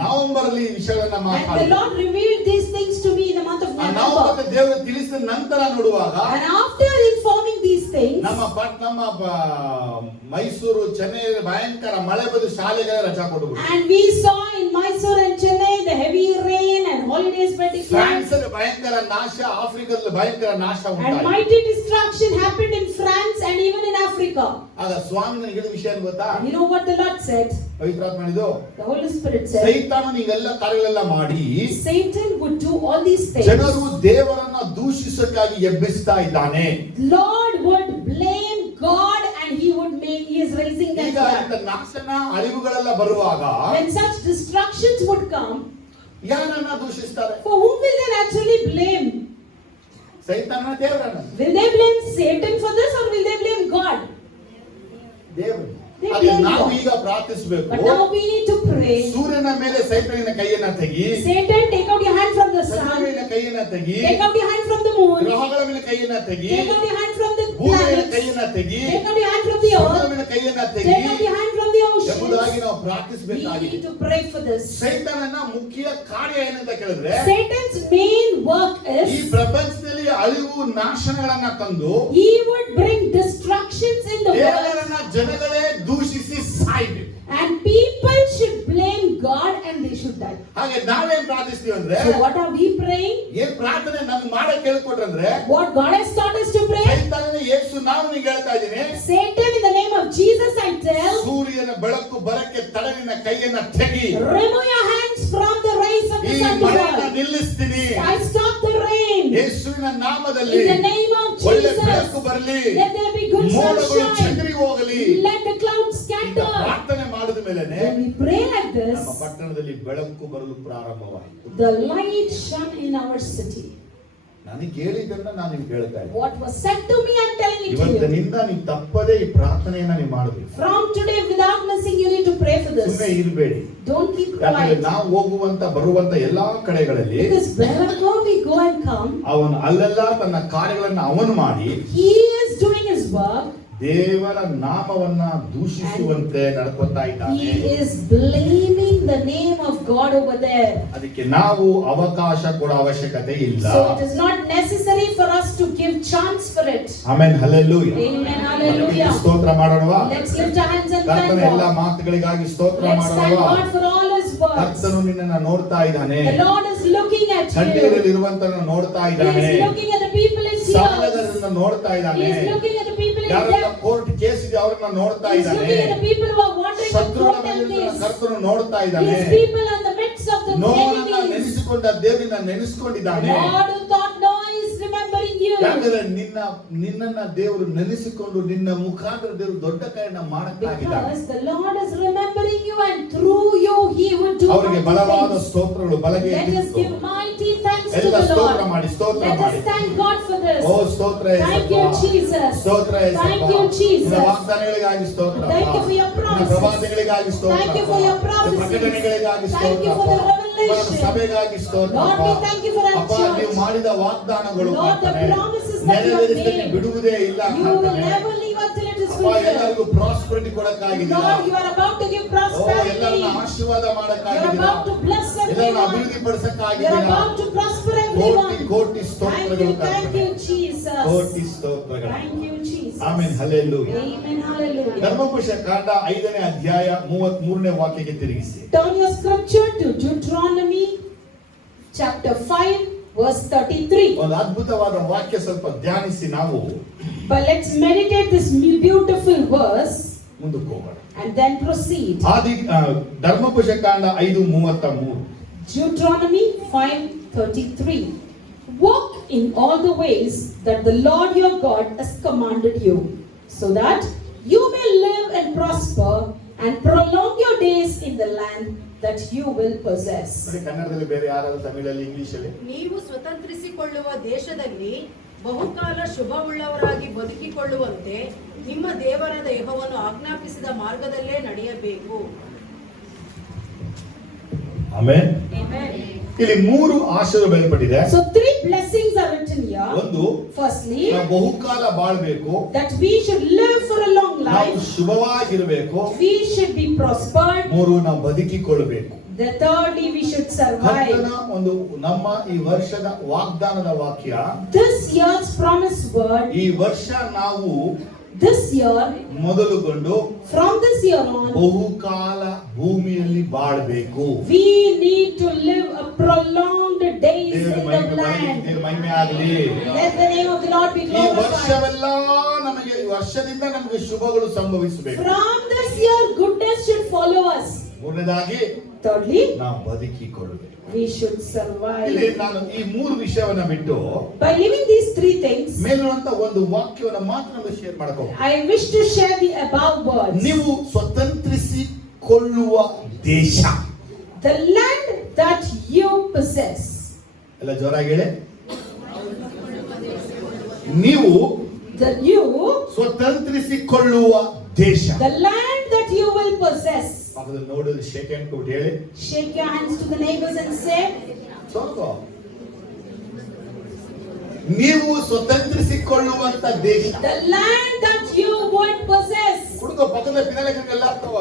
ನವೆಂಬರ್ ಅಲ್ಲಿ ಈ ವಿಷಯವನ್ನ And the ಮಾತಾಡಿದ. Lord revealed these things to me in the month of ನಾವು November. ಮತ್ತೆ ದೇವರು ತಿಳಿಸಿದ ನಂತರ ನೋಡುವಾಗ And after informing these things, ನಮ್ಮ ಮೈಸೂರು, ಚೆನ್ನೈ ಭಯಂಕರ ಮಳೆ ಬಂದು ಶಾಲೆಗಳ ರಜಾ ಕೊಡಬಹುದು. and we saw in Mysore and Chennai the heavy rain and holidays were declared. France ಅಲ್ಲಿ ಭಯಂಕರ ನಾಶ, ಆಫ್ರಿಕಾದಲ್ಲಿ ಭಯಂಕರ ನಾಶ And ಉಂಟಾಯಿತು. mighty destruction happened in France and even in Africa. ಆಗ ಸ್ವಾಮಿ ನನಗೆ ಹೇಳಿದ ವಿಷಯ ಏನು ಗೊತ್ತಾ? And you know what the Lord said? ಪವಿತ್ರಾತ್ಮ ಹೇಳಿದ್ದು, The Holy Spirit said, ಸೈತಾನ ನೀವೆಲ್ಲ ಕಾರ್ಯಗಳೆಲ್ಲ ಮಾಡಿ Satan would do all these things. ಜನರು ದೇವರನ್ನ ದೂಷಿಸಕ್ಕಾಗಿ ಎಬ್ಬಿಸ್ತಾ ಇದ್ದಾನೆ. Lord would blame God and he is raising them ಈಗ up. ಇಂಥ ನಾಶನ ಅಳಿವುಗಳೆಲ್ಲ ಬರುವಾಗ When such destructions would come, ಯಾರನ್ನ ದೂಷಿಸ್ತಾರೆ? for whom will they actually blame? ಸೈತಾನ, ದೇವರನ್ನ? Will they blame Satan for this or will they blame God? ದೇವರು. They ಹಾಗೆ blame ನಾವು God. ಈಗ ಪ್ರಾರ್ಥಿಸಬೇಕು. But now we need to pray. ಸೂರ್ಯನ ಮೇಲೆ ಸೈತಾನಿನ ಕೈಯನ್ನ ತೆಗಿ, Satan, take out your hand from the ಚಂದ್ರನ sun. ಮೇಲೆ ಕೈಯನ್ನ ತೆಗಿ, Take out your hand from the moon. ಗ್ರಹಗಳ ಮೇಲೆ ಕೈಯನ್ನ ತೆಗಿ, Take out your hand from the ಭೂಮಿಯ ಮೇಲೆ planets. ಕೈಯನ್ನ ತೆಗಿ, Take out your hand from the ಸಮುದ್ರದ earth. ಮೇಲೆ ಕೈಯನ್ನ ತೆಗಿ Take out your hand from the ಎಂಬುದಾಗಿ ocean. ನಾವು We ಪ್ರಾರ್ಥಿಸಬೇಕಾಗಿದೆ. need to pray for this. ಸೈತಾನನ ಮುಖ್ಯ ಕಾರ್ಯ ಏನಂತ ಕೇಳಿದ್ರೆ, Satan's main work ಈ is ಪ್ರಪಂಚದಲ್ಲಿ ಅಳಿವು ನಾಶನಗಳನ್ನ ತಂದು he would bring destructions in the world. ದೇವರನ್ನ ಜನಗಳೇ ದೂಷಿಸಿ ಸಾಯ್ಬೇಕು. And people should blame God and they should die. ಹಾಗೆ ನಾವೇನ್ ಪ್ರಾರ್ಥಿಸ್ತೀವಿ ಅಂದ್ರೆ, So what are we praying? ಕೇಳ್ಕೊಟ್ರಂದ್ರೆ what God has taught us to pray. ಸೈತಾನನೇ ಯೇಸು ನಾನು ನಿನಗೆ ಹೇಳ್ತಾ ಇದ್ದೀನಿ, Satan, in the name of Jesus, I tell, ಸೂರ್ಯನ ಬೆಳಕು ಬರಕ್ಕೆ ತಡೆ, ನಿನ್ನ ಕೈಯನ್ನ ತೆಗಿ, remove your hands from the rays of ಈ the sun to ಮಳೆಯನ್ನ fall. ನಿಲ್ಲಿಸ್ತೀನಿ. I stop the rain. ಯೇಸುವಿನ ನಾಮದಲ್ಲಿ In the name of ಒಳ್ಳೆ Jesus, ಬೆಳಕು ಬರಲಿ, let there be good ಮೋಡಗಳು sunshine. ಚದುರಿ ಹೋಗಲಿ. Let the clouds ಈಗ scatter. ಪ್ರಾರ್ಥನೆ ಮಾಡಿದ ಮೇಲೆನೆ When we pray like this, ನಮ್ಮ ಪಟ್ಟಣದಲ್ಲಿ ಬೆಳಕು ಬರಲು ಪ್ರಾರಂಭವಾಯಿತು. the light shone in our city. ನನಗೆ ಹೇಳಿದ್ದನ್ನ ನಾನು ನಿಮ್ಗೆ ಹೇಳ್ತಾ ಇದ್ದೀನಿ. What was said to me, I'm telling it to you. ಇವತ್ತಿನಿಂದ ನೀವು ತಪ್ಪದೇ ಈ ಪ್ರಾರ್ಥನೆಯನ್ನ ನೀವು ಮಾಡಬೇಕು. From today, without missing, you need to pray for this. ಸುಮ್ಮನೆ ಇರಬೇಡಿ. Don't keep ಯಾಕಂದ್ರೆ quiet. ನಾವು ಹೋಗುವಂತ ಬರುವಂತ ಎಲ್ಲಾ ಕಡೆಗಳಲ್ಲಿ Because wherever we go and come, ಅವನು ಅಲ್ಲೆಲ್ಲ ತನ್ನ ಕಾರ್ಯಗಳನ್ನ ಅವನು ಮಾಡಿ he is doing his work. ದೇವರ ನಾಮವನ್ನ ದೂಷಿಸುವಂತೆ ನಡ್ಕೊತಾ ಇದ್ದಾನೆ. He is blaming the name of God over there. ಅದಕ್ಕೆ ನಾವು ಅವಕಾಶ ಕೊಡೋ ಅವಶ್ಯಕತೆ ಇಲ್ಲ. So it is not necessary for us to give chance for it. Amen, hallelujah. Amen, hallelujah. ಸ್ತೋತ್ರ ಮಾಡೋಣವಾ? Let's lift our hands and thank ಕರ್ತನ ಎಲ್ಲಾ God. ಮಾತುಗಳಿಗಾಗಿ ಸ್ತೋತ್ರ Let's thank ಮಾಡೋಣವಾ? God for all his words. ಕರ್ತನು ನಿನ್ನನ್ನು ನೋಡ್ತಾ ಇದ್ದಾನೆ. The Lord is looking at you. ಕಣ್ಣೀರಲ್ಲಿ ಇರುವಂತನ್ನು ನೋಡ್ತಾ He ಇದ್ದಾನೆ. is looking at the people in tears. ಸಮಾಜದನ್ನ ನೋಡ್ತಾ He ಇದ್ದಾನೆ. is looking at the people in ಯಾರೆಲ್ಲ debt. ಕೋರ್ಟ್ ಕೇಸ್ ಇದೆ ಅವರನ್ನ ನೋಡ್ತಾ He is ಇದ್ದಾನೆ. looking at the people who are wandering from ಶತ್ರುಗಳ court and ಮೇಲಿನ case. ಕರ್ತನು ನೋಡ್ತಾ ಇದ್ದಾನೆ. These people in the midst of the ನೋವನ್ನ enemies. ನೆನೆಸಿಕೊಂಡ ದೇವರನ್ನ ನೆನೆಸಿಕೊಂಡಿದ್ದಾನೆ. God who thought no is remembering you. ಯಾಕಂದ್ರೆ ನಿನ್ನನ್ನ ದೇವರು ನೆನೆಸಿಕೊಂಡು ನಿನ್ನ ಮುಖಾಂತರ ದೇವರು ದೊಡ್ಡ ಕಾರ್ಯನ ಮಾಡಕ್ಕಾಗಿದ್ದಾನೆ. Because the Lord is remembering you and through you he would do ಅವರಿಗೆ mighty ಬಲವಾದ things. ಸ್ತೋತ್ರಗಳು ಬಲಗೆ Let us ಎತ್ತಿತ್ತು. give mighty thanks to ಎಲ್ಲ the ಸ್ತೋತ್ರ Lord. ಮಾಡಿ, ಸ್ತೋತ್ರ Let us ಮಾಡಿ. thank God for this. ಓ ಸ್ತೋತ್ರ Thank you, Jesus. ಸ್ತೋತ್ರ Thank you, Jesus. ನಿನ್ನ ವಾಗ್ದಾನಗಳಿಗಾಗಿ ಸ್ತೋತ್ರ. Thank you for your ನಿನ್ನ promises. ಪ್ರವಾದಗಳಿಗಾಗಿ ಸ್ತೋತ್ರ. Thank you for your promises. ಪ್ರಕಟಣೆಗಳಿಗಾಗಿ Thank ಸ್ತೋತ್ರ. you for the revelation. ಸಭೆಗಾಗಿ ಸ್ತೋತ್ರ. Lord, we thank you for our ಅಪ್ಪ, church. ನೀವು ಮಾಡಿದ ವಾಗ್ದಾನಗಳು Lord, the ಕರ್ತನೇ, promises that you have ನೆರವೇರಿಸದೆ made. ಬಿಡುವುದೇ ಇಲ್ಲ You will ಕರ್ತನೇ. never leave until it is ಅಪ್ಪ, fulfilled. ಎಲ್ಲರಿಗೂ ಪ್ರಾಸ್ಪರಿಟಿ ಕೊಡಕ್ಕಾಗಿದ್ದೀರಾ? Lord, you are about to give ಓ, prosperity. ಎಲ್ಲರನ್ನ ಆಶೀರ್ವಾದ You are ಮಾಡಕ್ಕಾಗಿದ್ದೀರಾ? about to bless ಎಲ್ಲರನ್ನ everyone. ಅಭಿವೃದ್ಧಿ You are ಪಡಿಸಕ್ಕಾಗಿದ್ದೀರಾ? about to prosper ಕೋಟಿ everyone. ಕೋಟಿ Thank ಸ್ತೋತ್ರಗಳು you, thank ಕರ್ತನೇ. you, Jesus. ಕೋಟಿ ಸ್ತೋತ್ರಗಳು. Thank you, Jesus. Amen, hallelujah. Amen, hallelujah. ಧರ್ಮಪುರುಷ ಕಾಂಡ 5ನೇ ಅಧ್ಯಾಯ 33ನೇ ವಾಕ್ಯಕ್ಕೆ ತಿರುಗಿಸಿ. Turn your scripture to Deuteronomy chapter 5 verse 33. ಒಂದು ಅದ್ಭುತವಾದ ವಾಕ್ಯ ಸ್ವಲ್ಪ ಧ್ಯಾನಿಸಿ ನಾವು But let's meditate this beautiful verse ಮುಂದಕ್ಕೆ ಹೋಗೋಣ. and then proceed. ಧರ್ಮಪುರುಷ ಕಾಂಡ 5:33. Deuteronomy 5:33. Walk in all the ways that the Lord your God has commanded you, so that you may live and prosper and prolong your days in the land that you will possess. ನೋಡಿ, ಕನ್ನಡದಲ್ಲಿ ಬೇರೆ ಯಾರಾದ್ರೂ ತಮಿಳಲ್ಲಿ ಇಂಗ್ಲಿಷಲ್ಲಿ? ನೀವು ಸ್ವತಂತ್ರಿಸಿಕೊಳ್ಳುವ ದೇಶದಲ್ಲಿ ಬಹುಕಾಲ ಶುಭವುಳ್ಳವರಾಗಿ ಬದುಕಿಕೊಳ್ಳುವಂತೆ ನಿಮ್ಮ ದೇವರಾದ ಯೆಹೋವನು ಆಜ್ಞಾಪಿಸಿದ ಮಾರ್ಗದಲ್ಲೇ ನಡೆಯಬೇಕು. ಆಮೆನ್. Amen. ಇಲ್ಲಿ 3 ಆಶೀರ್ವಾದ ಬರೆಯಲ್ಪಟ್ಟಿದೆ. So 3 blessings are written here. ಒಂದು, Firstly, ನಾವು ಬಹುಕಾಲ ಬಾಳ್ಬೇಕು. that we should live for a long ನಾವು life. ಶುಭವಾಗಿರಬೇಕು. We should be prospered. 3, ನಾವು ಬದುಕಿಕೊಳ್ಳಬೇಕು. The thirdly, we should survive. ಕರ್ತನ ಒಂದು ನಮ್ಮ ಈ ವರ್ಷದ ವಾಗ್ದಾನದ ವಾಕ್ಯ, This year's promised word, ಈ ವರ್ಷ ನಾವು this year, ಮೊದಲುಗೊಂಡು from this year on, ಬಹುಕಾಲ ಭೂಮಿಯಲ್ಲಿ ಬಾಳ್ಬೇಕು. we need to live a prolonged days ದೇವರ in the land. ಮಹಿಮೆ ಆಗಲಿ. Let the name of the Lord be ಈ glorified. ವರ್ಷವೆಲ್ಲ ನಮಗೆ, ಈ ವರ್ಷದಿಂದ ನಮಗೆ ಶುಭಗಳು ಸಂಭವಿಸಬೇಕು. From this year, goodness should follow us. ಮೂರನೇದಾಗಿ Thirdly, ನಾವು ಬದುಕಿಕೊಳ್ಳಬೇಕು. we should ಇಲ್ಲಿ survive. ನಾನು ಈ 3 ವಿಷಯವನ್ನ ಬಿಟ್ಟು By living these 3 things, ಮೇಲಿರುವಂತ ಒಂದು ವಾಕ್ಯವನ್ನ ಮಾತ್ರ ನಾವು ಶೇರ್ ಮಾಡ್ಕೋಬಹುದು. I wish to share the above words. ನೀವು ಸ್ವತಂತ್ರಿಸಿಕೊಳ್ಳುವ ದೇಶ, The land that you possess. ಎಲ್ಲ ಜೋರಾಗಿ ಹೇಳಿ. ನೀವು That you, ಸ್ವತಂತ್ರಿಸಿಕೊಳ್ಳುವ ದೇಶ. the land that you will possess. ಪಕ್ಕದಲ್ಲಿ ನೋಡಿದ್ರೆ ಶೇಕ್ ಹ್ಯಾಂಡ್ ಕೊಟ್ಟು ಹೇಳಿ. Shake your hands to the neighbors and say, ಸಾಕು. ನೀವು ಸ್ವತಂತ್ರಿಸಿಕೊಳ್ಳುವಂತ ದೇಶ. the land that you would possess. ಹುಡುಗ ಪಕ್ಕದ ಪಿನಲೆಲ್ಲ ಆಗ್ತವ.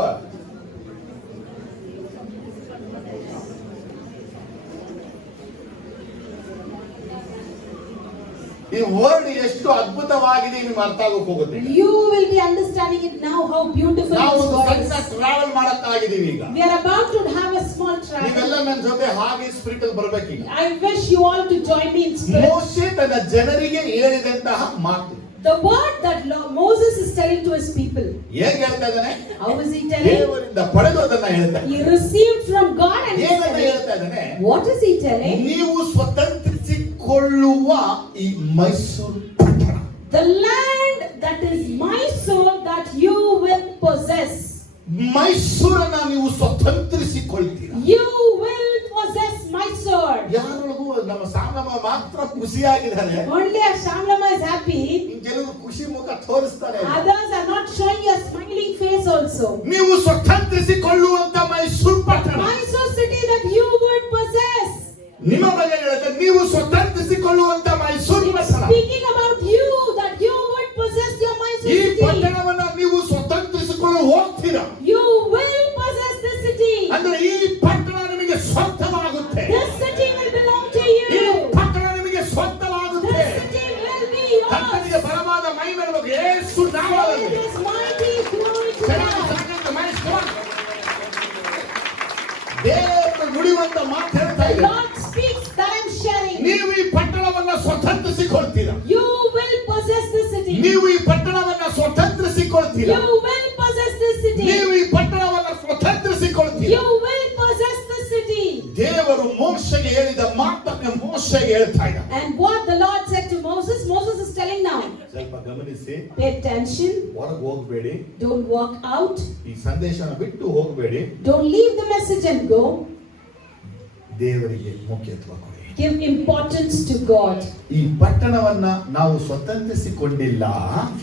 ಈ ವರ್ಡ್ ಎಷ್ಟು ಅದ್ಭುತವಾಗಿದೆ ನಿಮ್ಗೆ ಅರ್ಥ ಆಗೋಕೆ ಹೋಗುತ್ತೆ. You will be understanding it now how beautiful ನಾವು this ಒಂದು word ಸಣ್ಣ is. ಟ್ರಾವೆಲ್ ಮಾಡಕ್ಕಾಗಿದ್ದೀವಿ ಈಗ. We are about to have a small travel. ನೀವೆಲ್ಲ ನನ್ನ ಜೊತೆ ಹಾಗೆ ಸ್ಪಿರಿಟ್ ಅಲ್ಲಿ ಬರ್ಬೇಕೀಗ. I wish you all to join me in spirit. ಮೋಶೆ ತನ್ನ ಜನರಿಗೆ ಹೇಳಿದಂತಹ ಮಾತು. The word that Moses is telling to his people. ಹೇಗೆ ಹೇಳ್ತಾ ಇದ್ದಾನೆ? How is he telling? ದೇವರಿಂದ ಪಡೆದದನ್ನ ಹೇಳ್ತಾ He received from God and he ಏನನ್ನ said, ಹೇಳ್ತಾ ಇದ್ದಾನೆ? what is he telling? ನೀವು ಸ್ವತಂತ್ರಿಸಿಕೊಳ್ಳುವ ಈ ಮೈಸೂರು ಪಟ್ಟಣ. The land that is Mysore that you will possess. ಮೈಸೂರನ್ನ ನೀವು ಸ್ವತಂತ್ರಿಸಿಕೊಳ್ತೀರಾ. You will possess Mysore. ಯಾರಿಗೂ ನಮ್ಮ ಸಾಮಮ್ಮ ಮಾತ್ರ ಖುಷಿಯಾಗಿದ್ದಾರೆ. Only as Shamlama is happy. ಕೆಲವರು ಖುಷಿ ಮುಖ ತೋರಿಸ್ತಾರೆ. Others are not showing a smiling face also. ನೀವು ಸ್ವತಂತ್ರಿಸಿಕೊಳ್ಳುವಂತ ಮೈಸೂರು ಪಟ್ಟಣ. Mysore city that you would possess. ನಿಮ್ಮ ಬಗ್ಗೆ ಹೇಳುತ್ತೆ ನೀವು ಸ್ವತಂತ್ರಿಸಿಕೊಳ್ಳುವಂತ ಮೈಸೂರು ಪಟ್ಟಣ. Speaking about you that you would possess your Mysore ಈ city. ಪಟ್ಟಣವನ್ನ ನೀವು ಸ್ವತಂತ್ರಿಸಿಕೊಳ್ಳಲು ಹೋಗ್ತೀರಾ. You will possess this city. ಅಂದ್ರೆ ಈ ಪಟ್ಟಣ ನಿಮಗೆ ಸ್ವಂತವಾಗುತ್ತೆ. This city will belong to ಈ you. ಪಟ್ಟಣ ನಿಮಗೆ ಸ್ವಂತವಾಗುತ್ತೆ. This city will be ಕರ್ತನಿಗೆ yours. ಬಲವಾದ ಮಹಿಮೆ ಇರಬೇಕು. ಯೇಸು ನಾಮದಲ್ಲಿ. It is mighty glory to ಚೆನ್ನಾಗಿ God. ಸಾಕಂತ ಮೈಸೂರು. ದೇವರು ನುಡಿಯುವಂತ ಮಾತು ಹೇಳ್ತಾ The ಇದೆ. Lord speaks that I'm sharing. ನೀವು ಈ ಪಟ್ಟಣವನ್ನ ಸ್ವತಂತ್ರಿಸಿಕೊಳ್ತೀರಾ. You will possess this city. ನೀವು ಈ ಪಟ್ಟಣವನ್ನ ಸ್ವತಂತ್ರಿಸಿಕೊಳ್ತೀರಾ. You will possess this city. ನೀವು ಈ ಪಟ್ಟಣವನ್ನ ಸ್ವತಂತ್ರಿಸಿಕೊಳ್ತೀರಾ. You will possess this city. ದೇವರು ಮೋಶೆಗೆ ಹೇಳಿದ ಮಾತನ್ನ ಮೋಶೆಗೆ ಹೇಳ್ತಾ ಇದ್ದ. And what the Lord said to Moses, Moses is telling now. ಸ್ವಲ್ಪ ಗಮನಿಸಿ. Pay attention. ಹೊರಗೆ ಹೋಗಬೇಡಿ. Don't walk out. ಈ ಸಂದೇಶನ ಬಿಟ್ಟು ಹೋಗಬೇಡಿ. Don't leave the message and go. ದೇವರಿಗೆ ಮುಖ್ಯತ್ವ ಕೊಡಿ. Give importance to God. ಈ ಪಟ್ಟಣವನ್ನ ನಾವು ಸ್ವತಂತ್ರಿಸಿಕೊಂಡಿಲ್ಲ.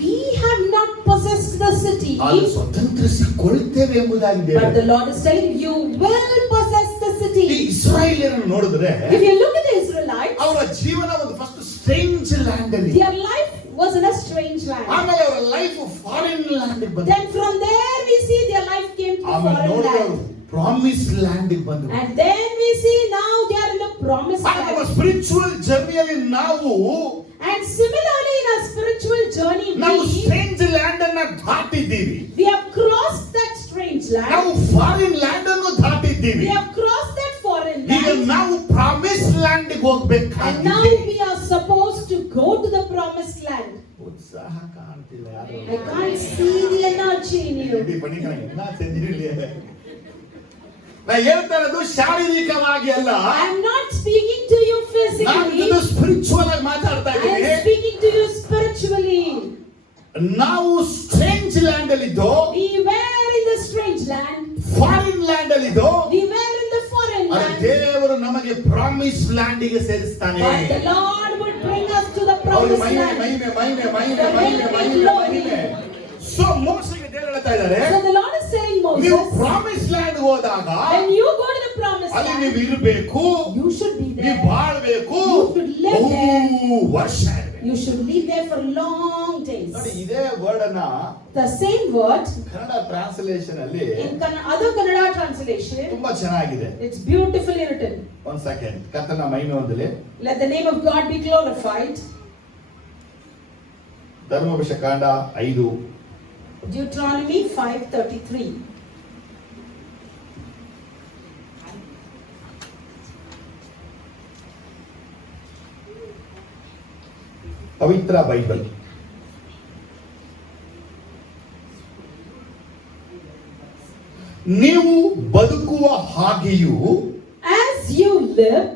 We have not possessed the city. ಅದು ಸ್ವತಂತ್ರಿಸಿಕೊಳ್ತೇವೆ ಎಂಬುದಾಗಿ But ದೇವರು. the Lord is telling you will possess the ಈ city. ಇಸ್ರಾಯೇಲ್ಯರನ್ನು ನೋಡಿದ್ರೆ If you look at the Israelites, ಅವರ ಜೀವನ ಒಂದು ಫಸ್ಟ್ ಸ್ಟ್ರೇಂಜ್ ಲ್ಯಾಂಡ್ ಅಲ್ಲಿ. their life was in a strange land. ಆಮೇಲೆ ಅವರ ಲೈಫ್ ಫಾರಿನ್ ಲ್ಯಾಂಡ್ ಬಂತು. Then from there we see their life came to ಆಮೇಲೆ foreign ನೋಡಿದ್ರೆ land. ಪ್ರಾಮಿಸ್ ಲ್ಯಾಂಡ್ ಬಂದ್ರು. And then we see now they are in the promised ನಮ್ಮ land. Spiritual ಜರ್ನಿಯಲ್ಲಿ ನಾವು And similarly in our spiritual journey, ನಾವು strange land ಅನ್ನ ದಾಟಿದ್ದೀವಿ. we have crossed that strange ನಾವು land. ಫಾರಿನ್ ಲ್ಯಾಂಡ್ ಅನ್ನು ದಾಟಿದ್ದೀವಿ. We have crossed that foreign ಈಗ land. ನಾವು ಪ್ರಾಮಿಸ್ ಲ್ಯಾಂಡ್ ಗೆ And now ಹೋಗ್ಬೇಕಾಗಿದೆ. we are supposed to go to the promised land. ಉತ್ಸಾಹ ಕಾಣ್ತಿಲ್ಲ ಯಾರು. I can't see the energy in you. ಇಡೀ ಬನ್ನಿಕಣ ಎಲ್ಲ ಚೆಂದಿರಲಿ. ನಾ ಹೇಳ್ತಾ ಇರೋದು ಶಾರೀರಿಕವಾಗಿ ಅಲ್ಲ. I am not speaking to you ನಾನು physically. ಸ್ಪಿರಿಚುವಲ್ ಆಗಿ ಮಾತಾಡ್ತಾ I am ಇದ್ದೀನಿ. speaking to you spiritually. ನಾವು ಸ್ಟ್ರೇಂಜ್ ಲ್ಯಾಂಡ್ ಅಲ್ಲಿ ಇದ್ದೋ, We were in the strange land. Foreign land ಅಲ್ಲಿ ಇದ್ದೋ, We were in the foreign ಆದರೆ land. ದೇವರು ನಮಗೆ ಪ್ರಾಮಿಸ್ ಲ್ಯಾಂಡ್ ಗೆ ಸೇರಿಸ್ತಾನೆ. But the Lord would bring us to the ಅವರು promised ಮಹಿಮೆ land. ಮಹಿಮೆ ಮಹಿಮೆ ಮಹಿಮೆ ಮಹಿಮೆ ಮಹಿಮೆ ಮಹಿಮೆ. ಸೊ ಮೋಸೆಗೆ ದೇವರು ಹೇಳ್ತಾ ಇದ್ದಾರೆ, So the Lord is telling ನೀವು Moses, ಪ್ರಾಮಿಸ್ ಲ್ಯಾಂಡ್ ಹೋದಾಗ when you go to the promised ಅಲ್ಲಿ ನೀವು land, ಇರಬೇಕು, you should be ನೀವು there. ಬಾಳ್ಬೇಕು, You should live there. ವರ್ಷ ಇರಬೇಕು. You should live there for long days. ನೋಡಿ ಇದೇ ವರ್ಡ್ ಅನ್ನ The same word ಕನ್ನಡ ಟ್ರಾನ್ಸ್ಲೇಷನ್ ಅಲ್ಲಿ in other Kannada translation, ತುಂಬಾ ಚೆನ್ನಾಗಿದೆ. it's beautifully written. ಒಂದ್ ಸೆಕೆಂಡ್. ಕರ್ತನ ಮಹಿಮೆ ಹೊಂದಲಿ. Let the name of God be glorified. ಧರ್ಮೋಪದೇಶ ಕಾಂಡ 5 Deuteronomy 5:33. ಪವಿತ್ರ ಬೈಬಲ್. ನೀವು ಬದುಕುವ ಹಾಗೆಯೂ As you live,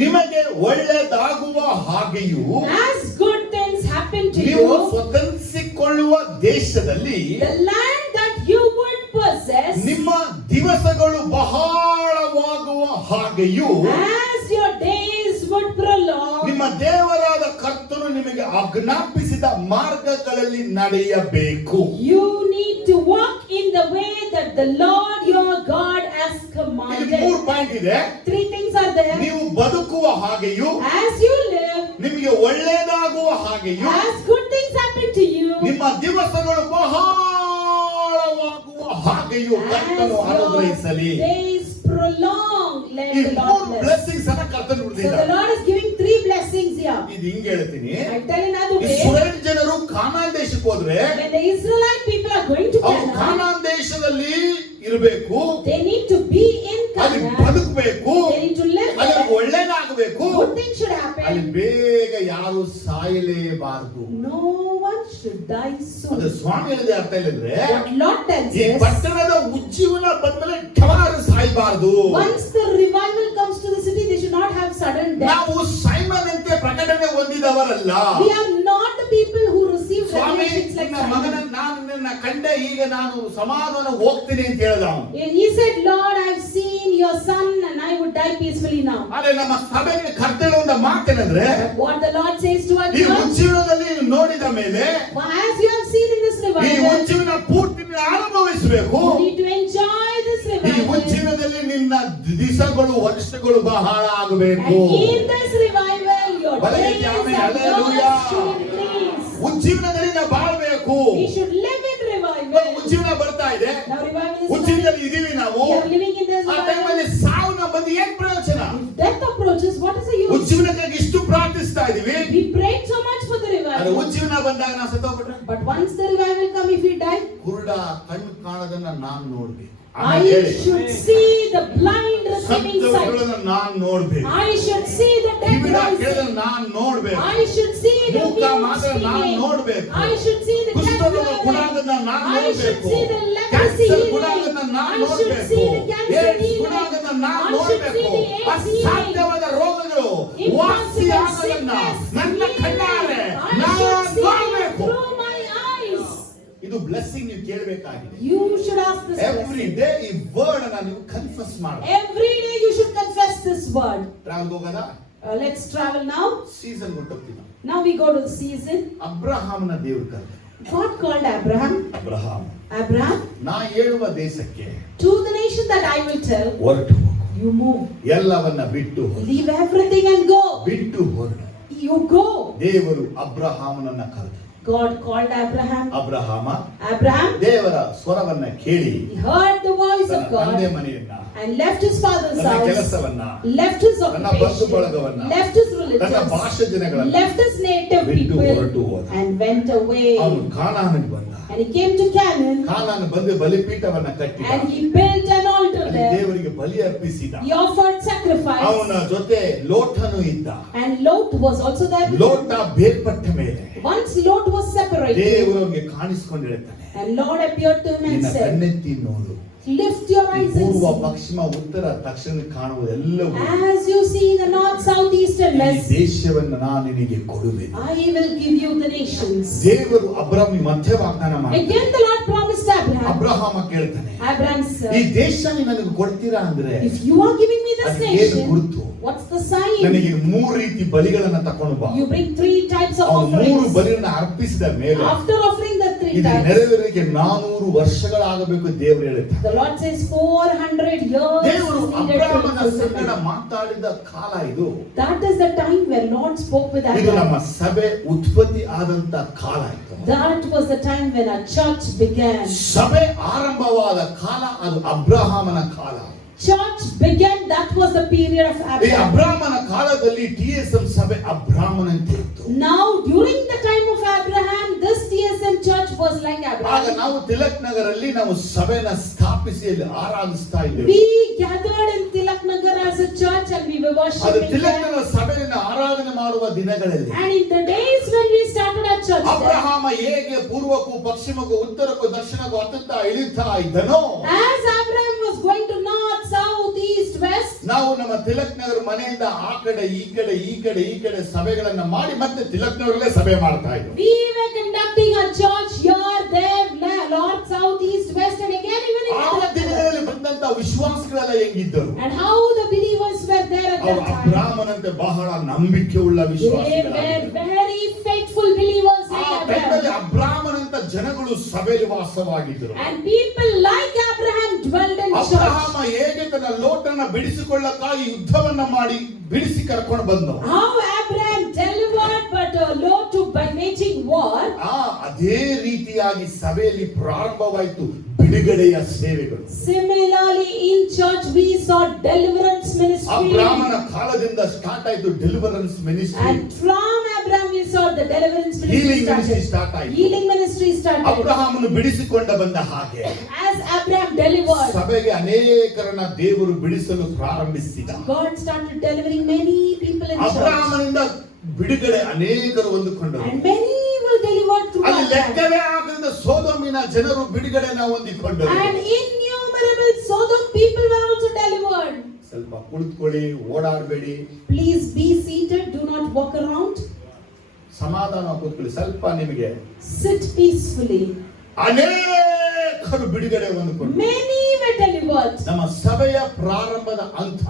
ನಿಮಗೆ ಒಳ್ಳೆಯದಾಗುವ ಹಾಗೆಯೂ as good things happen to ನೀವು you, ಸ್ವತಂತ್ರಿಸಿಕೊಳ್ಳುವ ದೇಶದಲ್ಲಿ the land that you would possess, ನಿಮ್ಮ ದಿವಸಗಳು ಬಹಳವಾಗುವ ಹಾಗೆಯೂ as your days would prolong, ನಿಮ್ಮ ದೇವರಾದ ಕರ್ತನು ನಿಮಗೆ ಆಜ್ಞಾಪಿಸಿದ ಮಾರ್ಗಗಳಲ್ಲಿ ನಡೆಯಬೇಕು. you need to walk in the way that the Lord your God has ಇಲ್ಲಿ commanded. 3 ಪಾಯಿಂಟ್ ಇದೆ. 3 things are there. ನೀವು ಬದುಕುವ ಹಾಗೆಯೂ, As you live, ನಿಮಗೆ ಒಳ್ಳೆಯದಾಗುವ ಹಾಗೆಯೂ, as good things happen to you, ನಿಮ್ಮ ದಿವಸಗಳು ಬಹಳವಾಗುವ ಹಾಗೆಯೂ as ಕರ್ತನು ಅನುಗ್ರಹಿಸಲಿ. your days prolong, let ಈ the ಮೂರು Lord bless. ಬ್ಲೆಸ್ಸಿಂಗ್ಸ್ ಅನ್ನ ಕರ್ತನು So the ನುಡಿದಿದ್ದಾನೆ. Lord is giving 3 blessings here. ಇದು ಹಿಂಗೆ ಹೇಳ್ತೀನಿ, I tell in other way, Israel ಜನರು ಕಾನಾನ್ ದೇಶಕ್ಕೆ ಹೋದ್ರೆ when the Israelite people are going to ಅವರು Canaan, ಕಾನಾನ್ ದೇಶದಲ್ಲಿ ಇರಬೇಕು, they need to be in ಅಲ್ಲಿ Canaan. ಬದುಕಬೇಕು, They need to live ಅಲ್ಲಿ there. ಒಳ್ಳೇದಾಗಬೇಕು, Good things should ಅಲ್ಲಿ happen. ಬೇಗ ಯಾರು ಸಾಯಲೇಬಾರದು. No one should die ಅದು soon. ಸ್ವಾಮಿ ಹೇಳಿದ ಅರ್ಥ ಇಲ್ಲಂದ್ರೆ What Lord tells ಈ us, ಪಟ್ಟಣದ ಉಜ್ಜೀವನ ಬಂದ್ಮೇಲೆ ಯಾರು ಸಾಯಬಾರದು. once the revival comes to the city, they should not have sudden death. ನಾವು ಸೈಮನ್ ಅಂತೆ ಪ್ರಕಟಣೆ ಹೊಂದಿದವರಲ್ಲ. We are not the people who receive Swami revelations like ನಿನ್ನ ಮಗನ Simon. ನಾನು ನಿನ್ನ ಕಂಡೆ, ಈಗ ನಾನು ಸಮಾಧಾನ ಹೋಗ್ತೀನಿ ಅಂತ ಹೇಳಿದ ಅವನು. And he said, Lord, I've seen your son and I would die peacefully now. ಆದ್ರೆ ನಮ್ಮ ಸಭೆಗೆ ಕರ್ತನ ಒಂದು ಮಾತೇನಂದ್ರೆ, But what the Lord says to us, ಈ ಉಜ್ಜೀವನದಲ್ಲಿ ನೋಡಿದ ಮೇಲೆ as you have seen in this ಈ revival, ಉಜ್ಜೀವನ ಪೂರ್ತಿ ಅನುಭವಿಸಬೇಕು. you need to enjoy this ಈ revival. ಉಜ್ಜೀವನದಲ್ಲಿ ನಿನ್ನ ದಿವಸಗಳು ವರ್ಷಗಳು ಬಹಳ ಆಗಬೇಕು. And in this revival, your ಬಲಗೈ days amen, and hallelujah. years should increase. ಉಜ್ಜೀವನದಲ್ಲಿ ನಾವು ಬಾಳ್ಬೇಕು. We should live in ಇವಾಗ revival. ಉಜ್ಜೀವನ ಬರ್ತಾ ಇದೆ, Now revival is coming. ಉಜ್ಜೀವನದಲ್ಲಿ ಇದೀವಿ ನಾವು. We are living in this ಆ ಟೈಮಲ್ಲಿ revival. ಸಾವನ್ನ ಬಂದು ಏನ್ ಪ್ರಯೋಜನ? If death approaches, what is the use? ಉಜ್ಜೀವನಕ್ಕಾಗಿ ಇಷ್ಟು ಪ್ರಾರ್ಥಿಸ್ತಾ ಇದೀವಿ, We prayed so much for the ಆದ್ರೆ revival. ಉಜ್ಜೀವನ ಬಂದಾಗ ನಾವು ಸತ್ತೋಗ್ಬಿಟ್ರೆ, But once the revival come, if we die, ಕುರುಡ ಕಣ್ಣು ಕಾಣದನ್ನ ನಾನ್ ನೋಡ್ಬೇಕು. I should see the blind receiving sight. ಸತ್ತವರನ್ನ ನಾನ್ ನೋಡ್ಬೇಕು. I should see the dead ಕಿವಿಡ rising. ಕೇಳದನ್ನ ನಾನ್ ನೋಡ್ಬೇಕು. I should see the ಮೂಕ mute ಮಾತ್ರ ನಾನ್ speaking. ನೋಡ್ಬೇಕು. I should see the deaf ಕುಷ್ಠರೋಗ ಗುಣಾಗನ್ನ hearing. ನಾನ್ I should ನೋಡ್ಬೇಕು. see the leprosy cancer healing. ಗುಣಾಗನ್ನ ನಾನ್ I should ನೋಡ್ಬೇಕು. see the cancer AIDS healing. ಗುಣಾಗನ್ನ ನಾನ್ I should ನೋಡ್ಬೇಕು. see the AIDS healing. ಅಸಾಧ್ಯವಾದ ರೋಗಗಳು ವಾಸಿಯಾಗದನ್ನ ನನ್ನ ಕಣ್ಣಾರೆ I ನಾನ್ should see ನೋಡ್ಬೇಕು. through my eyes. ಇದು ಬ್ಲೆಸ್ಸಿಂಗ್ ನೀವು ಕೇಳಬೇಕಾಗಿದೆ. You should ask this every blessing. Day ಈ ವರ್ಡ್ ಅನ್ನ ನೀವು ಕನ್ಫೆಸ್ ಮಾಡಬೇಕು. Every day you should confess this word. Travel ಹೋಗೋದಾ? Let's travel now. ಸೀಸನ್ ಕೊಟ್ಟೋಗ್ತೀನಿ. Now we go to the season. ಅಬ್ರಹಾಮನ ದೇವರು ಕರೆದ. God called Abraham. Abraham, ನಾ ಹೇಳುವ ದೇಶಕ್ಕೆ to the nation that I will tell, ಹೊರಟು ಹೋಗು. you move. ಎಲ್ಲವನ್ನ ಬಿಟ್ಟು ಹೋಗು. Leave everything and go. ಬಿಟ್ಟು ಹೊರಡು. You go. ದೇವರು ಅಬ್ರಹಾಮನನ್ನ ಕರೆದ. God called Abraham. ಅಬ್ರಹಾಮ ದೇವರ ಸ್ವರವನ್ನ ಕೇಳಿ He heard the voice of ತನ್ನ ತಂದೆ God ಮನೆಯನ್ನ, and left his father's ತನ್ನ house, ಕೆಲಸವನ್ನ, left his ತನ್ನ ಬಂಧು ಬಳಗವನ್ನ, occupation, left his ತನ್ನ religions, ಭಾಷೆ ಜನಗಳನ್ನ left his native ಬಿಟ್ಟು ಹೊರಟು people ಹೋದ. and went away. ಅವನು ಕಾನಾನಿಗೆ ಬಂದ. And he came to Canaan Kanana ಬಂದು ಬಲಿಪೀಠವನ್ನ ಕಟ್ಟಿದ. and he built an altar ಅಲ್ಲಿ there. ದೇವರಿಗೆ ಬಲಿ ಅರ್ಪಿಸಿದ. He offered sacrifice. ಅವನ ಜೊತೆ ಲೋಟನು ಇದ್ದ. And Lot was also there with him. ಲೋಟ ಬೇರ್ಪಟ್ಟ ಮೇಲೆ Once Lot was separated, ದೇವರು ಅವನಿಗೆ ಕಾಣಿಸಿಕೊಂಡು ಹೇಳ್ತಾನೆ, and Lord appeared to him and ನಿನ್ನ said, ಕಣ್ಣೆತ್ತಿ ನೋಡು. lift your ಈ eyes and ಪೂರ್ವ see. ಪಶ್ಚಿಮ ಉತ್ತರ ತಕ್ಷಣ ಕಾಣುವುದೆಲ್ಲವೂ As you see in the north, south, east and ಈ west, ದೇಶವನ್ನು ನಾನು ನಿನಗೆ ಕೊಡುವೆನು. I will give you the nations. ದೇವರು ಅಬ್ರಹಾಮಿಗೆ ಮತ್ತೆ ವಾಗ್ದಾನ ಮಾಡ್ತಾನೆ. Again the Lord promised Abraham. Abraham ಕೇಳ್ತಾನೆ, Abraham ಈ said, ದೇಶ ನನಗೆ ಕೊಡ್ತೀರಾ ಅಂದ್ರೆ if you are giving me this ಅದಕ್ಕೆ ಏನು nation, ಗುರುತು? what's the sign? ನನಗೆ 3 ರೀತಿ ಬಲಿಗಳನ್ನ ತಕೊಂಡು ಬಾ. You bring 3 types of ಅವನು 3 offerings. ಬಲಿಗಳನ್ನ ಅರ್ಪಿಸಿದ ಮೇಲೆ After offering the 3 ಇದು types, ನೆರವೇರಲಿಕ್ಕೆ 400 ವರ್ಷಗಳಾಗಬೇಕು ದೇವರು ಹೇಳುತ್ತಾರೆ. the Lord says 400 years ದೇವರು is needed for ಅಬ್ರಹಾಮನ ಸಂಗಡ fulfillment. ಮಾತಾಡಿದ ಕಾಲ ಇದು. That is the time where Lord spoke with ಇದು ನಮ್ಮ Abraham. ಸಭೆ ಉತ್ಪತ್ತಿ ಆದಂತ ಕಾಲ ಇದು. That was the time when our church began. ಸಭೆ ಆರಂಭವಾದ ಕಾಲ ಅದು ಅಬ್ರಹಾಮನ ಕಾಲ. Church began, that was the period of ಈ Abraham. ಅಬ್ರಹಾಮನ ಕಾಲದಲ್ಲಿ TSM ಸಭೆ ಅಬ್ರಹಾಮನಂತೆ ಇತ್ತು. Now during the time of Abraham, this TSM church was like ಆಗ Abraham. ನಾವು ತಿಲಕ್ ನಗರಲ್ಲಿ ನಾವು ಸಭೆನ ಸ್ಥಾಪಿಸಿ ಅಲ್ಲಿ ಆರಾಧಿಸ್ತಾ ಇದ್ದೇವೆ. We gathered in Tilak Nagar as a church and we were ಅದು worshiping ತಿಲಕ್ there. ನಗರ ಸಭೆಯನ್ನು ಆರಾಧನೆ ಮಾಡುವ ದಿನಗಳಲ್ಲಿ And in the days when we started our church there, Abraham ಹೇಗೆ ಪೂರ್ವಕ್ಕೂ ಪಶ್ಚಿಮಕ್ಕೂ ಉತ್ತರಕ್ಕೂ ದಕ್ಷಿಣಕ್ಕೂ ಹತ್ತುತ್ತಾ ಇಳಿತಾ ಇದ್ದನೋ, as Abraham was going to north, south, east, west, ನಾವು ನಮ್ಮ ತಿಲಕ್ ನಗರ ಮನೆಯಿಂದ ಆ ಕಡೆ ಈ ಕಡೆ ಈ ಕಡೆ ಈ ಕಡೆ ಸಭೆಗಳನ್ನ ಮಾಡಿ ಮತ್ತೆ ತಿಲಕ್ ನಗರಲ್ಲೇ ಸಭೆ ಮಾಡ್ತಾ ಇದ್ವಿ. we were conducting a church here, there, north, south, east, west, and again even in ಆ Tilak Nagar. ದಿನಗಳಲ್ಲಿ ಬಂದಂತ ವಿಶ್ವಾಸಗಳೆಲ್ಲ ಹೆಂಗಿದ್ದರು? And how the believers were there at ಅವರು that time. ಅಬ್ರಹಾಮನಂತೆ ಬಹಳ ನಂಬಿಕೆ ಉಳ್ಳ They ವಿಶ್ವಾಸಿಗಳಾಗಿದ್ದರು. were very faithful believers ಆ like ಟೈಮಲ್ಲಿ Abraham. ಅಬ್ರಹಾಮನಂತ ಜನಗಳು ಸಭೆಯಲ್ಲಿ ವಾಸವಾಗಿದ್ದರು. And people like Abraham dwelled in Abraham church. ಹೇಗೆ ತನ್ನ ಲೋಟನ ಬಿಡಿಸಿಕೊಳ್ಳಕ್ಕಾಗಿ ಯುದ್ಧವನ್ನ ಮಾಡಿ ಬಿಡಿಸಿ ಕರ್ಕೊಂಡು ಬಂದನು, How Abraham delivered but Lot to by waging war. ಅದೇ ರೀತಿಯಾಗಿ ಸಭೆಯಲ್ಲಿ ಪ್ರಾರಂಭವಾಯಿತು ಬಿಡುಗಡೆಯ ಸೇವೆಗಳು. Similarly, in church we saw deliverance ministry. ಅಬ್ರಾಮನ ಕಾಲದಿಂದ ಸ್ಟಾರ್ಟ್ ಆಯ್ತು deliverance ministry. And from Abraham we saw the deliverance Healing ministry ministry started. Start ಆಯ್ತು. Healing ministry started. ಅಬ್ರಹಾಮನು ಬಿಡಿಸಿಕೊಂಡ ಬಂದ ಹಾಗೆ As Abraham delivered, ಸಭೆಗೆ ಅನೇಕರನ್ನ ದೇವರು ಬಿಡಿಸಲು ಪ್ರಾರಂಭಿಸಿದ. God started delivering many people in church. ಅಬ್ರಹಾಮನಿಂದ ಬಿಡುಗಡೆ ಅನೇಕರು ಹೊಂದಿಕೊಂಡರು. And many were delivered through ಅಲ್ಲಿ Abraham. ಲೆಕ್ಕವೇ ಆಗದ ಸೋದೋಮಿನ ಜನರು ಬಿಡುಗಡೆನ ಹೊಂದಿಕೊಂಡರು. And innumerable Sodom people were also delivered. ಸ್ವಲ್ಪ ಕುಳಿತುಕೊಳ್ಳಿ, ಓಡಾಡಬೇಡಿ, Please be seated, do not walk around. ಸಮಾಧಾನ ಕೂತ್ಕೊಳ್ಳಿ. ಸ್ವಲ್ಪ ನಿಮಗೆ Sit peacefully. ಅನೇಕರು ಬಿಡುಗಡೆ ಹೊಂದಿಕೊಂಡರು. Many were delivered. ನಮ್ಮ ಸಭೆಯ ಪ್ರಾರಂಭದ ಹಂತ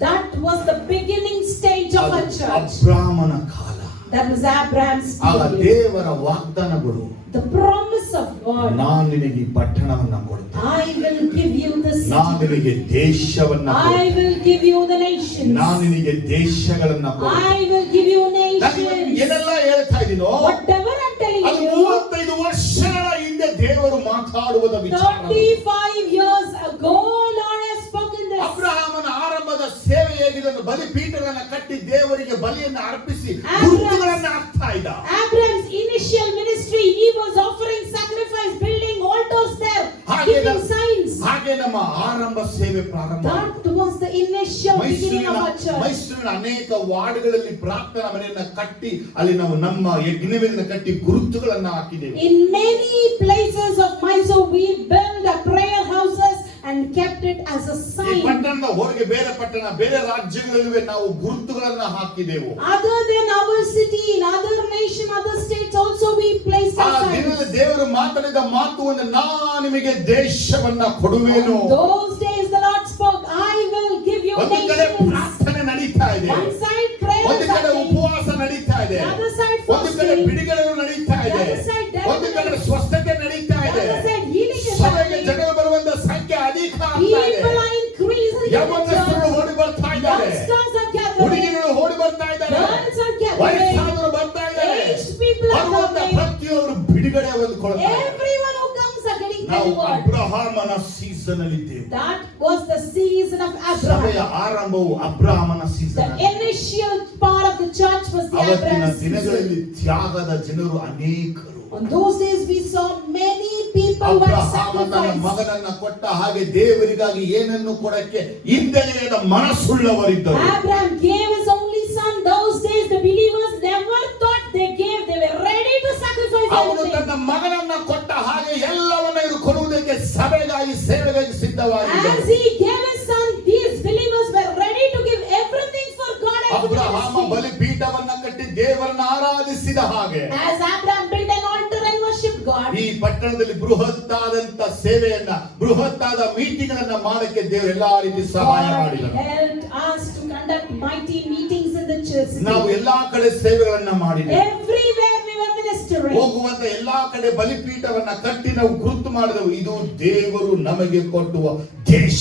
That was the beginning stage of a church. ಅಬ್ರಾಮನ ಕಾಲ. That was Abraham's ಆಗ period. ದೇವರ ವಾಗ್ದಾನಗಳು, The promise of God. ನಾನು ನಿನಗೆ ಈ ಪಟ್ಟಣವನ್ನ ಕೊಡ್ತೇನೆ, I will give you the ನಾನು city. ನಿನಗೆ ದೇಶವನ್ನ I ಕೊಡ್ತೇನೆ, will give you the nations. ನಾನು ನಿನಗೆ ದೇಶಗಳನ್ನ ಕೊಡ್ತೇನೆ. I will give you ನಾನು nations. ಏನೆಲ್ಲ ಹೇಳ್ತಾ ಇದ್ದೀನೋ Whatever I'm telling ಅದು you, 35 ವರ್ಷಗಳ ಹಿಂದೆ ದೇವರು ಮಾತಾಡುವುದ ವಿಚಾರ. 35 years ago, Lord has spoken this. ಅಬ್ರಹಾಮನ ಆರಂಭದ ಸೇವೆ ಹೇಗಿದನ್ನು ಬಲಿಪೀಠಗಳನ್ನ ಕಟ್ಟಿ ದೇವರಿಗೆ ಬಲಿಯನ್ನು ಅರ್ಪಿಸಿ Abraham- ಗುರುತುಗಳನ್ನ ಹಾಕ್ತಾ ಇದ್ದ. Abraham's initial ministry, he was offering sacrifice, building altars there, giving signs. ಹಾಗೆ ನಮ್ಮ ಆರಂಭ ಸೇವೆ ಪ್ರಾರಂಭ That was the initial beginning of our church. ಮೈಸೂರಿನ ಅನೇಕ ವಾರ್ಡ್ಗಳಲ್ಲಿ ಪ್ರಾರ್ಥನಾ ಮನೆಯನ್ನ ಕಟ್ಟಿ ಅಲ್ಲಿ ನಾವು ನಮ್ಮ ಯಜ್ಞವೇದಿಯನ್ನು ಕಟ್ಟಿ ಗುರುತುಗಳನ್ನ ಹಾಕಿದ್ದೇವೆ. In many places of Mysore, we built a prayer houses and kept it as a ಈ sign. ಪಟ್ಟಣದ ಹೊರಗೆ ಬೇರೆ ಪಟ್ಟಣ, ಬೇರೆ ರಾಜ್ಯಗಳಲ್ಲಿ ನಾವು ಗುರುತುಗಳನ್ನ ಹಾಕಿದೆವು. Other than our city, in other nation, other states also we placed ಆ our ದಿನದಲ್ಲಿ signs. ದೇವರು ಮಾತನಾಡಿದ ಮಾತು ಒಂದು, ನಾನು ನಿಮಗೆ ದೇಶವನ್ನ ಕೊಡುವೆನು. Those days the Lord spoke, I will give you ಒಂದು ಕಡೆ nations. ಪ್ರಾರ್ಥನೆ ನಡೀತಾ ಇದೆ, One side prayers ಒಂದು ಕಡೆ are being- ಉಪವಾಸ ನಡೀತಾ ಇದೆ, The other side ಒಂದು ಕಡೆ fasting. ಬಿಡುಗಡೆಗಳು ನಡೀತಾ ಇದೆ, The other side ಒಂದು ಕಡೆ deliverance. ಸ್ವಸ್ಥತೆ ನಡೀತಾ The ಇದೆ. other side healing is ಸಭೆಗೆ happening. ಜನರು ಬರುವಂತ ಸಂಖ್ಯೆ ಅಧಿಕ ಆಗ್ತಾ ಇದೆ. People are increasing in the ಯೌವನಸ್ಥರು church. ಓಡಿ ಬರ್ತಾ ಇದ್ದಾರೆ, Youngsters are gathering. ಹುಡುಗಿಗಳು ಓಡಿ ಬರ್ತಾ ಇದ್ದಾರೆ, Girls are gathering. ವಯಸ್ಸಾದವರು ಬರ್ತಾ ಇದ್ದಾರೆ. Aged people are ಬರುವಂತ coming. ಪ್ರತಿಯೊಬ್ಬರು ಬಿಡುಗಡೆ ಹೊಂದಿಕೊಳ್ತಾ ಇದ್ದಾರೆ. Everyone who comes are getting ನಾವು delivered. ಅಬ್ರಹಾಮನ ಸೀಸನ್ ಅಲ್ಲಿ ಇದ್ದೇವೆ. That was the season of ಸಭೆಯ Abraham. ಆರಂಭವು ಅಬ್ರಹಾಮನ The season. initial part of the church was the ಅವತ್ತಿನ Abraham ದಿನಗಳಲ್ಲಿ season. ತ್ಯಾಗದ ಜನರು ಅನೇಕರು. On those days we saw many people were Abraham ತನ್ನ sacrificed. ಮಗನನ್ನ ಕೊಟ್ಟ ಹಾಗೆ ದೇವರಿಗಾಗಿ ಏನನ್ನು ಕೊಡಕ್ಕೆ ಹಿಂದೆಗೆಯದ ಮನಸ್ಸುಳ್ಳವರಿದ್ದರು. Abraham gave his only son. Those days the believers never thought they gave. They were ready to sacrifice ಅವನು everything. ತನ್ನ ಮಗನನ್ನ ಕೊಟ್ಟ ಹಾಗೆ ಎಲ್ಲವನ್ನ ಇವರು ಕೊಡುವುದಕ್ಕೆ ಸಭೆಗಾಗಿ ಸೇವೆಗಾಗಿ ಸಿದ್ಧವಾಗಿದ್ದರು. As he gave his son, these believers were ready to give everything for God and for the Abraham ministry. ಬಲಿಪೀಠವನ್ನ ಕಟ್ಟಿ ದೇವರನ್ನ ಆರಾಧಿಸಿದ ಹಾಗೆ As Abraham built an altar and worshipped God. ಈ ಪಟ್ಟಣದಲ್ಲಿ ಬೃಹತ್ತಾದಂತ ಸೇವೆಯನ್ನ, ಬೃಹತ್ತಾದ ಮೀಟಿಂಗ್ಗಳನ್ನ ಮಾಡಕ್ಕೆ ದೇವರು ಎಲ್ಲಾ ರೀತಿ ಸಹಾಯ God ಮಾಡಿದರು. helped us to conduct mighty meetings in the church. ನಾವು ಎಲ್ಲಾ ಕಡೆ ಸೇವೆಗಳನ್ನ ಮಾಡಿದ್ದೇವೆ. Everywhere we were ministering. ಹೋಗುವಂತ ಎಲ್ಲಾ ಕಡೆ ಬಲಿಪೀಠವನ್ನ ಕಟ್ಟಿ ನಾವು ಗುರುತು ಮಾಡಿದೆವು, ಇದು ದೇವರು ನಮಗೆ ಕೊಟ್ಟುವ ದೇಶ.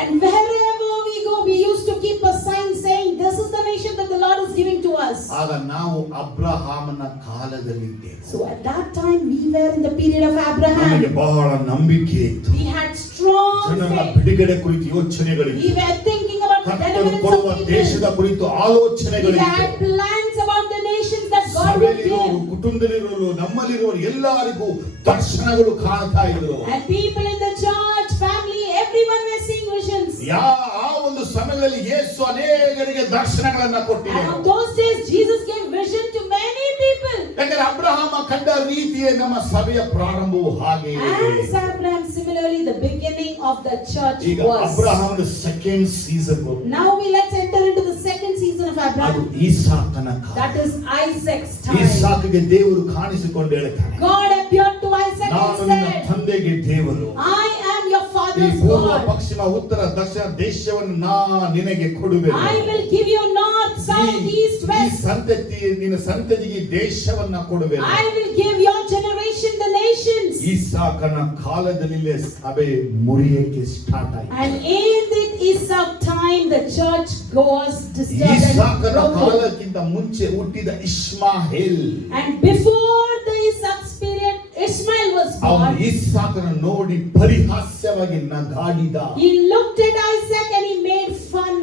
And wherever we go, we used to keep a sign saying, this is the nation that the Lord is giving to us. ಆಗ ನಾವು ಅಬ್ರಹಾಮನ ಕಾಲದಲ್ಲಿದ್ದೇವೆ. So at that time, we were in the period of ನಮಗೆ Abraham. ಬಹಳ ನಂಬಿಕೆ ಇತ್ತು. We had strong ಜನರ faith. ಬಿಡುಗಡೆ ಕುರಿತು ಯೋಚನೆಗಳಿತ್ತು. We were thinking about the ಕರ್ತನು deliverance ಕೊಡುವ of ದೇಶದ people. ಕುರಿತು We ಆಲೋಚನೆಗಳಿತ್ತು. had plans about the nations that God would ಸಭೆಯಲ್ಲಿರೋರು, give. ಕುಟುಂಬದಲ್ಲಿರೋರು, ನಮ್ಮಲ್ಲಿರೋರು ಎಲ್ಲರಿಗೂ ದರ್ಶನಗಳು ಕಾಣ್ತಾ ಇದ್ರು. And people in the church, family, everyone were seeing visions. ಆ ಒಂದು ಸಮಯದಲ್ಲಿ ಯೇಸು ಅನೇಕರಿಗೆ ದರ್ಶನಗಳನ್ನ ಕೊಟ್ಟಿದ್ದಾರೆ. And on those days, Jesus gave vision to many people. ಯಾಕಂದ್ರೆ ಅಬ್ರಹಾಮ ಕಂಡ ರೀತಿಯೇ ನಮ್ಮ ಸಭೆಯ ಪ್ರಾರಂಭವು ಹಾಗೆ. As Abraham, similarly, the beginning of the church ಈಗ was. ಅಬ್ರಹಾಮನ second season Now let's enter into the second season of ಅದು Abraham. ಈಸಾಕನ ಕಾಲ. That is Isaac's time. ಈಸಾಕಗೆ ದೇವರು ಕಾಣಿಸಿಕೊಂಡು ಹೇಳ್ತಾನೆ, God appeared to Isaac ನಾನು and ನಿನ್ನ said, ತಂದೆಗೆ ದೇವರು, I am your ಈ father's ಪೂರ್ವ God. ಪಶ್ಚಿಮ ಉತ್ತರ ದಕ್ಷಿಣ ದೇಶವನ್ನು ನಾ ನಿನಗೆ ಕೊಡುವೆನು. I will give you north, south, east, ಈ west. ಸಂತತಿ, ನಿನ್ನ ಸಂತತಿಗೆ ದೇಶವನ್ನ ಕೊಡುವೆನು. I will give your generation the nations. ಈಸಾಕನ ಕಾಲದಲ್ಲಿಯೇ ಸಭೆ ಮುರಿಯಕ್ಕೆ ಸ್ಟಾರ್ಟ್ ಆಯಿತು. And in the Isaac time, the church was disturbed ಈಸಾಕನ and broken. ಕಾಲಕ್ಕಿಂತ ಮುಂಚೆ ಹುಟ್ಟಿದ ಇಷ್ಮಾಯೇಲ್, And before the Isaac's period, Ishmael was ಅವನು God. ಇಸಾಕನ ನೋಡಿ ಪರಿಹಾಸ್ಯವಾಗಿ ನಗಾಡಿದ. He looked at Isaac and he made fun.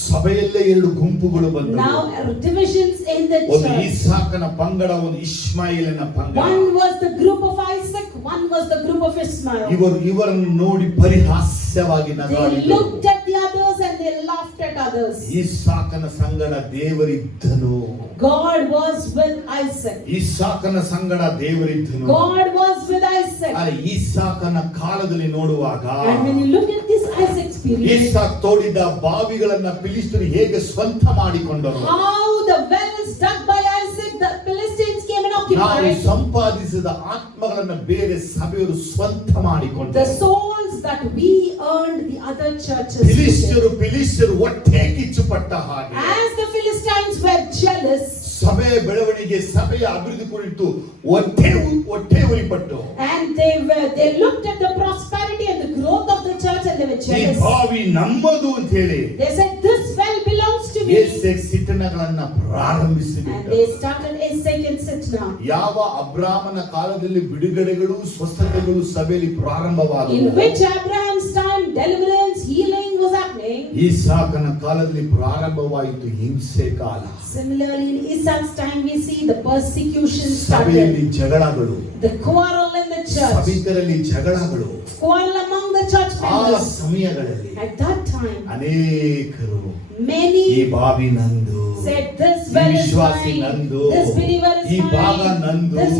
ಸಭೆಯಲ್ಲೇ ಎರಡು ಗುಂಪುಗಳು ಬಂದವು. Now divisions in the ಒಂದು church. ಇಸಾಕನ ಪಂಗಡ, ಒಂದು ಇಷ್ಮಾಯೇಲನ ಪಂಗಡ. One was the group of Isaac, one was the group of Ishmael. ಇವರನ್ನು ನೋಡಿ ಪರಿಹಾಸ್ಯವಾಗಿ They ನಗಾಡಿದರು. looked at the others and they laughed at others. ಇಸಾಕನ ಸಂಗಡ ದೇವರಿದ್ದನು. God was with Isaac. ಇಸಾಕನ ಸಂಗಡ ದೇವರಿದ್ದನು. God was with Isaac. ಆದರೆ ಇಸಾಕನ ಕಾಲದಲ್ಲಿ ನೋಡುವಾಗ And when you look at this Isaac's period, Isaac ತೋಡಿದ ಬಾವಿಗಳನ್ನ ಫಿಲಿಸ್ತೀಯರು ಹೇಗೆ ಸ್ವಂತ ಮಾಡಿಕೊಂಡರು. how the wells dug by Isaac, the Philistines came and ನಾವು occupied. ಸಂಪಾದಿಸಿದ ಆತ್ಮಗಳನ್ನ ಬೇರೆ ಸಭೆಯವರು ಸ್ವಂತ The ಮಾಡಿಕೊಂಡರು. souls that we earned, the other churches. ಫಿಲಿಸ್ತೀಯರು ಹೊಟ್ಟೆ ಕಿಚ್ಚು ಪಟ್ಟ ಹಾಗೆ As the Philistines were jealous, ಸಭೆಯ ಬೆಳವಣಿಗೆ, ಸಭೆಯ ಅಭಿವೃದ್ಧಿ ಕುರಿತು ಹೊಟ್ಟೆ ಉರಿಪಟ್ಟು and they looked at the prosperity and the growth of the church and they were ಈ jealous. ಬಾವಿ ನಮ್ಮದು ಅಂತ ಹೇಳಿ They said, this well belongs to me. ಸಿಟ್ಟನಗಳನ್ನ And ಪ್ರಾರಂಭಿಸಿಬಿಟ್ಟರು. they started a second Sitna. ಯಾವ ಅಬ್ರಾಮನ ಕಾಲದಲ್ಲಿ ಬಿಡುಗಡೆಗಳು, ಸ್ವಸ್ಥತೆಗಳು ಸಭೆಯಲ್ಲಿ ಪ್ರಾರಂಭವಾದವು. In which Abraham's time deliverance, healing was happening. ಇಸಾಕನ ಕಾಲದಲ್ಲಿ ಪ್ರಾರಂಭವಾಯಿತು ಹಿಂಸೆ ಕಾಲ. Similarly, in Isaac's time, we see the persecution ಸಭೆಯಲ್ಲಿ started. ಜಗಳಗಳು, The quarrel in the church. ಸಭಿಕರಲ್ಲಿ ಜಗಳಗಳು. Quarrel among the church ಆ members. ಸಮಯಗಳಲ್ಲಿ At that time, ಅನೇಕರು ಈ many ಬಾವಿ ನಂದು, said, this ಈ well is ವಿಶ್ವಾಸಿ mine, ನಂದು, this believer is ಈ ಭಾಗ mine, ನಂದು, this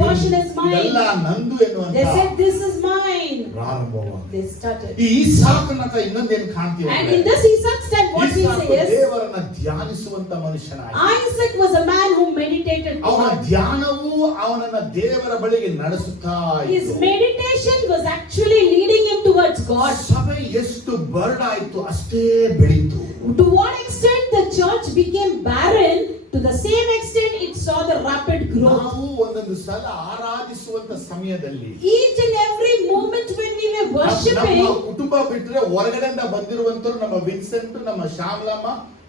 portion is ಇದೆಲ್ಲ mine. ನಂದು ಎನ್ನುವಂತ They said, this is mine. ಪ್ರಾರಂಭವಾಗಿದೆ. They started. ಈ ಇಸಾಕನ ಹತ್ರ ಇನ್ನೊಂದೇನು ಕಾಣ್ತೀವಿ And ಅಂದ್ರೆ, in this Isaac's time, what we Isaac say is, ದೇವರನ್ನ ಧ್ಯಾನಿಸುವಂತ ಮನುಷ್ಯನಾಗಿ, Isaac was a man who meditated ಅವನ God. ಧ್ಯಾನವು ಅವನನ್ನ ದೇವರ ಬಳಿಗೆ ನಡೆಸುತ್ತಾ His ಇತ್ತು. meditation was actually leading him towards God. ಸಭೆ ಎಷ್ಟು ಬರ್ಡಾಯ್ತು ಅಷ್ಟೇ ಬೆಳೀತು. To what extent the church became barren, to the same extent it saw the rapid growth. ನಾವು ಒಂದೊಂದು ಸಲ ಆರಾಧಿಸುವಂತ ಸಮಯದಲ್ಲಿ Each and every moment when we were ನಮ್ಮ worshipping, ಕುಟುಂಬ ಬಿಟ್ರೆ ಹೊರಗಡೆಯಿಂದ ಬಂದಿರುವಂತರು ನಮ್ಮ ವಿನ್ಸೆಂಟ್, ನಮ್ಮ ಶ್ಯಾಮಲಮ್ಮ,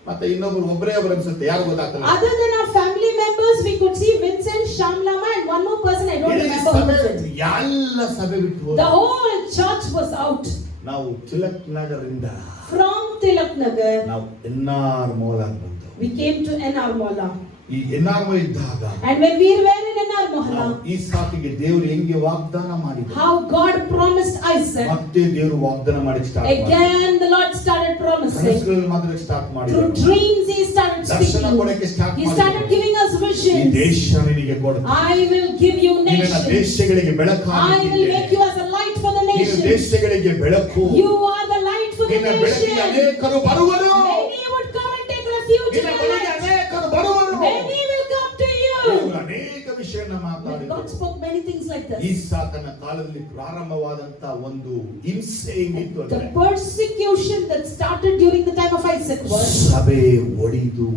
ಮತ್ತೆ ಒಬ್ಬರೇ ಒಬ್ರು ಅನ್ಸುತ್ತೆ, ಯಾರು ಗೊತ್ತಾಗ್ತಲ್ಲ. other than our family members, we could see Vincent, Shamlama and one more person, I don't ಇಡೀ remember who ಸಭೆ was ಬಿಟ್ಟು, it. ಎಲ್ಲ ಸಭೆ ಬಿಟ್ಟು The ಹೋದ್ರು. whole church was out. ನಾವು ತಿಲಕ್ ನಗರದಿಂದ From Tilak Nagar, ನಾವು ಎನ್ಆರ್ ಮೋಲಾಗ್ ಬಂತು. we came to NR Mohalla. ಈ ಎನ್ಆರ್ ಮೋಲ್ ಇದ್ದಾಗ And when we were in NR Mohalla, ನಾವು ಈ ಸಾಕಿಗೆ ದೇವರು ಹೆಂಗೆ ವಾಗ್ದಾನ ಮಾಡಿದ್ರು, how God promised Isaac, ಮತ್ತೆ ದೇವರು ವಾಗ್ದಾನ ಮಾಡಿ ಸ್ಟಾರ್ಟ್ ಮಾಡಿ again the Lord started promising. ಕನಸುಗಳಲ್ಲಿ ಮಾತ್ರ ಸ್ಟಾರ್ಟ್ ಮಾಡಿದ್ರು. Through dreams he started ದರ್ಶನ speaking. ಕೊಡಕ್ಕೆ ಸ್ಟಾರ್ಟ್ He started ಮಾಡಿದ್ರು. giving us ಈ visions. ದೇಶ ನಿನಗೆ ಕೊಡ್ತೀನಿ, I will give you ನಿನ್ನ nations. ದೇಶಗಳಿಗೆ I will ಬೆಳಕಾಗಿದ್ದೇನೆ, make you as a light for the ನಿನ್ನ nations. ದೇಶಗಳಿಗೆ ಬೆಳಕು, You are the light for the ನಿನ್ನ ಬೆಳಕಿಗೆ nation. ಅನೇಕರು ಬರುವರು, Many would come and take refuge in ನಿನ್ನ your ಬಳಿಗೆ light. ಅನೇಕರು ಬರುವರು. Many will come to ದೇವರು you. ಅನೇಕ ವಿಷಯನ God ಮಾತಾಡಿದ್ರು. spoke many things like this. ಇಸಾಕನ ಕಾಲದಲ್ಲಿ ಪ್ರಾರಂಭವಾದಂತ ಒಂದು ಹಿಂಸೆ ಹೆಂಗಿತ್ತು The ಅಂದ್ರೆ, persecution that started during the time of Isaac was, ಸಭೆ ಒಡಿದು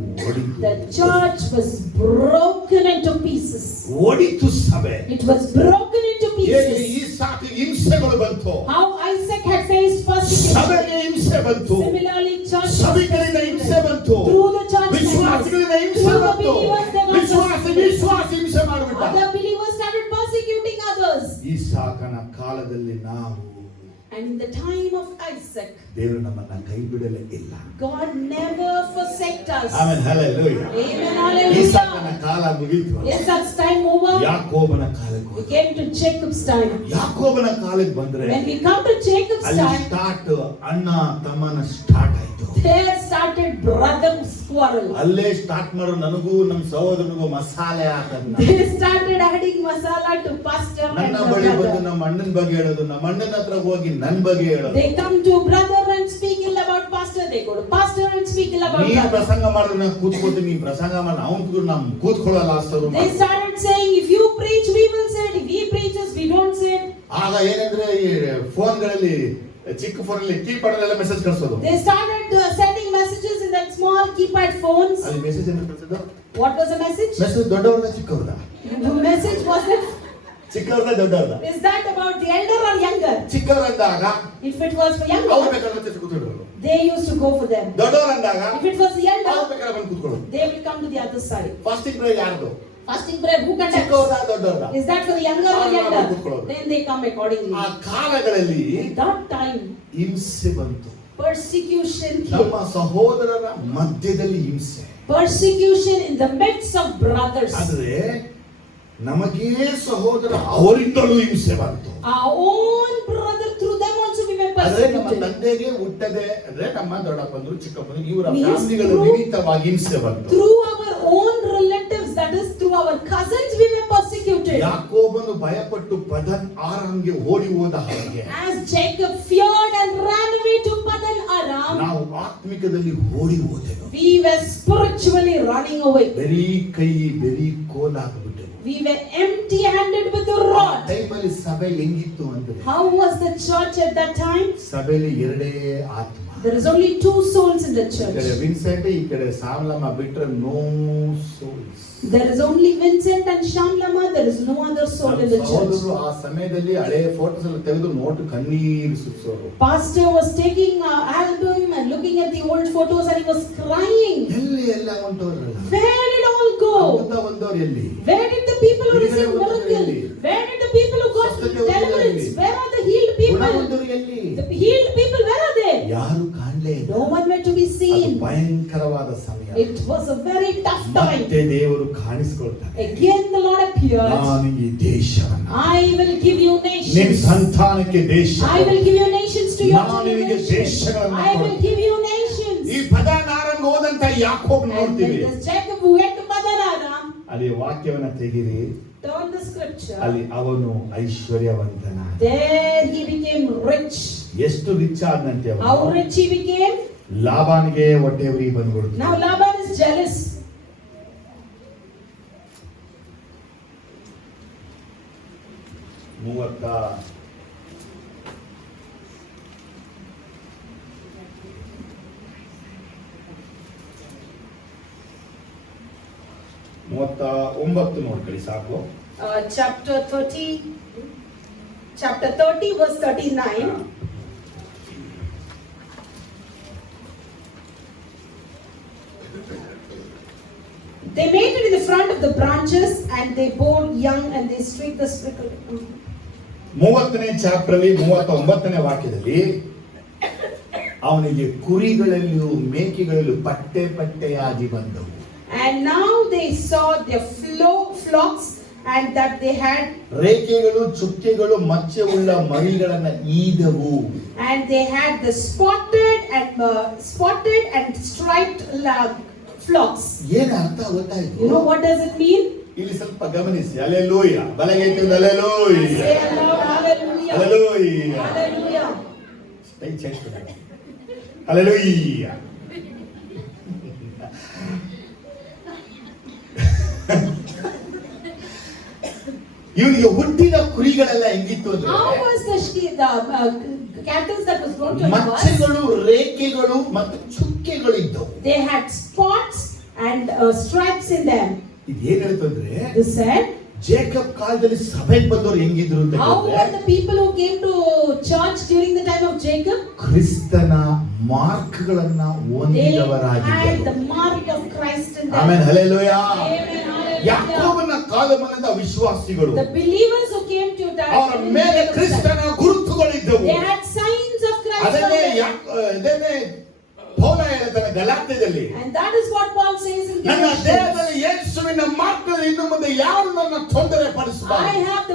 the church was broken into pieces. ಒಡಿತು ಸಭೆ. It was broken into ಹೇಗೆ pieces. ಇಸಾಕಿಗೆ ಹಿಂಸೆಗಳು ಬಂತು, How Isaac had faced persecution. ಸಭೆಗೆ ಹಿಂಸೆ ಬಂತು, Similarly, church was ಸಭಿಕರಿಂದ ಹಿಂಸೆ ಬಂತು, through the church members. ವಿಶ್ವಾಸಿಗಳಿಂದ ಹಿಂಸೆ Through the ಬಂತು, believers, they were ವಿಶ್ವಾಸಿ ಹಿಂಸೆ ಮಾಡಿಬಿಟ್ಟ. other believers started persecuting others. ಇಸಾಕನ ಕಾಲದಲ್ಲಿ ನಾವು, And in the time of Isaac, ದೇವರು ನಮ್ಮನ್ನ ಕೈ ಬಿಡಲೇ ಇಲ್ಲ. God never forsaked us. Amen, hallelujah. Amen, ಇಸಾಕನ hallelujah. ಕಾಲ ಮುಗಿತು. Isaac's time over. ಯಾಕೋಬನ ಕಾಲಕ್ಕೆ We ಹೋದ. came to Jacob's time. ಯಾಕೋಬನ ಕಾಲಕ್ಕೆ ಬಂದ್ರೆ When we come to Jacob's ಅಲ್ಲಿ time, ಸ್ಟಾರ್ಟ್ ಅಣ್ಣ ತಮ್ಮನ ಸ್ಟಾರ್ಟ್ ಆಯ್ತು. there started brothers' quarrel. ಅಲ್ಲೇ ಸ್ಟಾರ್ಟ್ ಮಾಡೋ ನನಗೂ ನಮ್ಮ ಸಹೋದರನಿಗೂ ಮಸಾಲೆ ಹಾಕದ್ನ. They started adding masala to pastor and ನನ್ನ the ಬಳಿ ಬಂದು brother. ನಮ್ಮ ಅಣ್ಣನ ಬಗ್ಗೆ ಹೇಳೋದು, ನಮ್ಮ ಅಣ್ಣನ ಹತ್ರ ಹೋಗಿ ನನ್ನ ಬಗ್ಗೆ ಹೇಳೋದು. They come to brother and speak ill about pastor. They go to pastor and speak ill about ನೀನ್ brother. ಪ್ರಸಂಗ ಮಾಡಿದ್ರೆ ನಾನು ಕೂತ್ಕೋತೀನಿ, ನೀನ್ ಪ್ರಸಂಗ ಮಾಡಿ ಅವ್ನು ನಮ್ ಕೂತ್ಕೊಳ್ಳಲ್ಲ ಅಷ್ಟರು. They started saying, if you preach, we will say it. If he preaches, we don't say it. ಆಗ ಏನಂದ್ರೆ ಈ ಫೋನ್ಗಳಲ್ಲಿ, ಚಿಕ್ಕ ಫೋನಲ್ಲಿ ಕೀಪ್ಯಾಡ್ ಅಲ್ಲೆಲ್ಲ ಮೆಸೇಜ್ ಕಳಿಸೋದು. They started sending messages in that small keypad phones. ಅಲ್ಲಿ ಮೆಸೇಜ್ ಏನು ಕಳಿಸೋದು? What was the message? Message ದೊಡ್ಡವ್ರದ ಚಿಕ್ಕವ್ರದ? The message was that, ಚಿಕ್ಕವ್ರದ ದೊಡ್ಡವ್ರದ? is that about the elder or younger? ಚಿಕ್ಕವರಂದಾಗ If it was for ಅವ್ರು younger, ಬೇಕಾದ್ರೆ ಕೂತ್ಕೊಳ್ಳೋರು. they used to go for them. ದೊಡ್ಡವರಂದಾಗ If it was the ಅವ್ರು elder, ಬೇಕಾದ್ರೆ ಬಂದು ಕೂತ್ಕೊಳ್ಳೋರು. they will come to the other side. Fasting prayer ಯಾರ್ದು? Fasting prayer, who conducts? ಚಿಕ್ಕವರ ದೊಡ್ಡವರ? Is that for the younger or ಆಗ younger? ಕೂತ್ಕೊಳ್ಳೋದು. Then they come accordingly. ಆ ಕಾಲಗಳಲ್ಲಿ At that time, ಹಿಂಸೆ ಬಂತು. persecution ನಮ್ಮ came. ಸಹೋದರರ ಮಧ್ಯದಲ್ಲಿ ಹಿಂಸೆ. Persecution in the midst of brothers. ಆದ್ರೆ ನಮಗೇ ಸಹೋದರ ಅವರಿಂದಲೂ ಹಿಂಸೆ ಬಂತು. Our own brother, through them also we were ಆದ್ರೆ ನಮ್ಮ persecuted. ತಂದೆಗೆ ಹುಟ್ಟದೆ ಅಂದ್ರೆ ನಮ್ಮ ದೊಡ್ಡಪ್ಪಂದ್ರು ಚಿಕ್ಕಪ್ಪಂದ್ರು ಇವರ Means ಫ್ಯಾಮಿಲಿಗಳ through- ನಿಮಿತ್ತವಾಗಿ ಹಿಂಸೆ ಬಂತು. Through our own relatives, that is through our cousins, we were persecuted. ಯಾಕೋಬನು ಭಯಪಟ್ಟು ಪದನ್ ಆರಾಮ್ಗೆ ಓಡಿ ಹೋದ ಹಾಗೆ As Jacob feared and ran away to Padan Aram, ನಾವು ಆತ್ಮಿಕದಲ್ಲಿ ಓಡಿ ಹೋದೆವು. we were spiritually running away. ಬರೀ ಕೈ ಬರೀ ಕೋಲಾಗ್ಬಿಟ್ಟೆವು. We were empty-handed with the ಆ rod. ಟೈಮಲ್ಲಿ ಸಭೆ ಹೆಂಗಿತ್ತು ಅಂದ್ರೆ How was the church at that time? ಸಭೆಯಲ್ಲಿ ಎರಡೇ ಆತ್ಮ. There is only two souls in the ಈ ಕಡೆ church. ವಿನ್ಸೆಂಟ್ ಈ ಕಡೆ ಸಾಮಲಮ್ಮ ಬಿಟ್ರೆ no souls. There is only Vincent and Shamlama. There is no other soul in the church. ಸಹೋದರರು ಆ ಸಮಯದಲ್ಲಿ ಹಳೆ ಫೋಟೋಸ್ ಎಲ್ಲ ತೆಗೆದು ನೋಟು ಕಣ್ಣೀರು ಸುರಿಸೋರು. Pastor was taking an album and looking at the old photos and he was crying. ಎಲ್ಲಿ ಎಲ್ಲ ಹೊಂಟವ್ರಲ್ಲ? Where did all go? ಅಮೃತ ಹೊಂದವ್ರು ಎಲ್ಲಿ? Where did the people who received miracle? Where did the people who got deliverance? Where are the healed ಗುಣ people? ಹೊಂದವ್ರು ಎಲ್ಲಿ? The healed people, where are they? ಯಾರು ಕಾಣಲೇ ಇಲ್ಲ. No one were to be ಅದು seen. ಭಯಂಕರವಾದ ಸಮಯ. It was a very tough time. ಮತ್ತೆ ದೇವರು ಕಾಣಿಸಿಕೊಳ್ತಾನೆ. Again the Lord appeared. ನಾನು ಈ ದೇಶವನ್ನು I will give you ನಿನ್ನ nations. ಸಂತಾನಕ್ಕೆ ದೇಶ. I will give you nations to your ನಾನು ನಿನಗೆ generation. ದೇಶಗಳನ್ನು I will ಕೊಡುತ್ತೇನೆ. give you nations. ಈ ಪದಾನಾರಂಗ ಹೋದಂತ ಯಾಕೋಬ್ And ನೋಡ್ತೀವಿ. when this Jacob who went to Padan Aram, ಅಲ್ಲಿ ವಾಕ್ಯವನ್ನ ತೆಗಿರಿ. turn the scripture. ಅಲ್ಲಿ ಅವನು ಐಶ್ವರ್ಯವಂತನ. There he became rich. ಎಷ್ಟು ರಿಚ್ ಆದಂತೆ How ಅವನು rich he became? ಲಾಬಾನಿಗೆ ಹೊಟ್ಟೆವರಿ ಬಂದ್ಬಿಡ್ತು. Now Laban is jealous. ಮೂವತ್ತ 39 ನೋಡ್ಕೊಳ್ಳಿ ಸಾಕು. Chapter 30 verse 39. They made it in the front of the branches and they bore young and they streaked the sprinkle. 30ನೇ ಚಾಪ್ಟರ್ ಅಲ್ಲಿ 39ನೇ ವಾಕ್ಯದಲ್ಲಿ ಅವನಿಗೆ ಕುರಿಗಳಲ್ಲಿಯೂ ಮೇಕೆಗಳಲ್ಲೂ ಪಟ್ಟೆ ಪಟ್ಟೆಯಾಗಿ ಬಂದವು. And now they saw their flocks and that they had ರೇಖೆಗಳು ಚುಕ್ಕೆಗಳು ಮಚ್ಚೆ ಉಳ್ಳ ಮರಿಗಳನ್ನ ಈದವು. and they had the spotted and striped flocks. ಏನ್ ಅರ್ಥ ಗೊತ್ತಾಯ್ತು? You know what does it mean? ಇಲ್ಲಿ ಸ್ವಲ್ಪ ಗಮನಿಸಿ. ಹಲ್ಲೆಲೂಯಾ. ಬಲಗೈತೆ hallelujah. Say aloud, hallelujah. Hallelujah. Hallelujah. Hallelujah. ಇವನಿಗೆ ಹುಟ್ಟಿದ ಕುರಿಗಳೆಲ್ಲ ಹೆಂಗಿತ್ತು ಅಂದ್ರೆ How was the cattle that was grown to him? ಮಚ್ಚೆಗಳು ರೇಖೆಗಳು ಮತ್ತು ಚುಕ್ಕೆಗಳು ಇದ್ದವು. They had spots and stripes in them. ಇದು ಏನ್ ಹೇಳ್ತಂದ್ರೆ This said, ಜೇಕಬ್ ಕಾಲದಲ್ಲಿ ಸಭೆಗೆ ಬಂದವರು ಹೆಂಗಿದ್ರು ಅಂತ how were ಹೇಳಿದ್ರೆ the people who came to church during the time of Jacob? ಕ್ರಿಸ್ತನ ಮಾರ್ಕ್ಗಳನ್ನ They had ಹೊಂದಿದವರಾಗಿದ್ದರು. the mark of Christ in them. Amen hallelujah. Amen, hallelujah. ಯಾಕೋಬನ ಕಾಲಮನದ ವಿಶ್ವಾಸಿಗಳು The believers who came to that ಅವರ ಮೇಲೆ ಕ್ರಿಸ್ತನ ಗುರುತುಗಳಿದ್ದವು. they had signs of Christ on ಅದನ್ನೇ them. ಇದನ್ನೇ ಪೌಲ ಹೇಳ್ತಾನೆ ಗಲಾತ್ಯದಲ್ಲಿ, And that is what Paul says in ನನ್ನ Galatians. ದೇಹದಲ್ಲಿ ಯೇಸುವಿನ ಮಾರ್ಕ್ಗಳು ಇನ್ನು ಮುಂದೆ ಯಾರು ನನ್ನ ತೊಂದರೆ I ಪಡಿಸಬಾರದು. have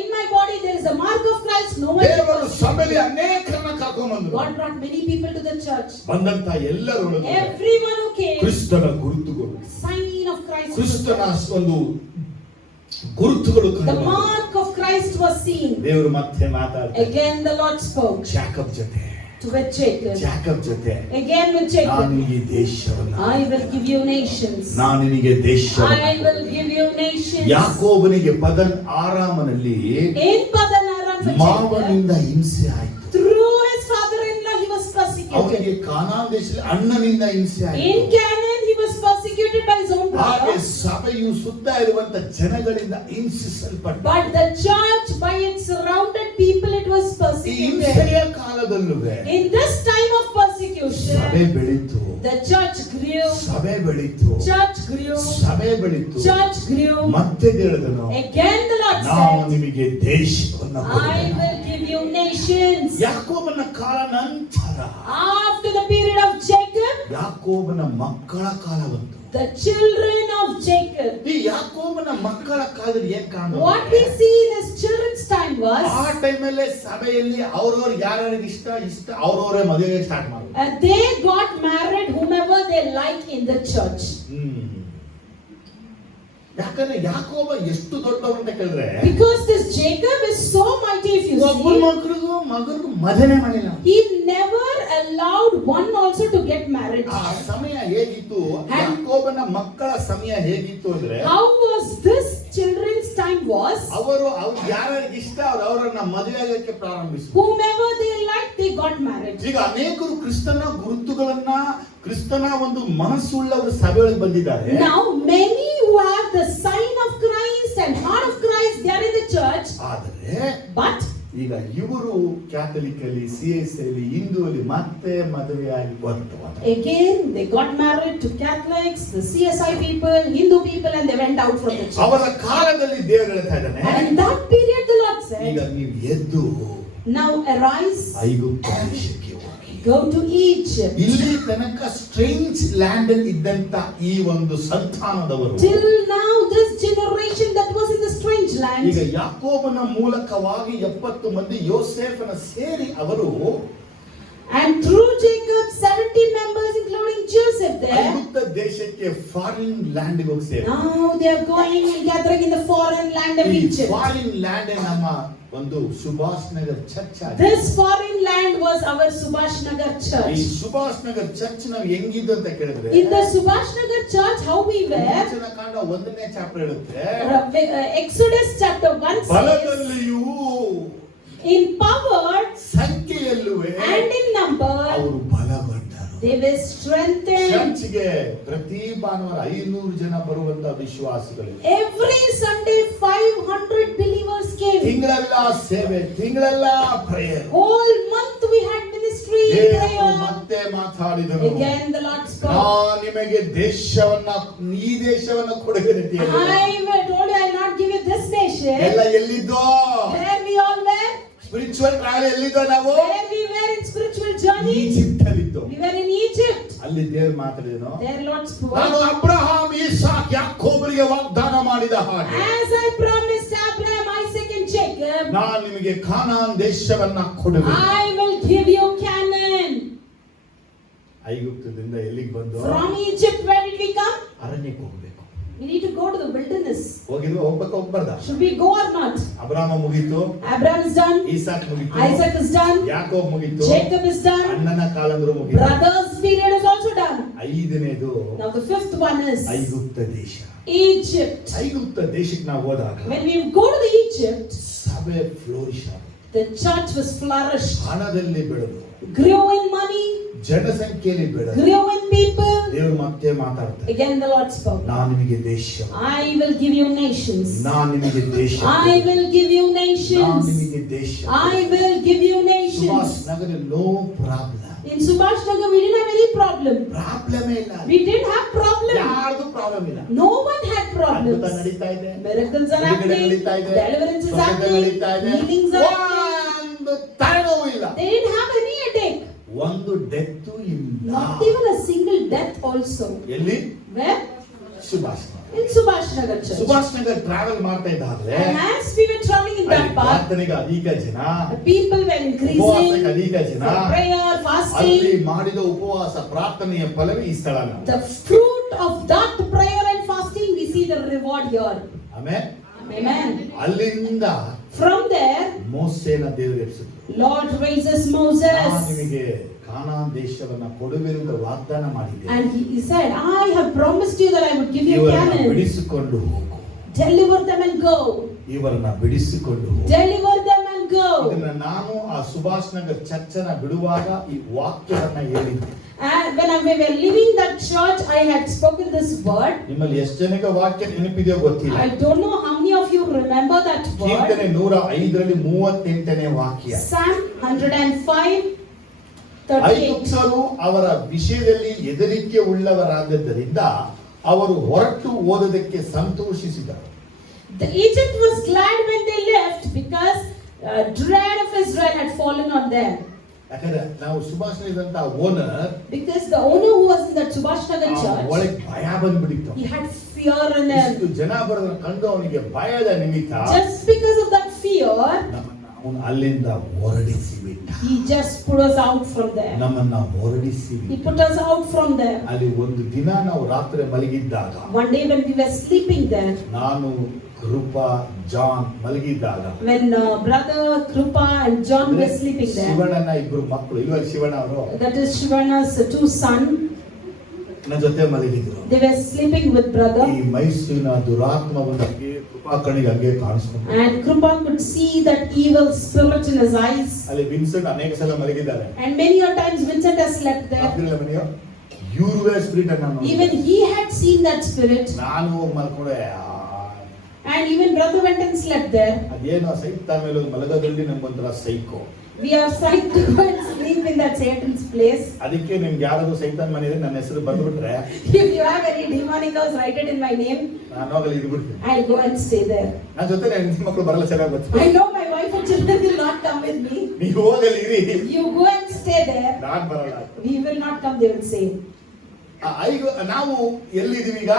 in my body there is a mark of Christ. No one can ದೇವರು touch. ಸಭೆಯಲ್ಲಿ ಅನೇಕರನ್ನ ಕರ್ಕೊಂಡ್ಬಂದ್ರು. God brought many people to the church. ಬಂದಂತ ಎಲ್ಲರೊಳಗೆ Everyone who came, ಕ್ರಿಸ್ತನ ಗುರುತುಗಳು, sign of Christ. ಕ್ರಿಸ್ತನ ಒಂದು ಗುರುತುಗಳು The ಕಂಡುಬಂದವು. mark of Christ was seen. ದೇವರು ಮತ್ತೆ ಮಾತಾಡ್ತಾರೆ Again the Lord spoke Jacob ಜೊತೆ, with Jacob. ಜಾಕಬ್ ಜೊತೆ Again with ನಾನು Jacob. ನಿನಗೆ ದೇಶವನ್ನು, I will give you nations. ನಾನು ನಿನಗೆ I ದೇಶವನ್ನು. will give you nations. ಯಾಕೋಬನಿಗೆ ಪದನ್ ಆರಾಮನಲ್ಲಿ In Padan Aram for Jacob, ಮಾವನಿಂದ ಹಿಂಸೆ ಆಯಿತು. through his father-in-law he was persecuted. ಅವನಿಗೆ ಕಾನಾನ್ ದೇಶದಲ್ಲಿ ಅಣ್ಣನಿಂದ ಹಿಂಸೆ In ಆಯಿತು. Canaan he was persecuted by his own ಹಾಗೆ brother. ಸಭೆಯು ಸುತ್ತ ಇರುವಂತ ಜನಗಳಿಂದ ಹಿಂಸಿಸಲ್ಪಟ್ಟ. But the church, by its surrounded people, it was ಈ persecuted. ಹಿಂಸೆಯ ಕಾಲದಲ್ಲೂ In this time of persecution, ಸಭೆ ಬೆಳೀತು. the church grew. ಸಭೆ ಬೆಳೀತು, church grew, ಸಭೆ ಬೆಳೀತು. church grew. ಮತ್ತೆ ಹೇಳಿದನು, Again the Lord ನಾವು said, ನಿಮಗೆ ದೇಶವನ್ನು I ಕೊಡುವೆನು. will give you nations. ಯಾಕೋಬನ ಕಾಲ ನಂತರ After the period of Jacob, ಯಾಕೋಬನ ಮಕ್ಕಳ ಕಾಲ ಬಂತು. the children of Jacob. ಈ ಯಾಕೋಬನ ಮಕ್ಕಳ ಕಾಲದಲ್ಲಿ ಏನ್ ಕಾಣ, What we see in his children's time was, ಆ ಟೈಮಲ್ಲೇ ಸಭೆಯಲ್ಲಿ ಅವ್ರವ್ರು ಯಾರ್ಯಾರಿಗೆ ಇಷ್ಟ ಅವ್ರವ್ರೇ ಮದುವೆ ಸ್ಟಾರ್ಟ್ ಮಾಡಿದ್ರು. they got married whomever they like in the church. ಯಾಕಂದ್ರೆ ಯಾಕೋಬ ಎಷ್ಟು ದೊಡ್ಡವರು ಅಂತ ಕೇಳಿದ್ರೆ, Because this Jacob is so mighty, if you ಒಬ್ಬನ see, ಮಕ್ಕಳಿಗೂ ಮಗನಿಗೂ ಮದುವೆ ಮಾಡಿಲ್ಲ. he never allowed one also to get married. ಆ ಸಮಯ ಹೇಗಿತ್ತು, ಯಾಕೋಬನ ಮಕ್ಕಳ ಸಮಯ ಹೇಗಿತ್ತು ಅಂದ್ರೆ, How was this children's time was? ಅವರು ಯಾರ್ಯಾರಿಗೆ ಇಷ್ಟ ಅವರನ್ನ ಮದುವೆ ಆಗಕ್ಕೆ ಪ್ರಾರಂಭಿಸಿದ್ರು. Whomever they liked, they got married. ಈಗ ಅನೇಕರು ಕ್ರಿಸ್ತನ ಗುರುತುಗಳನ್ನ, ಕ್ರಿಸ್ತನ ಒಂದು ಮನಸ್ಸುಳ್ಳವರು ಸಭೆಯೊಳಗೆ ಬಂದಿದ್ದಾರೆ. Now many who have the sign of Christ and heart of Christ, they are in the church. ಆದರೆ But ಈಗ ಇವರು ಕ್ಯಾಥಲಿಕ್ ಅಲ್ಲಿ, CSI ಅಲ್ಲಿ, ಹಿಂದೂ ಅಲ್ಲಿ ಮತ್ತೆ ಮದುವೆಯಾಗಿ ಬಂತು. again they got married to Catholics, the CSI people, Hindu people, and they went out from the church. ಅವರ ಕಾಲದಲ್ಲಿ ದೇವರು ಹೇಳ್ತಾ ಇದ್ದಾನೆ, And in that period the Lord ಈಗ said, ನೀವು ಎದ್ದು now arise, ಐಗುಪ್ತ ದೇಶಕ್ಕೆ ಹೋಗಿ. go to Egypt. ಇಲ್ಲಿ ತನಕ ಸ್ಟ್ರೇಂಜ್ ಲ್ಯಾಂಡ್ ಅಲ್ಲಿ ಇದ್ದಂತ ಈ ಒಂದು ಸಂತಾನದವರು Till now this generation that was in the strange ಈಗ land, ಯಾಕೋಬನ ಮೂಲಕವಾಗಿ 70 ಮಂದಿ ಯೋಸೇಫನ ಸೇರಿ ಅವರು and through Jacob 70 members including Joseph there, ಐಗುಪ್ತ ದೇಶಕ್ಕೆ ಫಾರಿನ್ ಲ್ಯಾಂಡ್ ಹೋಗಿ ಸೇರಿ. now they are going and gathering in the foreign land of ಈ Egypt. ಫಾರಿನ್ ಲ್ಯಾಂಡ್ ನಮ್ಮ ಒಂದು ಸುಭಾಷ್ ನಗರ್ ಚರ್ಚ್ ಆಗಿದೆ. This foreign land was our Subhash Nagar ಈ church. ಸುಭಾಷ್ ನಗರ್ ಚರ್ಚ್ ನಾವು ಹೆಂಗಿದ್ದು ಅಂತ ಕೇಳಿದ್ರೆ, In the Subhash Nagar church, how we were, ವಚನ ಕಾಂಡ 1ನೇ ಚಾಪ್ಟರ್ ಹೇಳುತ್ತೆ, Exodus chapter 1 says, ಬಲದಲ್ಲಿಯೂ in power ಸಂಖ್ಯೆಯಲ್ಲೂ and in number, ಅವರು ಬಲಗೊಂಡರು. they were strengthened. ಚರ್ಚ್ಗೆ ಪ್ರತಿ ಭಾನುವಾರ 500 ಜನ ಬರುವಂತ ವಿಶ್ವಾಸಿಗಳು. Every Sunday 500 believers came. ತಿಂಗಳೆಲ್ಲ ಸೇವೆ, ತಿಂಗಳೆಲ್ಲ prayer. Whole month we had ministry ದೇವರು prayer. ಮತ್ತೆ ಮಾತಾಡಿದನು, Again the Lord spoke. ನಾನು ನಿಮಗೆ ಈ ದೇಶವನ್ನ ಕೊಡುವೆನು ಅಂತ ಹೇಳಿದನು. I told you I will not give you this nation. ಎಲ್ಲ ಎಲ್ಲಿದ್ದೋ Where we all were, spiritual travel ಎಲ್ಲಿದ್ದೋ ನಾವು where we were in spiritual journey, Egypt ಅಲ್ಲಿದ್ದೋ. we were in Egypt. ಅಲ್ಲಿ ದೇವರು ಮಾತಾಡಿದನು, There Lord spoke. ನಾನು ಅಬ್ರಹಾಂ, ಇಸಾಕ್, ಯಾಕೋಬರಿಗೆ ವಾಗ್ದಾನ ಮಾಡಿದ ಹಾಗೆ As I promised Abraham, Isaac and Jacob, ನಾನು ನಿಮಗೆ ಕಾನಾನ್ ದೇಶವನ್ನ ಕೊಡುವೆನು. I will give you Canaan. ಐಗುಪ್ತದಿಂದ ಎಲ್ಲಿಗೆ ಬಂದು From Egypt, where did we come? ಅರಣ್ಯಕ್ಕೆ ಹೋಗ್ಬೇಕು. We need to go to the wilderness. ಹೋಗ್ಬಾರ್ದ? Should we go or not? Abraham ಮುಗೀತು, Abraham is done. ಈಸಾಕ್ ಮುಗೀತು, Isaac is done. ಯಾಕೋಬ್ ಮುಗೀತು, Jacob is done. ಅಣ್ಣನ ಕಾಲಂದ್ರು ಮುಗೀತು. Brothers' period is also done. 5ನೇದು Now the fifth one is ಐಗುಪ್ತ ದೇಶ. Egypt. ಐಗುಪ್ತ ದೇಶಕ್ಕೆ ನಾವು ಹೋದಾಗ When we go to the Egypt, ಸಭೆ ಫ್ಲೋರಿಶ್ ಆಗಿದೆ. the church was flourished, ಹಣದಲ್ಲಿ ಬೆಳೆದು, grew in money, ಜನಸಂಖ್ಯೆಯಲ್ಲಿ ಬೆಳೆದು, grew in people. ದೇವರು ಮತ್ತೆ ಮಾತಾಡ್ತಾರೆ, Again the Lord spoke. ನಾನು ನಿಮಗೆ ದೇಶ, I will give you nations. ನಾನು ನಿಮಗೆ ದೇಶ, I will give you ನಾನು nations. ನಿಮಗೆ ದೇಶ. I will give you Subhash nations. Nagar no problem. In Subhash Nagar, we didn't have any problem. Problem ಇಲ್ಲ, We didn't have problem. ಯಾರ್ದು ಪ್ರಾಬ್ಲಮ್ ಇಲ್ಲ. No one had ಅದ್ಭುತ problems. ನಡೀತಾ ಇದೆ, Miracles are ಬಿಡುಗಡೆ happening. ನಡೀತಾ ಇದೆ, Deliverance is ಸ್ವಸ್ಥತೆ happening. ನಡೀತಾ ಇದೆ. Healings are happening. ಒಂದು ತಲೆನೋವು ಇಲ್ಲ, They didn't have any headache. ಒಂದು ಡೆತ್ ಇಲ್ಲ. Not even a single death also. ಎಲ್ಲಿ? Where? ಸುಭಾಷ್ ನಗರ. In Subhash Nagar church. Subhash Nagar ಟ್ರಾವೆಲ್ ಮಾಡ್ತಾ ಇದ್ದಾದ್ರೆ And as we were traveling in ಅಲ್ಲಿ that path, ಪ್ರಾರ್ಥನೆಗೆ ಅಧಿಕ ಜನ, the people were ಉಪವಾಸಕ್ಕೆ increasing ಅಧಿಕ ಜನ, for prayer, ಅಲ್ಲಿ fasting. ಮಾಡಿದ ಉಪವಾಸ ಪ್ರಾರ್ಥನೆಯ ಫಲವೇ ಈ ಸ್ಥಳ. The fruit of that prayer and fasting, we see the reward here. ಆಮೇಲೆ Amen. ಅಲ್ಲಿಂದ From there, ಮೋಸೆನ ದೇವರು ಎಬ್ಸಿದ್ರು. Lord raises ನಾನು Moses. ನಿಮಗೆ ಕಾನಾನ್ ದೇಶವನ್ನ ಕೊಡುವೆಂದು ವಾಗ್ದಾನ ಮಾಡಿದ್ದೆ, And he said, I have promised you that I would give you ಇವರನ್ನ Canaan. ಬಿಡಿಸಿಕೊಂಡು ಹೋಗು, Deliver them and go. ಇವರನ್ನ ಬಿಡಿಸಿಕೊಂಡು ಹೋಗು. Deliver them and go. ಇದನ್ನ ನಾನು ಆ ಸುಭಾಷ್ ನಗರ್ ಚರ್ಚನ ಬಿಡುವಾಗ ಈ ವಾಕ್ಯವನ್ನ ಹೇಳಿದ್ದೆ. And when we were leaving that church, I had spoken this word. ನಿಮ್ಮಲ್ಲಿ ಎಷ್ಟು ಜನಕ್ಕೆ ವಾಕ್ಯ ನೆನಪಿದೆಯೋ ಗೊತ್ತಿಲ್ಲ. I don't know how many of you remember that word. ಕೀರ್ತನೆ 105ರಲ್ಲಿ 38ನೇ ವಾಕ್ಯ. Psalm 105. 38. ಐಗುಪ್ತರು ಅವರ ವಿಷಯದಲ್ಲಿ ಹೆದರಿಕೆ ಉಳ್ಳವರಾದದ್ದರಿಂದ ಅವರು ಹೊರಟು ಓದೋದಕ್ಕೆ ಸಂತೋಷಿಸಿದರು. The Egypt was glad when they left because dread of Israel had fallen on them. ಯಾಕಂದ್ರೆ ನಾವು ಸುಭಾಷ್ ಇದ್ದಂತ owner Because the owner who was in that Subhash Nagar church, ಒಳಗೆ ಭಯ ಬಂದ್ಬಿಡಿತ್ತು. he had fear in him. ಇಷ್ಟು ಜನ ಬರೋದನ್ನ ಕಂಡು ಅವನಿಗೆ ಭಯದ ನಿಮಿತ್ತ Just because of that fear, ನಮ್ಮನ್ನ ಅವನು ಅಲ್ಲಿಂದ ಹೊರಡಿಸಿ ಬಿಟ್ಟ. he just put us out from there. ನಮ್ಮನ್ನ ಹೊರಡಿಸಿ He ಬಿಟ್ಟ. put us out from there. ಅಲ್ಲಿ ಒಂದು ದಿನ ನಾವು ರಾತ್ರಿ ಮಲಗಿದ್ದಾಗ One day when we were sleeping there, ನಾನು ಕೃಪಾ ಜಾನ್ ಮಲಗಿದ್ದಾಗ when brother Krupa and John were sleeping there, ಶಿವಣ್ಣನ ಇಬ್ರು ಮಕ್ಕಳು ಇವಾಗ ಶಿವಣ್ಣ ಅವರು that is Shivana's two sons, ನನ್ನ ಜೊತೆ ಮಲಗಿದ್ರು. they were sleeping with brother. ಈ ಮೈಸೂರಿನ ದುರಾತ್ಮವನ್ನು ಕೃಪಾ ಕಣಿಗೆ ಹಂಗೆ ಕಾಣಿಸ್ಕೊಂಡು And Krupa could see that evil spirit in his eyes. ಅಲ್ಲಿ ವಿನ್ಸೆಂಟ್ ಅನೇಕ ಸಲ ಮಲಗಿದ್ದಾರೆ. And many a times Vincent has slept there. ಆಗ್ಲಿಲ್ಲ ಮನೆಯೋ ಯೂರ್ವೇ ಸ್ಪಿರಿಟ್ ಅನ್ನ Even he had seen that spirit. ನಾನು ಹೋಗಿ ಮಲ್ಕೊಂಡೆ. And even brother went and slept there. ಅದೇನೋ ಸೈತಾನ್ ಮೇಲೆ ಹೋಗಿ ಮಲಗೋದ್ರಲ್ಲಿ ನಮ್ಗೊಂಥರ psycho. We are trying to go and sleep in that Satan's place. ಅದಕ್ಕೆ ನಿಮ್ಗೆ ಯಾರಾದ್ರೂ ಸೈತಾನ್ ಮನೆ ಇದೆ ನನ್ನ ಹೆಸರು ಬಂದ್ಬಿಟ್ರೆ If you have any demonic house, write it in my name. ನಾನು ಹೋಗಲಿ ಇದ್ಬಿಡ್ತೀನಿ. I'll go and stay there. ನನ್ನ ಜೊತೆ ನನ್ನ ಹೆಂಡತಿ ಮಕ್ಕಳು ಬರಲ್ಲ ಚೆನ್ನಾಗಿ ಗೊತ್ತು. I know my wife and children will not come with me. ನೀವು ಹೋಗಲಿ ಇರಿ, You go and stay there. ನಾನು ಬರಲ್ಲ. We will not come, they will say. ನಾವು ಎಲ್ಲಿದ್ದೀವಿ ಈಗ?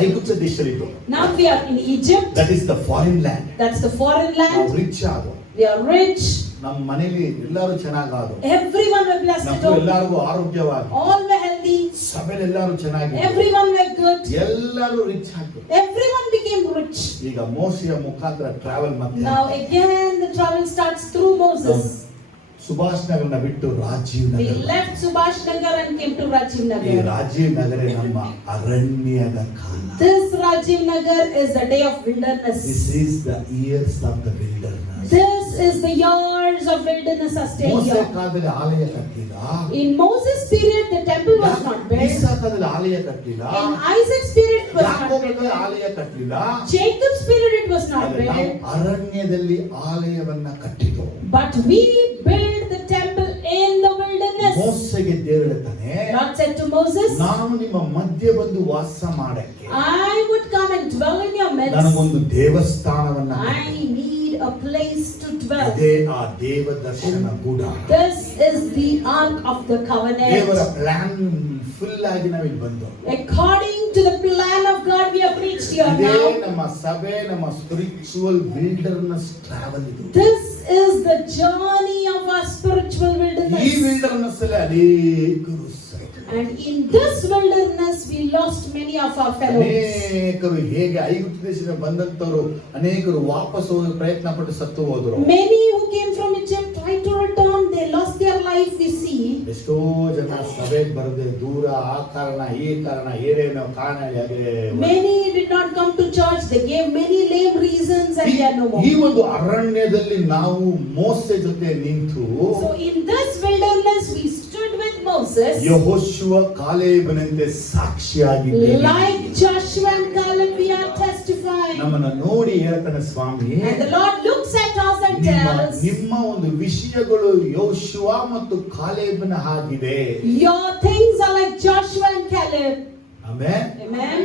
ಐಗುಪ್ತ ದೇಶದಲ್ಲಿದ್ದು. Now we are in Egypt. That is the foreign land. That's the foreign ನಾವು land. ರಿಚ್ ಆಗೋ. We are rich. ನಮ್ಮ ಮನೆಯಲ್ಲಿ ಎಲ್ಲರೂ ಚೆನ್ನಾಗಾದ್ರು. Everyone were blessed at ನಮ್ದು home. ಎಲ್ಲರಿಗೂ ಆರೋಗ್ಯವಾಗಿ. All were healthy. ಸಭೆಯಲ್ಲಿ ಎಲ್ಲರೂ ಚೆನ್ನಾಗಿ. Everyone were good. ಎಲ್ಲರೂ ರಿಚ್ ಆಗ್ತಾರೆ. Everyone became rich. ಈಗ ಮೋಸೆಯ ಮುಖಾಂತರ ಟ್ರಾವೆಲ್ ಮತ್ತೆ Now again the travel starts through Moses. Subhash ನಗರನ ಬಿಟ್ಟು ರಾಜೀವ್ We ನಗರ. left Subhash Nagar and came to Rajiv ಈ Nagar. ರಾಜೀವ್ ನಗರ ನಮ್ಮ ಅರಣ್ಯದ ಕಾಲ. This Rajiv Nagar is the day of wilderness. This is the years of the wilderness. This is the years of wilderness are staying ಮೋಸೆ here. ಕಾಲದಲ್ಲಿ ಆಲಯ ಕಟ್ಟಲಿಲ್ಲ. In Moses' period, the temple was not built. ಇಸಾಕದಲ್ಲಿ ಆಲಯ ಕಟ್ಟಲಿಲ್ಲ. In Isaac's period, it was not ಯಾಕೋಬದಲ್ಲಿ built. ಆಲಯ ಕಟ್ಟಲಿಲ್ಲ. Jacob's period, it was not ಆದ್ರೆ ನಾವು built. ಅರಣ್ಯದಲ್ಲಿ ಆಲಯವನ್ನ ಕಟ್ಟಿದ್ದು. But we built the temple in the wilderness. ಮೋಸೆಗೆ ದೇವರು ಹೇಳ್ತಾನೆ, God said to Moses, ನಾನು ನಿಮ್ಮ ಮಧ್ಯೆ ಬಂದು ವಾಸ ಮಾಡಕ್ಕೆ I would come and dwell in your midst. ನನಗೊಂದು ದೇವಸ್ಥಾನವನ್ನ I need a place to dwell. ಇದೇ ಆ ದೇವ ದರ್ಶನ ಗೂಢ. This is the ark of the ದೇವರ covenant. ಪ್ಲಾನ್ ಫುಲ್ ಆಗಿ ನಾವಿಲ್ಲಿ ಬಂದು According to the plan of God, we have reached here ಇದೇ now. ನಮ್ಮ ಸಭೆ, ನಮ್ಮ ಸ್ಪಿರಿಚುವಲ್ ವಿಲ್ಡರ್ನೆಸ್ ಟ್ರಾವೆಲ್ ಇದು. This is the journey of our spiritual ಈ wilderness. ವಿಲ್ಡರ್ನೆಸ್ ಅಲ್ಲಿ ಅನೇಕರು ಸತ್ತರು. And in this wilderness, we lost many of our fellows. ಅನೇಕರು ಹೇಗೆ ಐಗುಪ್ತ ದೇಶದಿಂದ ಬಂದಂತವರು ಅನೇಕರು ವಾಪಸ್ ಹೋಗಿ ಪ್ರಯತ್ನ ಪಟ್ಟು ಸತ್ತು ಹೋದ್ರು. Many who came from Egypt tried to return, they lost their life, we see. ಎಷ್ಟೋ ಜನ ಸಭೆಗೆ ಬರದೆ ದೂರ, ಆ ಕಾರಣ ಈ ಕಾರಣ ಏನೇನೋ ಕಾರಣ ಹೇಗೆ Many did not come to church, they gave many lame reasons and they are no ಈ more. ಒಂದು ಅರಣ್ಯದಲ್ಲಿ ನಾವು ಮೋಸೆ ಜೊತೆ ನಿಂತು So in this wilderness, we stood with Moses. ಯೆಹೋಶುವ ಕಾಲೇಬನಂತೆ ಸಾಕ್ಷಿಯಾಗಿದ್ದೇವೆ. Like Joshua and Caleb, we are testifying. ನಮ್ಮನ್ನ ನೋಡಿ ಹೇಳ್ತಾನೆ ಸ್ವಾಮಿ, And the Lord looks at us and tells, ನಿಮ್ಮ ಒಂದು ವಿಷಯಗಳು ಯೆಹೋಶುವ ಮತ್ತು ಕಾಲೇಬನ ಹಾಗಿದೆ. your things are like Joshua and Caleb. Amen. Amen.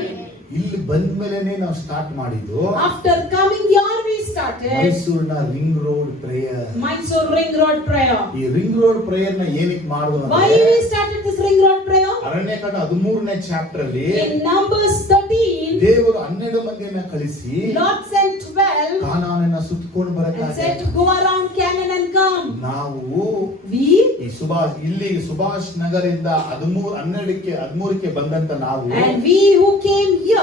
ಇಲ್ಲಿ ಬಂದ್ಮೇಲೆನೆ ನಾವು ಸ್ಟಾರ್ಟ್ ಮಾಡಿದ್ದು After coming here, we started ಮೈಸೂರಿನ ring road prayer. Mysore Ring Road Prayer. ಈ ರಿಂಗ್ ರೋಡ್ ಪ್ರೇಯರ್ ನ ಏನಕ್ಕೆ ಮಾಡಿದ್ರು Why ಅಂದ್ರೆ we started this Ring Road Prayer? ಅರಣ್ಯಕಾಂಡ 13ನೇ ಚಾಪ್ಟರ್ ಅಲ್ಲಿ In Numbers 13, ದೇವರು 12 ಮಂದಿಯನ್ನ ಕಳಿಸಿ Lord sent 12 ಕಾನಾನನ್ನ ಸುತ್ತಕೊಂಡು and ಬರಕಾಗ said to go around Canaan and come. ನಾವು We, ಈ ಇಲ್ಲಿ ಸುಭಾಷ್ ನಗರಿಂದ 13ಕ್ಕೆ ಬಂದಂತ ನಾವು and we who came here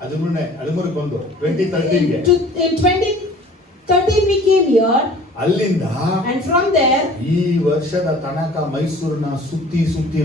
13ಕ್ಕೆ ಬಂದು 2013ಗೆ in 2013 we came here, ಅಲ್ಲಿಂದ and from there ಈ ವರ್ಷದ ತನಕ ಮೈಸೂರನ್ನ ಸುತ್ತಿ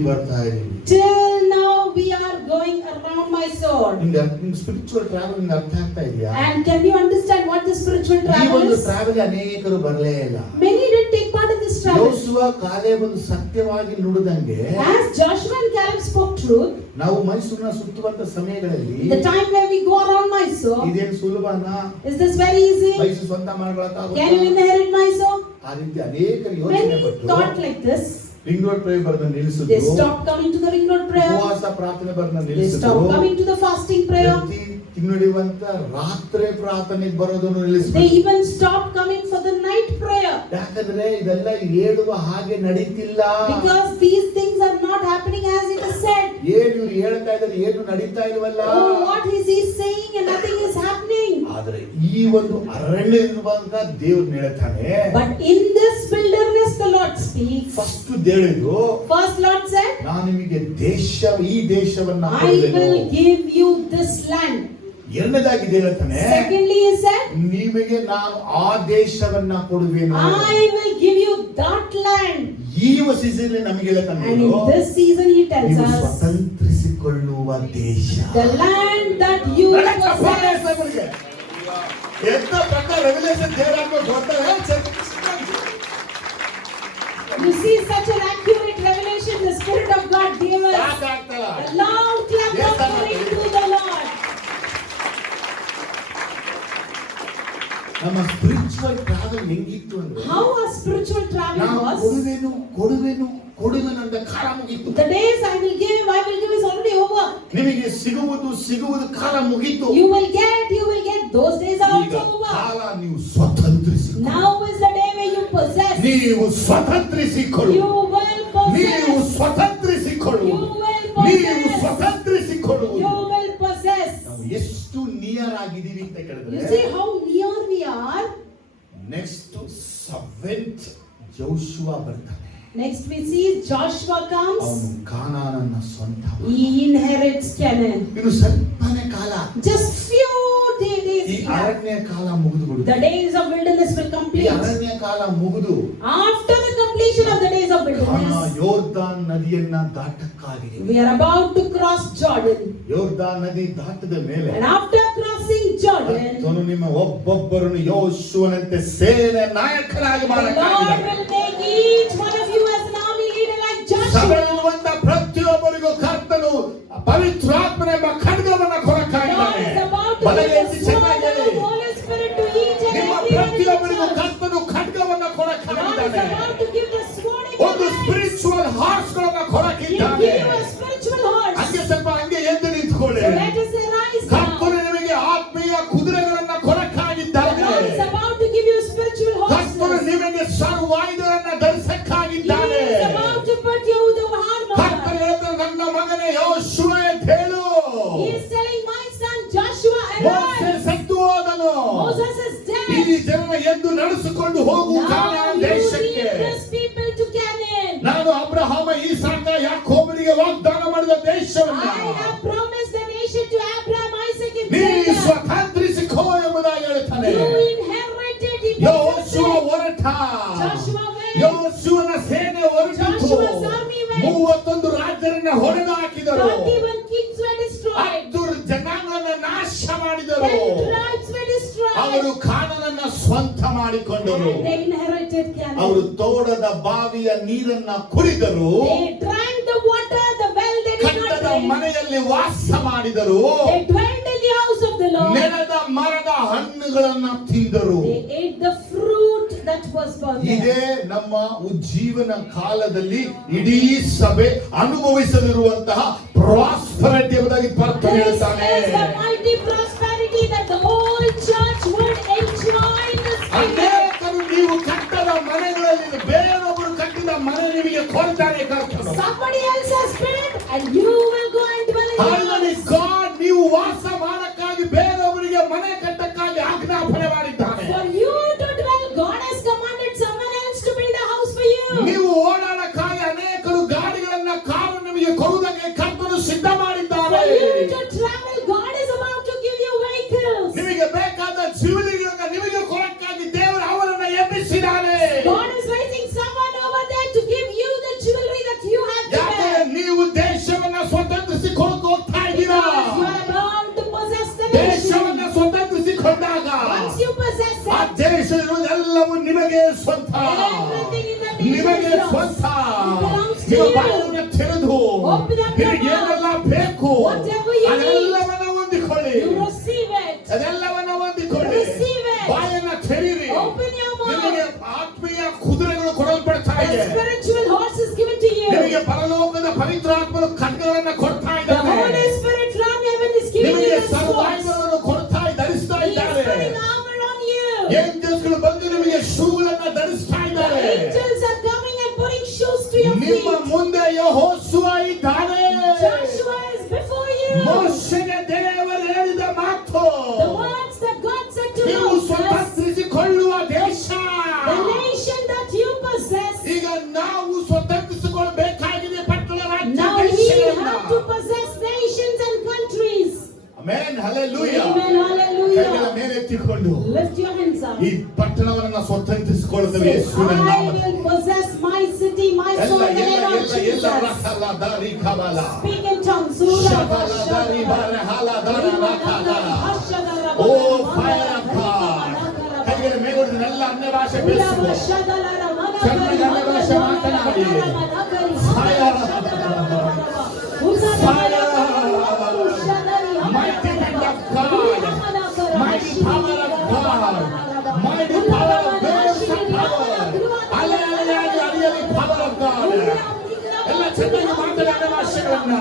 ಬರ್ತಾ ಇದೀವಿ. till now we are going around Mysore. ನಿಮ್ ಸ್ಪಿರಿಚುವಲ್ ಟ್ರಾವೆಲ್ ನಿಮ್ಗೆ ಅರ್ಥ ಆಗ್ತಾ ಇದೆಯಾ? And can you understand what the spiritual ಈ travel ಒಂದು is? ಟ್ರಾವೆಲ್ ಅನೇಕರು ಬರಲೇ ಇಲ್ಲ. Many didn't take part in this ಈ ಯೋಸುವ ಕಾಲೇಬನು ಸತ್ಯವಾಗಿ ನುಡಿದಂಗೆ As Joshua and Caleb spoke truth, ನಾವು ಮೈಸೂರಿನ ಸುತ್ತುವಂತ ಸಮಯಗಳಲ್ಲಿ the time when we go around Mysore, ಇದೇನು ಸುಲಭನಾ? is this very easy? Mysuru ಸ್ವಂತ ಮಾಡ್ಕೊಳಕ್ಕಾಗುತ್ತಾ? Can you inherit Mysore? ಆ ರೀತಿ ಅನೇಕರು ಯೋಚನೆ Many ಪಟ್ಟು thought like this. Ring road prayer ಬರೆದ They ನಿಲ್ಲಿಸಿದ್ರು, stopped coming to the ring road prayer. ಉಪವಾಸ ಪ್ರಾರ್ಥನೆ ಬರೆದ They ನಿಲ್ಲಿಸಿದ್ರು, stopped coming to the fasting prayer. ಪ್ರತಿ ತಿಂಗಳಿರುವಂತ ರಾತ್ರಿ ಪ್ರಾರ್ಥನೆಗೆ ಬರೋದನ್ನು They ನಿಲ್ಲಿಸಿದ್ರು. even stopped coming for the night prayer. ಯಾಕಂದ್ರೆ ಇದೆಲ್ಲ ಹೇಳುವ ಹಾಗೆ ನಡೀತಿಲ್ಲ. Because these things are not happening as it is said. ಏನು ಇವ್ರು ಹೇಳ್ತಾ ಇದ್ದಾರೆ, ಏನು ನಡೀತಾ ಇಲ್ವಲ್ಲ. Oh, what is he saying and nothing is happening. ಆದ್ರೆ ಈ ಒಂದು ಅರಣ್ಯ ಇರುವಂತ ದೇವ್ರು ಹೇಳ್ತಾನೆ. But in this wilderness the Lord speaks. First ಹೇಳಿದ್ರು, First Lord said, ನಾನು ನಿಮಗೆ ಈ ದೇಶವನ್ನ I ಕೊಡುವೆನು. will give you this land. ಎರಡನೇದಾಗಿ ಹೇಳ್ತಾನೆ, Secondly he said, ನಿಮಗೆ ನಾನು ಆ ದೇಶವನ್ನ ಕೊಡುವೆನು. I will give you that land. ಈ ಸೀಸನ್ ನಮಗೆ ಹೇಳ್ತಾನೆ, And in this season he tells ನೀವು us, ಸ್ವತಂತ್ರಿಸಿಕೊಳ್ಳುವ ದೇಶ. the land that you possess. ಎಂತ ಪ್ರಕಾರ ರೆವಲ್ಯೂಷನ್ ದೇವರಾಗ್ಬೇಕು ಗೊತ್ತಾರೆ. You see such an accurate revelation the Spirit of God gave us. ಸಾಕಾಗ್ತಲ್ಲ. A loud clap of glory to the Lord. ನಮ್ಮ spiritual travel ಹೆಂಗಿತ್ತು ಅಂದ್ರೆ, How our spiritual travel ನಾವು was. ಕೊಡುವೆನು ಅಂತ ಕಾಲ ಮುಗೀತು. The days I will give is already over. ನಿಮಗೆ ಸಿಗುವುದು ಕಾಲ ಮುಗೀತು. You will get. Those days are ಈಗ also over. ಕಾಲ ನೀವು ಸ್ವತಂತ್ರಿಸಿ. Now is the day where you possess. ನೀವು ಸ್ವತಂತ್ರಿಸಿಕೊಳ್ಳು. You will ನೀವು possess. ಸ್ವತಂತ್ರಿಸಿಕೊಳ್ಳು. You will ನೀವು possess. ಸ್ವತಂತ್ರಿಸಿಕೊಳ್ಳುವುದು. You will possess. ನಾವು ಎಷ್ಟು ನಿಯರ್ ಆಗಿದ್ದೀವಿ ಅಂತ You ಕೇಳಿದ್ರೆ, see how near we are. Next 7th Joshua ಬರ್ತಾನೆ. Next we see Joshua comes. ಅವನು ಕಾನಾನನ್ನ ಸ್ವಂತ He inherits Canaan. ಇನ್ನು ಸ್ವಲ್ಪನೇ ಕಾಲ, Just few days. ಈ ಅರಣ್ಯ ಕಾಲ ಮುಗಿದು ಬಿಡುತ್ತೆ. The days of wilderness will ಈ complete. ಅರಣ್ಯ ಕಾಲ ಮುಗಿದು After the completion of the days of wilderness, ಯೋರ್ದಾನ್ ನದಿಯನ್ನ ದಾಟಕ್ಕಾಗಿದೆ. we are about to cross Jordan. ಯೋರ್ದಾನ್ ನದಿ ದಾಟದ ಮೇಲೆ And after crossing Jordan, ಕರ್ತನು ನಿಮ್ಮ ಒಬ್ಬೊಬ್ಬರನ್ನು ಯೋಶುವನಂತೆ ಸೇನೆ ನಾಯಕನಾಗಿ the Lord ಮಾಡಕ್ಕಾಗಿದೆ. will make each one of you as an army leader like Joshua. ಸಭೆಯಲ್ಲಿರುವಂತ ಪ್ರತಿಯೊಬ್ಬರಿಗೂ ಕರ್ತನು ಪವಿತ್ರಾತ್ಮನೆಂಬ ಖಡ್ಗವನ್ನ God ಕೊಡಕ್ಕಾಗಿದ್ದಾನೆ. is about to ಬಲಗೈ give ಎತ್ತಿ the sword ಚೆನ್ನಾಗಿ of ಹೇಳಿ. the Holy Spirit to each and ನಿಮ್ಮ every one in ಪ್ರತಿಯೊಬ್ಬರಿಗೂ the church. ಕರ್ತನು ಖಡ್ಗವನ್ನ God is ಕೊಡಕ್ಕಾಗಿದ್ದಾನೆ. about to give the sword in ಒಂದು your hand. ಸ್ಪಿರಿಚುವಲ್ ಹಾರ್ಸ್ ಗಳನ್ನ He'll ಕೊಡಕ್ಕಿದ್ದಾನೆ. give you a spiritual horse. ಹಂಗೆ ಸ್ವಲ್ಪ ಹಂಗೆ ಎದ್ದು ನಿಂತ್ಕೊಳ್ಳಿ. So let us rise now. ಕರ್ತನು ನಿಮಗೆ ಆತ್ಮೀಯ ಕುದುರೆಗಳನ್ನ ಕೊಡಕ್ಕಾಗಿದ್ದಾನೆ. God is about to give you spiritual ಕರ್ತನು horses. ನಿಮಗೆ ಸರ್ವಾಯುಧಗಳನ್ನ ಧರಿಸಕ್ಕಾಗಿದ್ದಾನೆ. He is about to put you the ಕರ್ತನು armor. ಹೇಳ್ತಾನೆ, ನನ್ನ ಮಗನೇ ಯೋಶುವ ಎದ್ದೇಳು. He is telling my son Joshua, ಮೋಶೆ arise. ಸತ್ತು ಹೋದನು. Moses is dead. ಈ ಜನ ಎದ್ದು ನಡೆಸಿಕೊಂಡು ಹೋಗು Now ಕಾನಾನ್ you ದೇಶಕ್ಕೆ. lead this people to Canaan. ನಾನು ಅಬ್ರಹಾಮ ಇಸಾಕ ಯಾಕೋಬರಿಗೆ ವಾಗ್ದಾನ ಮಾಡಿದ ದೇಶವನ್ನ I have promised the nation to Abraham, Isaac, and ನೀ Jacob. ಸ್ವತಂತ್ರಿಸಿಕೋ ಎಂಬುದಾಗಿ ಹೇಳ್ತಾನೆ. You inherited it. ಯೋಶುವ ಹೊರಟ. Joshua went. ಯೋಶುವನ ಸೇನೆ ಹೊರಟಿತು. Joshua's army went. 31 ರಾಜರನ್ನ ಹೊಡೆದು ಹಾಕಿದರು. 31 kings were destroyed. 10 ಜನಾಂಗನ ನಾಶ ಮಾಡಿದರು. 10 tribes were destroyed. ಅವರು ಕಾನಾನನ್ನ ಸ್ವಂತ ಮಾಡಿಕೊಂಡರು. And they inherited ಅವರು Canaan. ತೋಡದ ಬಾವಿಯ ನೀರನ್ನ ಕುಡಿದರು. They drank the water, the well they did not ಕಟ್ಟದ drink. ಮನೆಯಲ್ಲಿ ವಾಸ ಮಾಡಿದರು. They dwelled in the house of the Lord. ನೆಲದ ಮರದ ಹಣ್ಣುಗಳನ್ನ ತಿಂದರು. They ate the fruit that was for ಇದೇ them. ನಮ್ಮ ಉಜ್ಜೀವನ ಕಾಲದಲ್ಲಿ ಇಡೀ ಸಭೆ ಅನುಭವಿಸಲಿರುವಂತಹ ಪ್ರಾಸ್ಪರಿಟಿ ಎಂಬುದಾಗಿ ಪ್ರಾರ್ಥನೆ This ಹೇಳ್ತಾನೆ. is the mighty prosperity that the whole church would enjoy in this kingdom. ಅನೇಕರು ನೀವು ಕಟ್ಟದ ಮನೆಗಳಲ್ಲಿ ಬೇರೊಬ್ಬರು ಕಟ್ಟಿದ ಮನೆ ನಿಮಗೆ ಕೊಡ್ತಾನೆ ಕರ್ತನು. Somebody else has built and you will go and dwell in ಹಾಗಾಗಿ yours. God ನೀವು ವಾಸ ಮಾಡಕ್ಕಾಗಿ ಬೇರೊಬ್ಬರಿಗೆ ಮನೆ ಕಟ್ಟಕ್ಕಾಗಿ ಆಜ್ಞಾಪನೆ ಮಾಡಿದ್ದಾನೆ. For you to dwell, God has commanded someone else to build a house for you. ನೀವು ಓಡಾಡಕ್ಕಾಗಿ ಅನೇಕರು ಗಾಡಿಗಳನ್ನ ಕಾರು ನಿಮಗೆ ಕೊಡುವುದಕ್ಕೆ ಕರ್ತನು ಸಿದ್ಧ ಮಾಡಿದ್ದಾನೆ. For you to travel, God is about to give you vehicles. ನಿಮಗೆ ಬೇಕಾದ ಜೀವನಗಳನ್ನ ನಿಮಗೆ ಕೊಡಕ್ಕಾಗಿ ದೇವರು ಅವರನ್ನ ಎಬ್ಬಿಸಿದ್ದಾನೆ. God is raising someone over there to give you the jewelry that you have to ಯಾಕಂದ್ರೆ wear. ನಿಮಗೆ is yours. ಸ್ವಂತ. It belongs to ನಿಮ್ಮ you. ಬಾಯನ್ನು ತೆರೆದು Open up your ನಿಮಗೆ mouth. ಏನೆಲ್ಲ ಬೇಕು Whatever you need. ಅದೆಲ್ಲವನ್ನ ಹೊಂದಿಕೊಳ್ಳಿ. You receive it. ಅದೆಲ್ಲವನ್ನ ಹೊಂದಿಕೊಳ್ಳಿ. Receive it. ಬಾಯನ್ನ ತೆರೀರಿ. Open your ನಿಮಗೆ mouth. ಆತ್ಮೀಯ ಕುದುರೆಗಳು ಕೊಡಲ್ಪಡ್ತಾ The ಇದೆ. spiritual horse is given to you. ನಿಮಗೆ ಪರಲೋಕದ ಪವಿತ್ರಾತ್ಮನು ಖಡ್ಗವನ್ನ ಕೊಡ್ತಾ The ಇದ್ದಾನೆ. Holy Spirit from heaven is giving you ನಿಮಗೆ the sword. ಸರ್ವಾಯುಧಗಳನ್ನು ಕೊಡ್ತಾ ಧರಿಸ್ತಾ He is ಇದ್ದಾರೆ. putting armor on you. ಏಂಜಲ್ಸ್ಗಳು ಬಂದು ನಿಮಗೆ ಶೂಗಳನ್ನ ಧರಿಸ್ತಾ The ಇದ್ದಾರೆ. angels are coming and putting shoes to your ನಿಮ್ಮ feet. ಮುಂದೆ ಯೆಹೋಶುವ ಇದ್ದಾನೆ. Joshua is before you. ಮೋಶೆಗೆ ದೇವರು ಹೇಳಿದ ಮಾತು, The words that God said to ನೀವು Moses, ಸ್ವತಂತ್ರಿಸಿಕೊಳ್ಳುವ ದೇಶ. the nation that you possess, ಈಗ ನಾವು ಸ್ವತಂತ್ರಿಸಿಕೊಳ್ಳಬೇಕಾಗಿದೆ ಪಟ್ಟಣ ರಾಜ್ಯ now we ದೇಶಗಳನ್ನ. have to possess nations and countries. Amen, hallelujah. Amen, ಕೈಗಳ hallelujah. ಮೇಲೆತ್ತಿಕೊಂಡು Lift your hands up. ಈ ಪಟ್ಟಣವನ್ನ ಸ್ವತಂತ್ರಿಸಿಕೊಳ್ಳುತ್ತೇವೆ Say, ಯೇಸುವಿನ I ನಾಮದಲ್ಲಿ. will possess my city, my soul, in the name of Jesus. ರಸಲದಾರಿ ಕಬಲ. Speak in tongues. ಶಬಲದಾರಿ ಬರಹಲದಾರ ರಕದಾರ. Oh, fire of God. ಕೈಗಳ ಮೇಲೆತ್ತಿದ ಎಲ್ಲ ಅನ್ಯ ಭಾಷೆ ಬೆಳೆಸುವ. ಚೆನ್ನಾಗಿ ಅನ್ಯ ಭಾಷೆ ಮಾತನಾಡಿ. Fire. Mighty wind of God. Mighty power of God. Mighty power of grace and power. ಅಲೆಯಾಗಿ ಅರಿಯಲಿ power of God. ಎಲ್ಲ ಚೆನ್ನಾಗಿ ಮಾತನಾಡಿ ಅನ್ಯ ಭಾಷೆಗಳನ್ನ.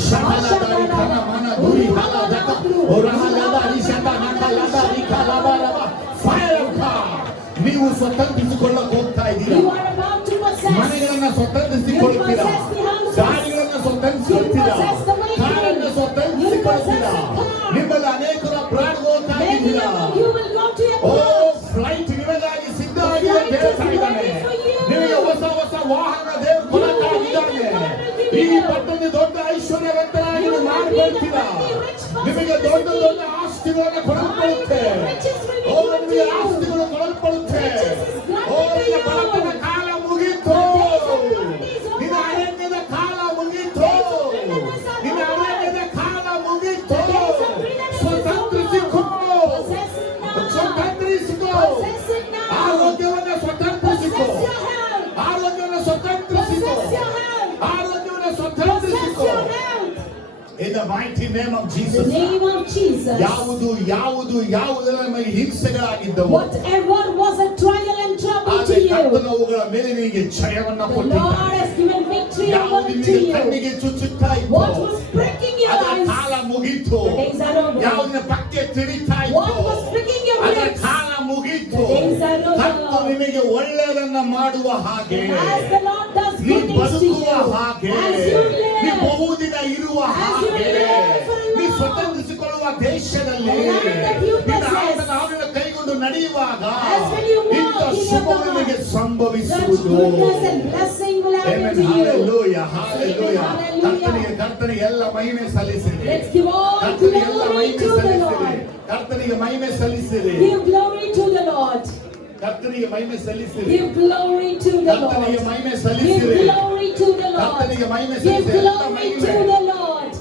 ಶಮಲದಾರಿ ಕನ ಮನ ದುರಿ ಹಲದಕ. ಒರಹಲದಾರಿ ಶತನಕಲದಾರಿ ಕಲಬರವ. Fire of God. ನೀವು ಸ್ವತಂತ್ರಿಸಿಕೊಳ್ಳಕ್ಕೆ ಹೋಗ್ತಾ ಇದ್ದೀರಾ. You are about to possess. ಮನೆಗಳನ್ನ ಸ್ವತಂತ್ರಿಸಿಕೊಳ್ಳುತ್ತೀರಾ. ಗಾಡಿಗಳನ್ನ ಸ್ವತಂತ್ರಿಸಿಕೊಳ್ಳುತ್ತೀರಾ. ಕಾರನ್ನ ಸ್ವತಂತ್ರಿಸಿಕೊಳ್ಳುತ್ತೀರಾ. ನಿಮ್ಮಲ್ಲಿ ಅನೇಕರ ಪ್ರಾಣ ಹೋಗ್ತಾ Many ಇದ್ದೀರಾ. of you will go to your own place. Flight ನಿಮಗಾಗಿ ಸಿದ್ಧವಾಗಿದೆ ಅಂತ ಹೇಳ್ತಾ ಇದ್ದಾನೆ. ನಿಮಗೆ ಹೊಸ ಹೊಸ ವಾಹನ ದೇವರು ಕೊಡಕ್ಕಾಗಿದ್ದಾನೆ. ಈ ಪಟ್ಟಣ ದೊಡ್ಡ ಐಶ್ವರ್ಯವಂತರಾಗಿ ನೀವು ಮಾಡಿಕೊಳ್ತೀರಾ. ನಿಮಗೆ ದೊಡ್ಡ ದೊಡ್ಡ ಆಸ್ತಿಗಳನ್ನು ಕೊಡಲ್ಪಡುತ್ತೆ. ಓ ನಿಮಗೆ ಆಸ್ತಿಗಳು ಕೊಡಲ್ಪಡುತ್ತೆ. ಓ ನಿನ್ನ ಬಡತನ ಕಾಲ ಮುಗೀತು. ನಿನ್ನ ಅರಣ್ಯದ ಕಾಲ ಮುಗೀತು. ನಿನ್ನ ಅರಣ್ಯದ ಕಾಲ ಮುಗೀತು. ಸ್ವತಂತ್ರಿಸಿಕೋ. ಸ್ವತಂತ್ರಿಸಿಕೋ. ಆರೋಗ್ಯವನ್ನು ಸ್ವತಂತ್ರಿಸಿಕೋ. ಆರೋಗ್ಯವನ್ನು ಸ್ವತಂತ್ರಿಸಿಕೋ. ಆರೋಗ್ಯವನ್ನು ಸ್ವತಂತ್ರಿಸಿಕೋ. In the mighty name of The Jesus. name of Jesus. ಯಾವುದೆಲ್ಲ ನಮಗೆ ಹಿಂಸೆಗಳಾಗಿದ್ದವು. Whatever was a trial and trouble to ಆದರೆ you, ಕರ್ತನು ಅವುಗಳ ಮೇಲೆ ನಿನಗೆ ಜಯವನ್ನ the Lord ಕೊಟ್ಟಿದ್ದಾನೆ. has given victory ಯಾವುದು over to ನಿನಗೆ you. ಕಣ್ಣಿಗೆ ಚುಚ್ಚುತ್ತಾ What ಇತ್ತು was pricking your ಅದರ eyes, ಕಾಲ ಮುಗೀತು. the days are over. ಯಾವುದನ್ನ ಪಕ್ಕೆ ತಿವಿತಾ What ಇತ್ತು was pricking your ಅದರ lips, ಕಾಲ ಮುಗೀತು. the days are over. ಕರ್ತನು ನಿನಗೆ ಒಳ್ಳೆಯದನ್ನ ಮಾಡುವ ಹಾಗೆ, as the Lord does ನೀ good things to ಬದುಕುವ you, ಹಾಗೆ, as you ನೀ live, ಬಹುದಿನ ಇರುವ as you ಹಾಗೆ, live for ನೀ long, ಸ್ವತಂತ್ರಿಸಿಕೊಳ್ಳುವ ದೇಶದಲ್ಲಿ the land that you ನಿನ್ನ possess, ಆತನ ಆಜ್ಞೆಗಳನ್ನು ಕೈಗೊಂಡು ನಡೆಯುವಾಗ as when you walk ಇಂಥ in your ಶುಭವು command, ನಿನಗೆ such ಸಂಭವಿಸುವುದು. goodness and blessing will happen Amen. to you. Hallelujah. Hallelujah. Hallelujah. ಕರ್ತನಿಗೆ ಎಲ್ಲ ಮಹಿಮೆ ಸಲ್ಲಿಸಿರಿ. Let's give all ಕರ್ತನಿಗೆ ಎಲ್ಲ glory ಮಹಿಮೆ to the ಸಲ್ಲಿಸಿರಿ. Lord. ಕರ್ತನಿಗೆ ಮಹಿಮೆ ಸಲ್ಲಿಸಿರಿ. Give glory to the Lord. ಕರ್ತನಿಗೆ ಮಹಿಮೆ ಸಲ್ಲಿಸಿರಿ. Give glory to the ಕರ್ತನಿಗೆ Lord. ಮಹಿಮೆ Give ಸಲ್ಲಿಸಿರಿ. glory to the Lord. ಕರ್ತನಿಗೆ ಮಹಿಮೆ Give ಸಲ್ಲಿಸಿರಿ. ಎಲ್ಲ glory ಮಹಿಮೆ. to the Lord.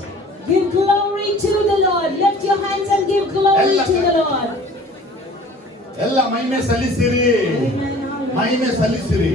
Give glory to the Lord. Lift your hands and give glory ಎಲ್ಲ to the Lord. ಎಲ್ಲ ಮಹಿಮೆ ಸಲ್ಲಿಸಿರಿ. Amen. ಮಹಿಮೆ ಸಲ್ಲಿಸಿರಿ.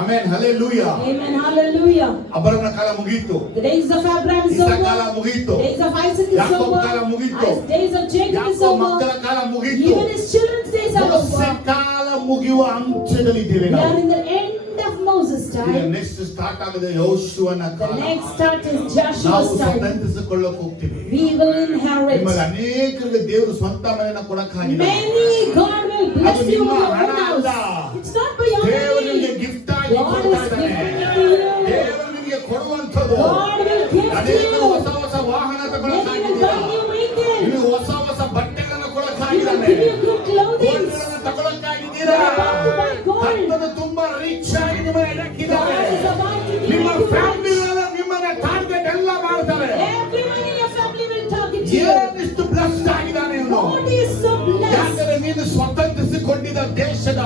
ಆಮೆನ್. ಹಲ್ಲೆಲೂಯಾ. Amen. Hallelujah. ಅಬ್ರಹ್ಮನ ಕಾಲ ಮುಗಿಯಿತು. The days of Abraham is ಇಸಾಕ ಕಾಲ over. ಮುಗಿಯಿತು. Days of Isaac is ಯಾಕೋಬ ಕಾಲ over. ಮುಗಿಯಿತು. As days of Jacob is ಯಾಕೋಬ ಮಕ್ಕಳ over. ಕಾಲ ಮುಗಿಯಿತು. Even his children's days are ಮೋಸೆ over. ಕಾಲ ಮುಗಿಯುವ ಅಂತ್ಯದಲ್ಲಿದ್ದೇವೆ We are ನಾವು. in the end of Moses' ಈಗ time. ನೆಕ್ಸ್ಟ್ ಸ್ಟಾರ್ಟ್ ಆಗಿದೆ ಯೆಹೋಶುವನ The ಕಾಲ. next start is ನಾವು Joshua's time. ಸ್ವತಂತ್ರಿಸಿಕೊಳ್ಳಕ್ಕೆ ಹೋಗ್ತೀವಿ. We will inherit. ನಿಮ್ಮಲ್ಲಿ ಅನೇಕರಿಗೆ ದೇವರು ಸ್ವಂತ ಮನೆಯನ್ನ ಕೊಡಕ್ಕಾಗಿಲ್ಲ. Many God will bless ಅದು you ನಿಮ್ಮ with your ಹಣ own ಅಲ್ಲ. house. It's not by your ದೇವರು ನಿಮಗೆ money. ಗಿಫ್ಟ್ ಆಗಿ God ಕೊಡ್ತಾ is ಇದ್ದಾನೆ. giving it to you. ದೇವರು ನಿಮಗೆ ಕೊಡುವಂಥದ್ದು. God will give to ಅನೇಕರು ಹೊಸ you. ಹೊಸ ವಾಹನ Many will ತಗೊಳಕ್ಕಾಗಿದ್ದೀರಾ. buy new vehicle. ನೀವು ಹೊಸ ಹೊಸ ಬಟ್ಟೆಗಳನ್ನು He will ಕೊಡಕ್ಕಾಗಿದ್ದಾನೆ. give you good clothing. ಗೋಲ್ಡ್ಗಳನ್ನು ತಗೊಳಕ್ಕಾಗಿದ್ದೀರಾ. You are about to buy gold. ಕರ್ತನು ತುಂಬಾ ರಿಚ್ ಆಗಿ ನಿಮ್ಮನ್ನು ಇಡಕ್ಕಿದ್ದಾರೆ. God is about to give ನಿಮ್ಮ you ಫ್ಯಾಮಿಲಿ rich. ನಿಮ್ಮನ್ನ ಟಾರ್ಗೆಟ್ ಎಲ್ಲ ಮಾಡ್ತಾರೆ. Everyone in your family will target you. ಏನಿಷ್ಟು ಬ್ಲೆಸ್ಡ್ ಆಗಿದ್ದಾನೆ ಇವನು. God is so blessed. ಯಾಕಂದ್ರೆ ನೀನು ಸ್ವತಂತ್ರಿಸಿಕೊಂಡಿದ್ದ ದೇಶದ